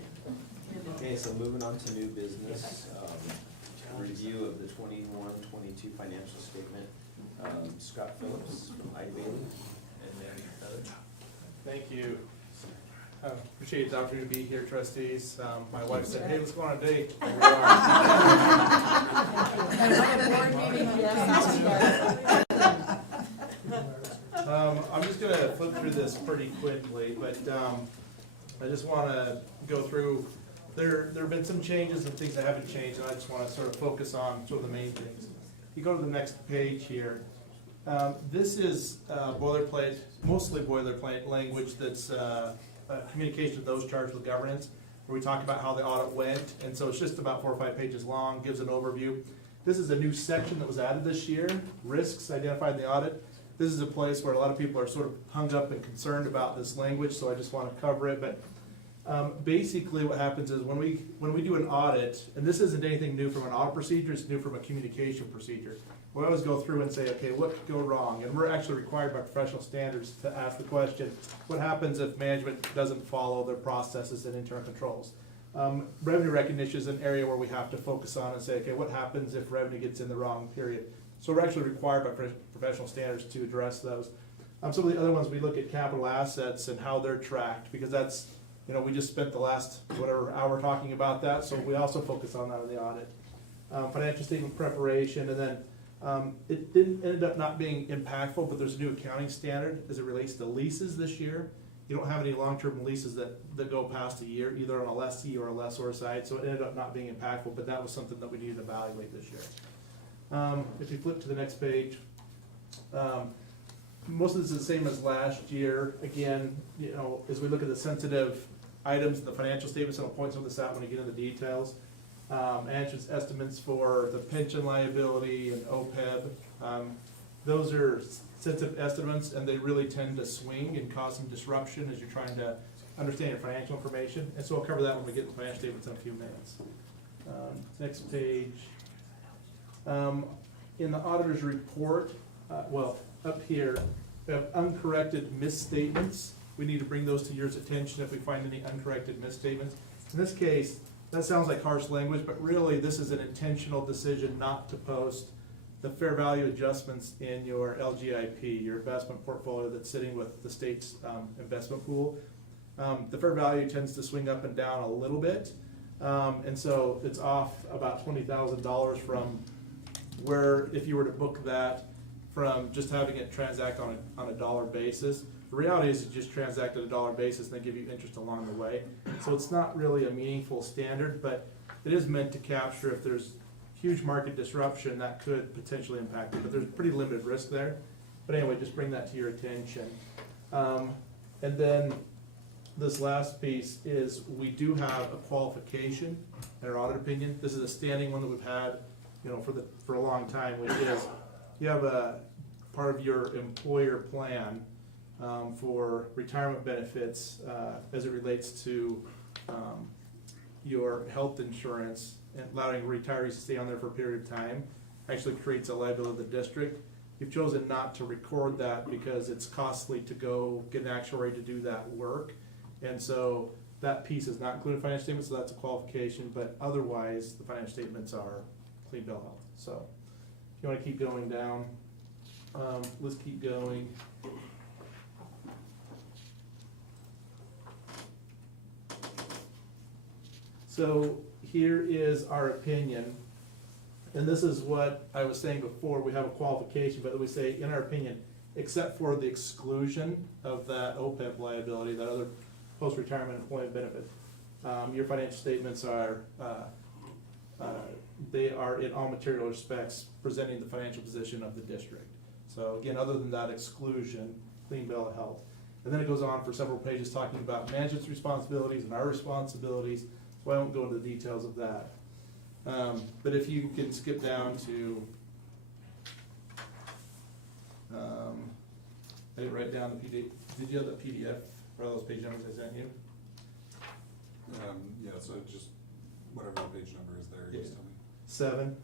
Okay, so moving on to new business, review of the 21-22 financial statement. Scott Phillips from Ida Bailey, and then Heather. Thank you. Appreciate the opportunity to be here, trustees. My wife said, hey, let's go on a date. Here we are. And what a board meeting you came to. I'm just gonna flip through this pretty quickly, but I just wanna go through, there have been some changes and things that haven't changed, and I just wanna sort of focus on sort of the main things. You go to the next page here. This is boilerplate, mostly boilerplate language that's communication to those charged with governance, where we talk about how the audit went, and so it's just about 4 or 5 pages long, gives an overview. This is a new section that was added this year, risks identified in the audit. This is a place where a lot of people are sort of hung up and concerned about this language, so I just want to cover it, but basically what happens is when we do an audit, and this isn't anything new from an audit procedure, it's new from a communication procedure. We always go through and say, okay, what could go wrong? And we're actually required by professional standards to ask the question, what happens if management doesn't follow their processes and internal controls? Revenue recognition is an area where we have to focus on and say, okay, what happens if revenue gets in the wrong period? So we're actually required by professional standards to address those. Some of the other ones, we look at capital assets and how they're tracked, because that's, we just spent the last whatever hour talking about that, so we also focus on that in the audit. Financial statement preparation, and then it ended up not being impactful, but there's a new accounting standard as it relates to leases this year. You don't have any long-term leases that go past a year, either on a lessee or a lessor side, so it ended up not being impactful, but that was something that we needed to evaluate this year. If you flip to the next page, most of this is the same as last year. Again, as we look at the sensitive items in the financial statements, and I'll point some of this out when we get into the details. Management's estimates for the pension liability and OPEB. Those are sensitive estimates, and they really tend to swing and cause some disruption as you're trying to understand your financial information. And so I'll cover that when we get to the financial statements in a few minutes. Next page. In the auditor's report, up here, we have uncorrected misstatements. We need to bring those to your attention if we find any uncorrected misstatements. In this case, that sounds like harsh language, but really this is an intentional decision not to post the fair value adjustments in your LGIP, your investment portfolio that's sitting with the state's investment pool. The fair value tends to swing up and down a little bit, and so it's off about $20,000 from where, if you were to book that from just having it transact on a dollar basis. The reality is you just transact at a dollar basis and they give you interest along the way. So it's not really a meaningful standard, but it is meant to capture if there's huge market disruption that could potentially impact it, but there's pretty limited risk there. But anyway, just bring that to your attention. And then this last piece is we do have a qualification in our audit opinion. This is a standing one that we've had, for a long time, which is you have a part of your employer plan for retirement benefits as it relates to your health insurance, and allowing retirees to stay on there for a period of time actually creates a liability of the district. You've chosen not to record that because it's costly to go get an actuary to do that work, and so that piece is not included in financial statements, so that's a qualification, but otherwise the financial statements are clean bill of health. So if you want to keep going down, let's keep going. So here is our opinion, and this is what I was saying before. We have a qualification, but we say, in our opinion, except for the exclusion of that OPEB liability, that other post-retirement employment benefit. Your financial statements are, they are in all material respects presenting the financial position of the district. So again, other than that exclusion, clean bill of health. And then it goes on for several pages talking about management's responsibilities and our responsibilities, so I won't go into the details of that. But if you can skip down to, I didn't write down the PDF. Did you have the PDF for all those page numbers I sent you? Yeah, so just whatever the page number is there, just tell me. 7.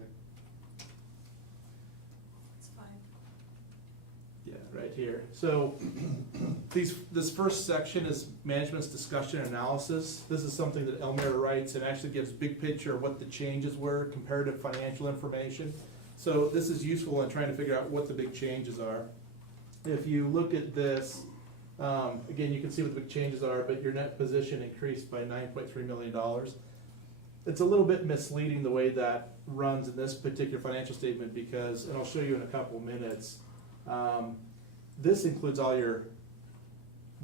Okay. It's fine. Yeah, right here. So this first section is management's discussion and analysis. This is something that Elmira writes and actually gives big picture of what the changes were, comparative financial information. So this is useful in trying to figure out what the big changes are. If you look at this, again, you can see what the big changes are, but your net position increased by $9.3 million. It's a little bit misleading the way that runs in this particular financial statement because, and I'll show you in a couple of minutes, this includes all your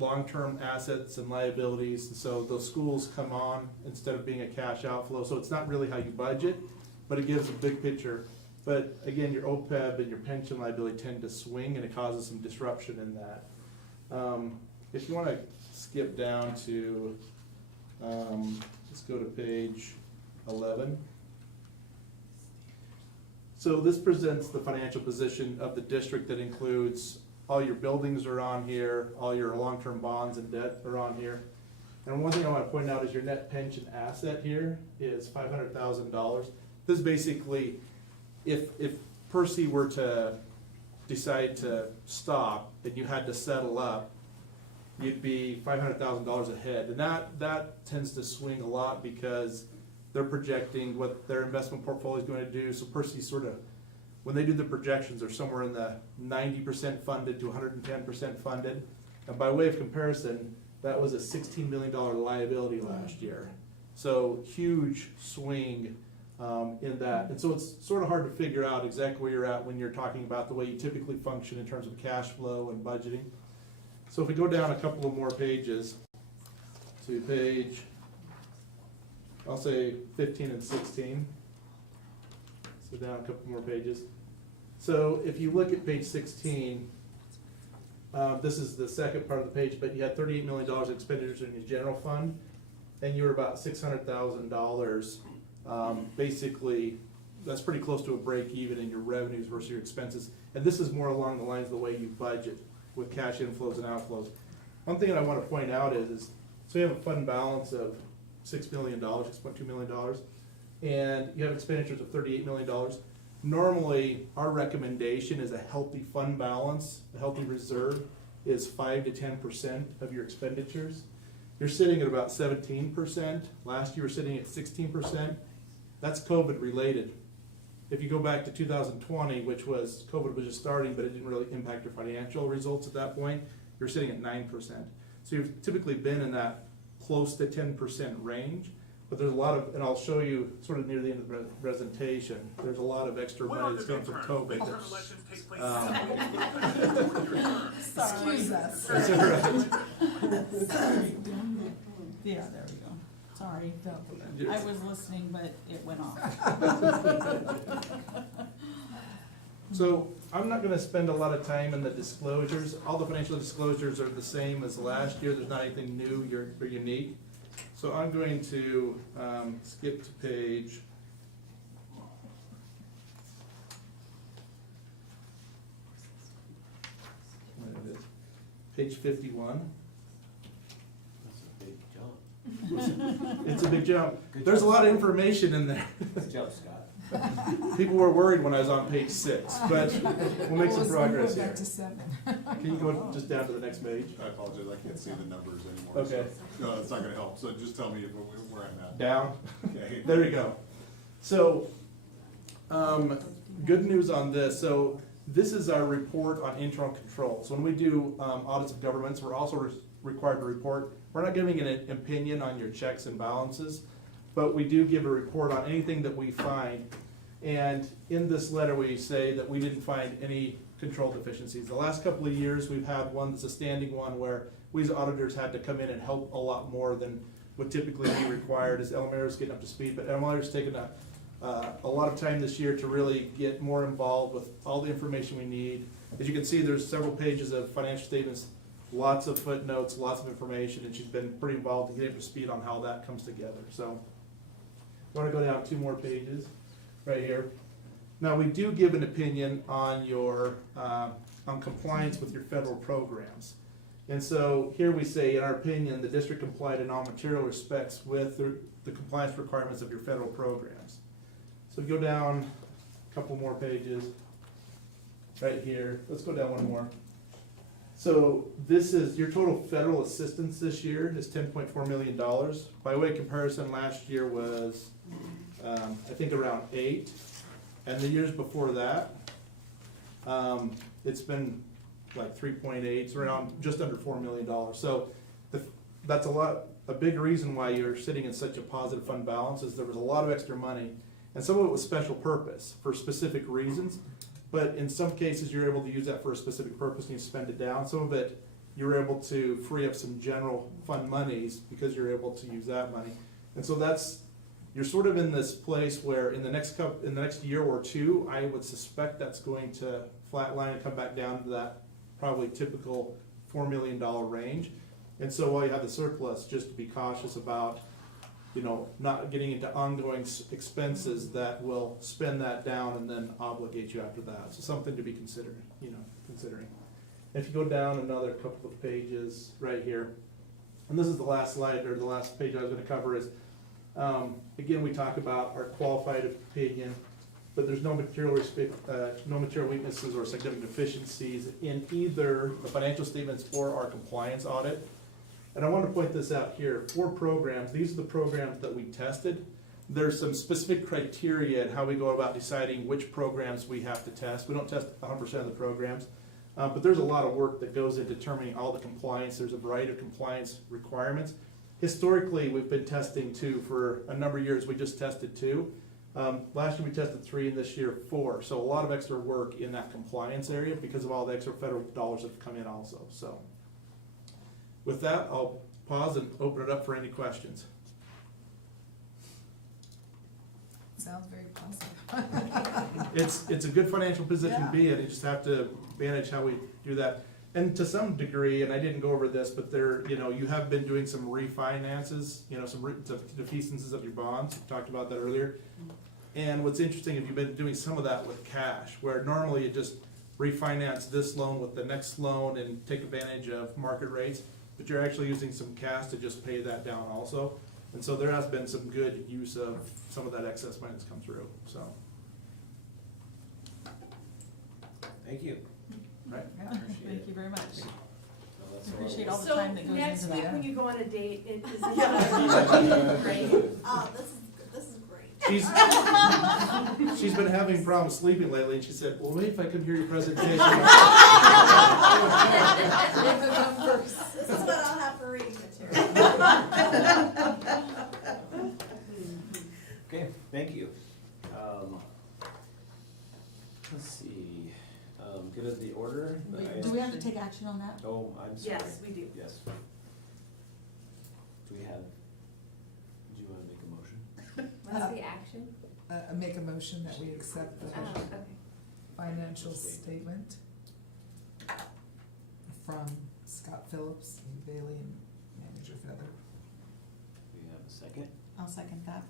long-term assets and liabilities, and so those schools come on instead of being a cash outflow, so it's not really how you budget, but it gives a big picture. But again, your OPEB and your pension liability tend to swing, and it causes some disruption in that. If you want to skip down to, let's go to page 11. So this presents the financial position of the district that includes all your buildings are on here, all your long-term bonds and debt are on here. And one thing I want to point out is your net pension asset here is $500,000. This is basically, if Percy were to decide to stop and you had to settle up, you'd be $500,000 ahead. And that tends to swing a lot because they're projecting what their investment portfolio is going to do. So Percy sort of, when they do the projections, they're somewhere in the 90% funded to 110% funded. And by way of comparison, that was a $16 million liability last year. So huge swing in that. And so it's sort of hard to figure out exactly where you're at when you're talking about the way you typically function in terms of cash flow and budgeting. So if we go down a couple of more pages to page, I'll say 15 and 16. So down a couple more pages. So if you look at page 16, this is the second part of the page, but you had $38 million in expenditures in your general fund, and you were about $600,000. Basically, that's pretty close to a break even in your revenues versus your expenses. And this is more along the lines of the way you budget with cash inflows and outflows. One thing that I want to point out is so you have a fund balance of $6 million, $6.2 million, and you have expenditures of $38 million. Normally, our recommendation is a healthy fund balance, a healthy reserve is 5 to 10% of your expenditures. You're sitting at about 17%. Last year, you were sitting at 16%. That's COVID related. If you go back to 2020, which was, COVID was just starting, but it didn't really impact your financial results at that point, you're sitting at 9%. So you've typically been in that close to 10% range, but there's a lot of, and I'll show you sort of near the end of the presentation, there's a lot of extra money that's come from COVID. Excuse us. That's all right. Yeah, there we go. Sorry, I was listening, but it went off. So I'm not gonna spend a lot of time in the disclosures. All the financial disclosures are the same as last year. There's not anything new or unique. So I'm going to skip to page page 51. That's a big jump. It's a big jump. There's a lot of information in there. Good job, Scott. People were worried when I was on page 6, but we'll make some progress Back here. to 7. Can you go just down to the next page? I apologize, I can't see the numbers anymore. Okay. So, no, it's not gonna help, so just tell me where I'm at. Down. Okay. There you go. So, good news on this. So this is our report on internal controls. When we do audits of governments, we're also required to report. We're not giving an opinion on your checks and balances, but we do give a report on anything that we find. And in this letter, we say that we didn't find any control deficiencies. The last couple of years, we've had one that's a standing one where we as auditors had to come in and help a lot more than would typically be required as Elmira's getting up to speed. But Elmira's taken a lot of time this year to really get more involved with all the information we need. As you can see, there's several pages of financial statements, lots of footnotes, lots of information, and she's been pretty involved to get up to speed on how that comes together. So, I want to go down 2 more pages right here. Now, we do give an opinion on your on compliance with your federal programs. And so here we say, in our opinion, the district complied in all material respects with the compliance requirements of your federal programs. So go down a couple more pages right here. Let's go down one more. So this is your total federal assistance this year is $10.4 million. By way of comparison, last year was I think around 8, and the years before that, it's been like 3.8. It's around just under $4 million. So that's a big reason why you're sitting in such a positive fund balance is there was a lot of extra money, and some of it was special purpose for specific reasons. But in some cases, you're able to use that for a specific purpose and you spend it down. Some of it, you're able to free up some general fund monies because you're able to use that money. And so you're sort of in this place where in the next year or two, I would suspect that's going to flatline and come back down to that probably typical $4 million range. And so while you have the surplus, just to be cautious about, not getting into ongoing expenses that will spend that down and then obligate you after that. So something to be considering. If you go down another couple of pages right here, and this is the last slide, or the last page I was going to cover is, again, we talk about our qualified opinion, but there's no material weaknesses or significant deficiencies in either the financial statements or our compliance audit. And I want to point this out here. 4 programs, these are the programs that we tested. There's some specific criteria in how we go about deciding which programs we have to test. We don't test 100% of the programs, but there's a lot of work that goes into determining all the compliance. There's a variety of compliance requirements. Historically, we've been testing 2 for a number of years. We just tested 2. Last year we tested 3 and this year 4. So a lot of extra work in that compliance area because of all the extra federal dollars that have come in also. So with that, I'll pause and open it up for any questions. Sounds very positive. It's a good financial position to be in. You just have to manage how we do that. And to some degree, and I didn't go over this, but you have been doing some refinances, some defeasances of your bonds. We talked about that earlier. And what's interesting, if you've been doing some of that with cash, where normally you just refinance this loan with the next loan and take advantage of market rates, but you're actually using some cash to just pay that down also. And so there has been some good use of some of that excess money that's come through, so. Thank you. Right. Yeah, thank you very much. No, that's all. Appreciate all the time that goes into that. So next week when you go on a date, it is great. Oh, this is great. She's been having problems sleeping lately, and she said, well, wait if I come hear your presentation. This is what I'll have for reading material. Okay, thank you. Let's see, good at the order. Do we have to take action on that? Oh, I'm sorry. Yes, we do. Yes. Do you want to make a motion? What's the action? Make a motion that we accept the Okay. financial statement from Scott Phillips, Bailey, and Manager Feather. Do we have a second? I'll second that.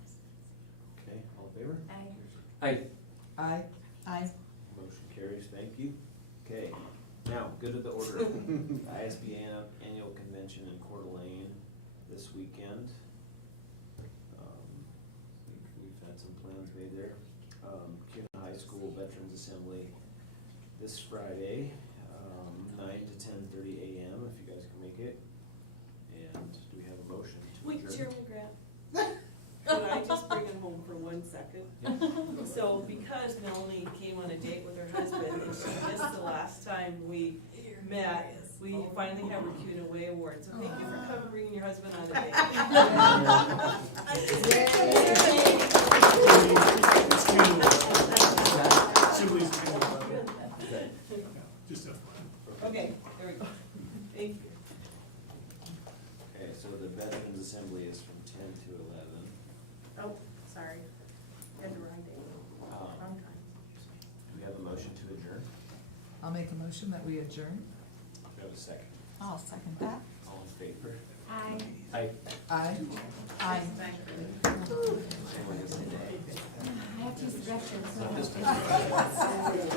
Okay, all in favor? Aye. Aye. Aye. Motion carries, thank you. Okay, now, good at the order. ISBA Annual Convention in Coeur d'Alene this weekend. We've had some plans made there. Kuna High School Veterans Assembly this Friday, 9 to 10:30 a.m. if you guys can make it. And do we have a motion to Wait, adjourn? Chairman Grant, could I just bring it home for 1 second? So because Melanie came on a date with her husband and she missed the last time we met, we finally have her Kuna Way Award. So thank you for coming, bringing your husband on a date. assembly is from 10 to 11. Oh, sorry, had the wrong day, wrong time. Do we have a motion to adjourn? I'll make a motion that we adjourn. Do we have a second? I'll second that. All in favor? Aye. Aye. Aye. Aye. Anyone has a nay? I have to use the restroom, so I don't-